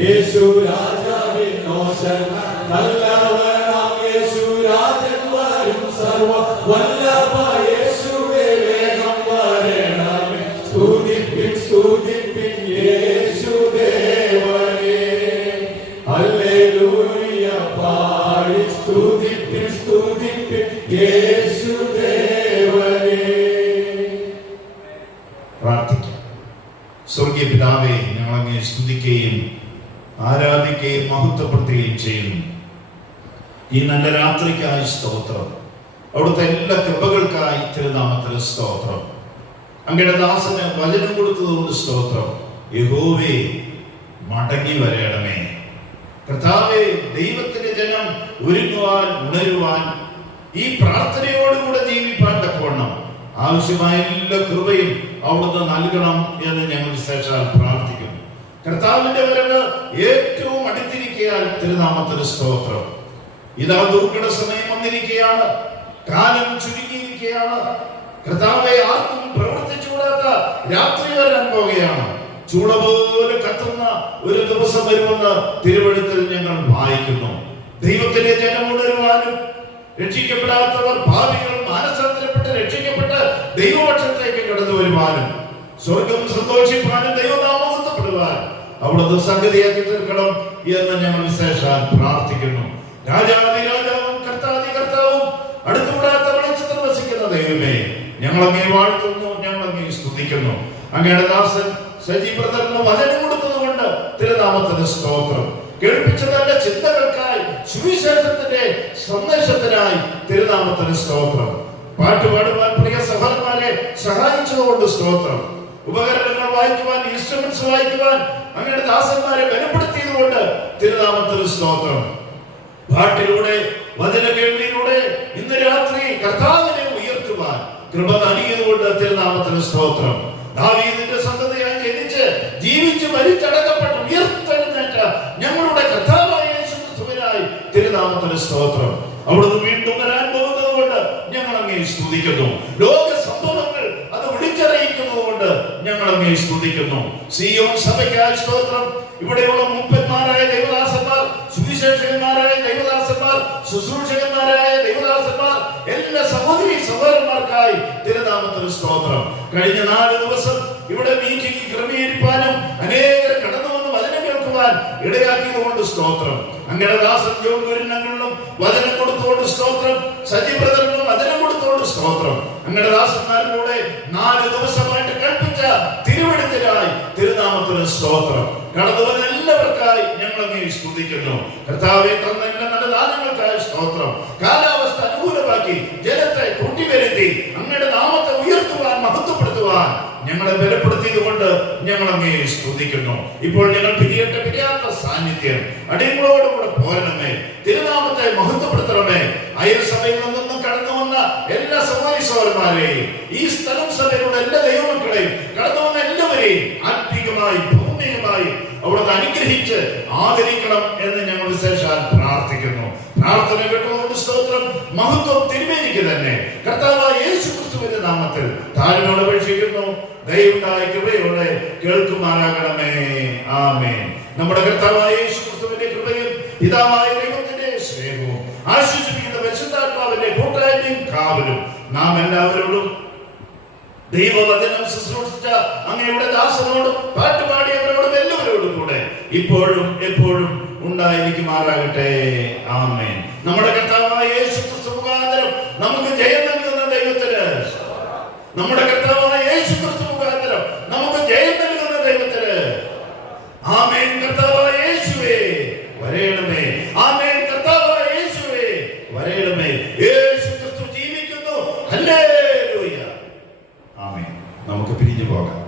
യേശു രാജാവിനോശൻ നല്ലവനാം യേശുരാജൻ വരും സർവ വല്ലഭ യേശുവേ വേഗം വരണമേ. സ്തുതിപ്പിൻ സ്തുതിപ്പിൻ യേശുദേവനെ, ഹല്ലേലൂയ പാടി സ്തുതിപ്പിൻ സ്തുതിപ്പിൻ യേശുദേവനെ. പ്രാർത്ഥിക്കാം. സ്വർഗീയ പിതാവേ, ഞങ്ങളങ്ങേ സ്തുതിക്കുകയും ആരാധിക്കുകയും മഹത്വപ്പെടുത്തുകയും ചെയ്യുന്നു. ഈ നല്ല രാത്രിക്കായി സ്തോത്രം. അവിടുത്തെ എല്ലാ കൃപകൾക്കായി തിരുനാമത്തിന് സ്തോത്രം. അങ്ങയുടെ ദാസന് വചനം കൊടുത്തതുകൊണ്ട് സ്തോത്രം. യഹോവേ, മടങ്ങി വരയണമേ. കർത്താവേ, ദൈവത്തിന്റെ ജനം ഒരുങ്ങുവാൻ ഉണരുവാൻ ഈ പ്രാർത്ഥനയോടുകൂടെ ജീവിപ്പാൻ തക്കവണ്ണം ആവശ്യമായ എല്ലാ കൃപയും അവിടുന്ന് നൽകണം എന്ന് ഞങ്ങൾ വിശേഷാൽ പ്രാർത്ഥിക്കുന്നു. കർത്താവിന്റെ വരവ് ഏറ്റവും അടുത്തിരിക്കാൻ തിരുനാമത്തിന് സ്തോത്രം. ഇതാ ദുർഘട സമയം വന്നിരിക്കുകയാണ്, കാലം ചുരുങ്ങിയിരിക്കുകയാണ്. കർത്താവെ ആർക്കും പ്രവർത്തിച്ചുകൂടാത്ത രാത്രി വരാൻ പോകുകയാണ്. ചൂട പോലെ കത്തുന്ന ഒരു ദിവസം വരുമെന്ന് തിരുവെഴുത്തിൽ ഞങ്ങൾ വായിക്കുന്നു. ദൈവത്തിലെ ജനം ഉണരുവാനും രക്ഷിക്കപ്പെടാത്തവർ ഭാവികൾ മാനസാന്തരപ്പെട്ട് രക്ഷിക്കപ്പെട്ട് ദൈവപക്ഷത്തേക്ക് കടന്നു വരുവാനും സ്വർഗം സന്തോഷിപ്പാനും ദൈവനാമപ്പെടുവാൻ അവിടുന്ന് സംഗതിയാക്കി തീർക്കണം എന്ന് ഞങ്ങൾ വിശേഷാൽ പ്രാർത്ഥിക്കുന്നു. രാജാതിരാജാവും കർത്താതി കർത്താവും അടുത്തുകൂടാത്ത വെളിച്ചത്തിൽ വസിക്കുന്ന ദൈവമേ, ഞങ്ങളങ്ങേ വാഴ്ത്തുന്നു, ഞങ്ങളങ്ങേ സ്തുതിക്കുന്നു. അങ്ങയുടെ ദാസൻ സജി ബ്രദറിന് വചനം കൊടുത്തതുകൊണ്ട് തിരുനാമത്തിന് സ്തോത്രം. കേൾപ്പിച്ച നല്ല ചിന്തകൾക്കായി സുവിശേഷത്തിന്റെ സന്ദേശത്തിനായി തിരുനാമത്തിന് സ്തോത്രം. പാട്ടുപാടുവാൻ പ്രിയ സഹോദരന്മാരെ സഹായിച്ചതുകൊണ്ട് സ്തോത്രം. ഉപകരണങ്ങൾ വായിക്കുവാൻ, ഇൻസ്ട്രുമെന്റ്സ് വായിക്കുവാൻ അങ്ങയുടെ ദാസന്മാരെ ബലപ്പെടുത്തിയതുകൊണ്ട് തിരുനാമത്തിന് സ്തോത്രം. പാട്ടിലൂടെ വചന കേൾവിയിലൂടെ ഇന്ന് രാത്രി കർത്താവിനെ ഉയർത്തുവാൻ കൃപ നൽകിയതുകൊണ്ട് തിരുനാമത്തിന് സ്തോത്രം. ദാവീദിന്റെ സന്തതിയായി ജനിച്ച് ജീവിച്ച് മരിച്ചടക്കപ്പെട്ട് ഉയർത്തെഴുന്നേറ്റ ഞങ്ങളുടെ കർത്താവായ യേശു ക്രിസ്തുവിനായി തിരുനാമത്തിന് സ്തോത്രം. അവിടുന്ന് വീണ്ടും വരാൻ പോകുന്നത് കൊണ്ട് ഞങ്ങൾ അങ്ങേ സ്തുതിക്കുന്നു. ലോക സംഭവങ്ങൾ അത് വിളിച്ചറിയിക്കുന്നത് കൊണ്ട് ഞങ്ങൾ അങ്ങേ സ്തുതിക്കുന്നു. സിയോൻ സഭയ്ക്കായി സ്തോത്രം. ഇവിടെയുള്ള മൂപ്പന്മാരായ ദൈവദാസന്മാർ, സുവിശേഷകന്മാരായ ദൈവദാസന്മാർ, ശുശ്രൂഷകന്മാരായ ദൈവദാസന്മാർ, എല്ലാ സഹോദരി സഹോദരന്മാർക്കായി തിരുനാമത്തിന് സ്തോത്രം. കഴിഞ്ഞ 4 ദിവസം ഇവിടെ മീറ്റിംഗ് ക്രമീകരിക്കാനും അനേകർ കടന്നു വന്ന് വചനം കേൾക്കുവാൻ ഇടയാക്കിയതുകൊണ്ട് സ്തോത്രം. അങ്ങനെ ദാസൻ ജോൺ ഗുരുനങ്ങളിലും വചനം കൊടുത്തുകൊണ്ട് സ്തോത്രം. സജി ബ്രദറിനും വചനം കൊടുത്തുകൊണ്ട് സ്തോത്രം. അങ്ങനെ ദാസന്മാരിലൂടെ 4 ദിവസമായിട്ട് കൽപ്പിച്ച തിരുവെഴുത്തിനായി തിരുനാമത്തിന് സ്തോത്രം. കടന്നു വന്ന എല്ലാവർക്കായി ഞങ്ങൾ അങ്ങേ സ്തുതിക്കുന്നു. കർത്താവെ തന്ന എല്ലാ നല്ല ദാനങ്ങൾക്കായി സ്തോത്രം. കാലാവസ്ഥ അനുകൂലമാക്കി ജനത്തെ കൂട്ടിവരുത്തി അങ്ങയുടെ നാമത്തെ ഉയർത്തുവാൻ, മഹത്വപ്പെടുത്തുവാൻ ഞങ്ങളെ ബലപ്പെടുത്തിയത് കൊണ്ട് ഞങ്ങൾ അങ്ങേ സ്തുതിക്കുന്നു. ഇപ്പോൾ ഞങ്ങൾ പിരിയാത്ത സാന്നിധ്യം അടിയങ്ങളോടുകൂടെ പോരണമേ. തിരുനാമത്തെ മഹത്വപ്പെടുത്തണമേ. അയൽ സഭയിൽ നിന്നും കടന്നു വന്ന എല്ലാ സഹോദരന്മാരെയും ഈ സ്ഥലം സഭയിലുള്ള എല്ലാ ദൈവമക്കളെയും കടന്നു വന്ന എല്ലാവരെയും ആത്മീകമായി ഭൗമികമായി അവിടുന്ന് അനുഗ്രഹിച്ച് ആദരിക്കണം എന്ന് ഞങ്ങൾ വിശേഷാൽ പ്രാർത്ഥിക്കുന്നു. പ്രാർത്ഥന കേട്ടുകൊണ്ട് സ്തോത്രം. മഹത്വം തിരുമേനിക്ക് തന്നെ കർത്താവായ യേശു ക്രിസ്തുവിന്റെ നാമത്തിൽ താഴ്മയോടെ അപേക്ഷിക്കുന്നു. ദയവുണ്ടായി കൃപയോടെ കേൾക്കുമാറാകണമേ. ആമേൻ. നമ്മുടെ കർത്താവായ യേശു ക്രിസ്തുവിന്റെ കൃപയും പിതാവായ ദൈവത്തിന്റെ സ്നേഹവും ആശ്വസിപ്പിക്കുന്ന പരിശുദ്ധാത്മാവിന്റെ കൂട്ടായ്മയും കാവലും നാം എല്ലാവരോടും ദൈവവചനം ശുശ്രൂഷിച്ച അങ്ങയുടെ ദാസനോടും പാട്ടുപാടിയവരോടും എല്ലാവരോടും കൂടെ ഇപ്പോഴും എപ്പോഴും ഉണ്ടായിരിക്കുമാറാകട്ടെ. ആമേൻ. നമ്മുടെ കർത്താവായ യേശു ക്രിസ്തു മുഖാന്തരം നമുക്ക് ജയം നൽകുന്ന ദൈവത്തിന്, നമ്മുടെ കർത്താവായ യേശു ക്രിസ്തു മുഖാന്തരം നമുക്ക് ജയം നൽകുന്ന ദൈവത്തിന് ആമേൻ. കർത്താവായ യേശുവേ വരേണമേ. ആമേൻ. കർത്താവായ യേശുവേ വരേണമേ. യേശു ക്രിസ്തു ജീവിക്കുന്നു. ഹല്ലേലൂയ. ആമേൻ. നമുക്ക് പിരിഞ്ഞു പോകാം.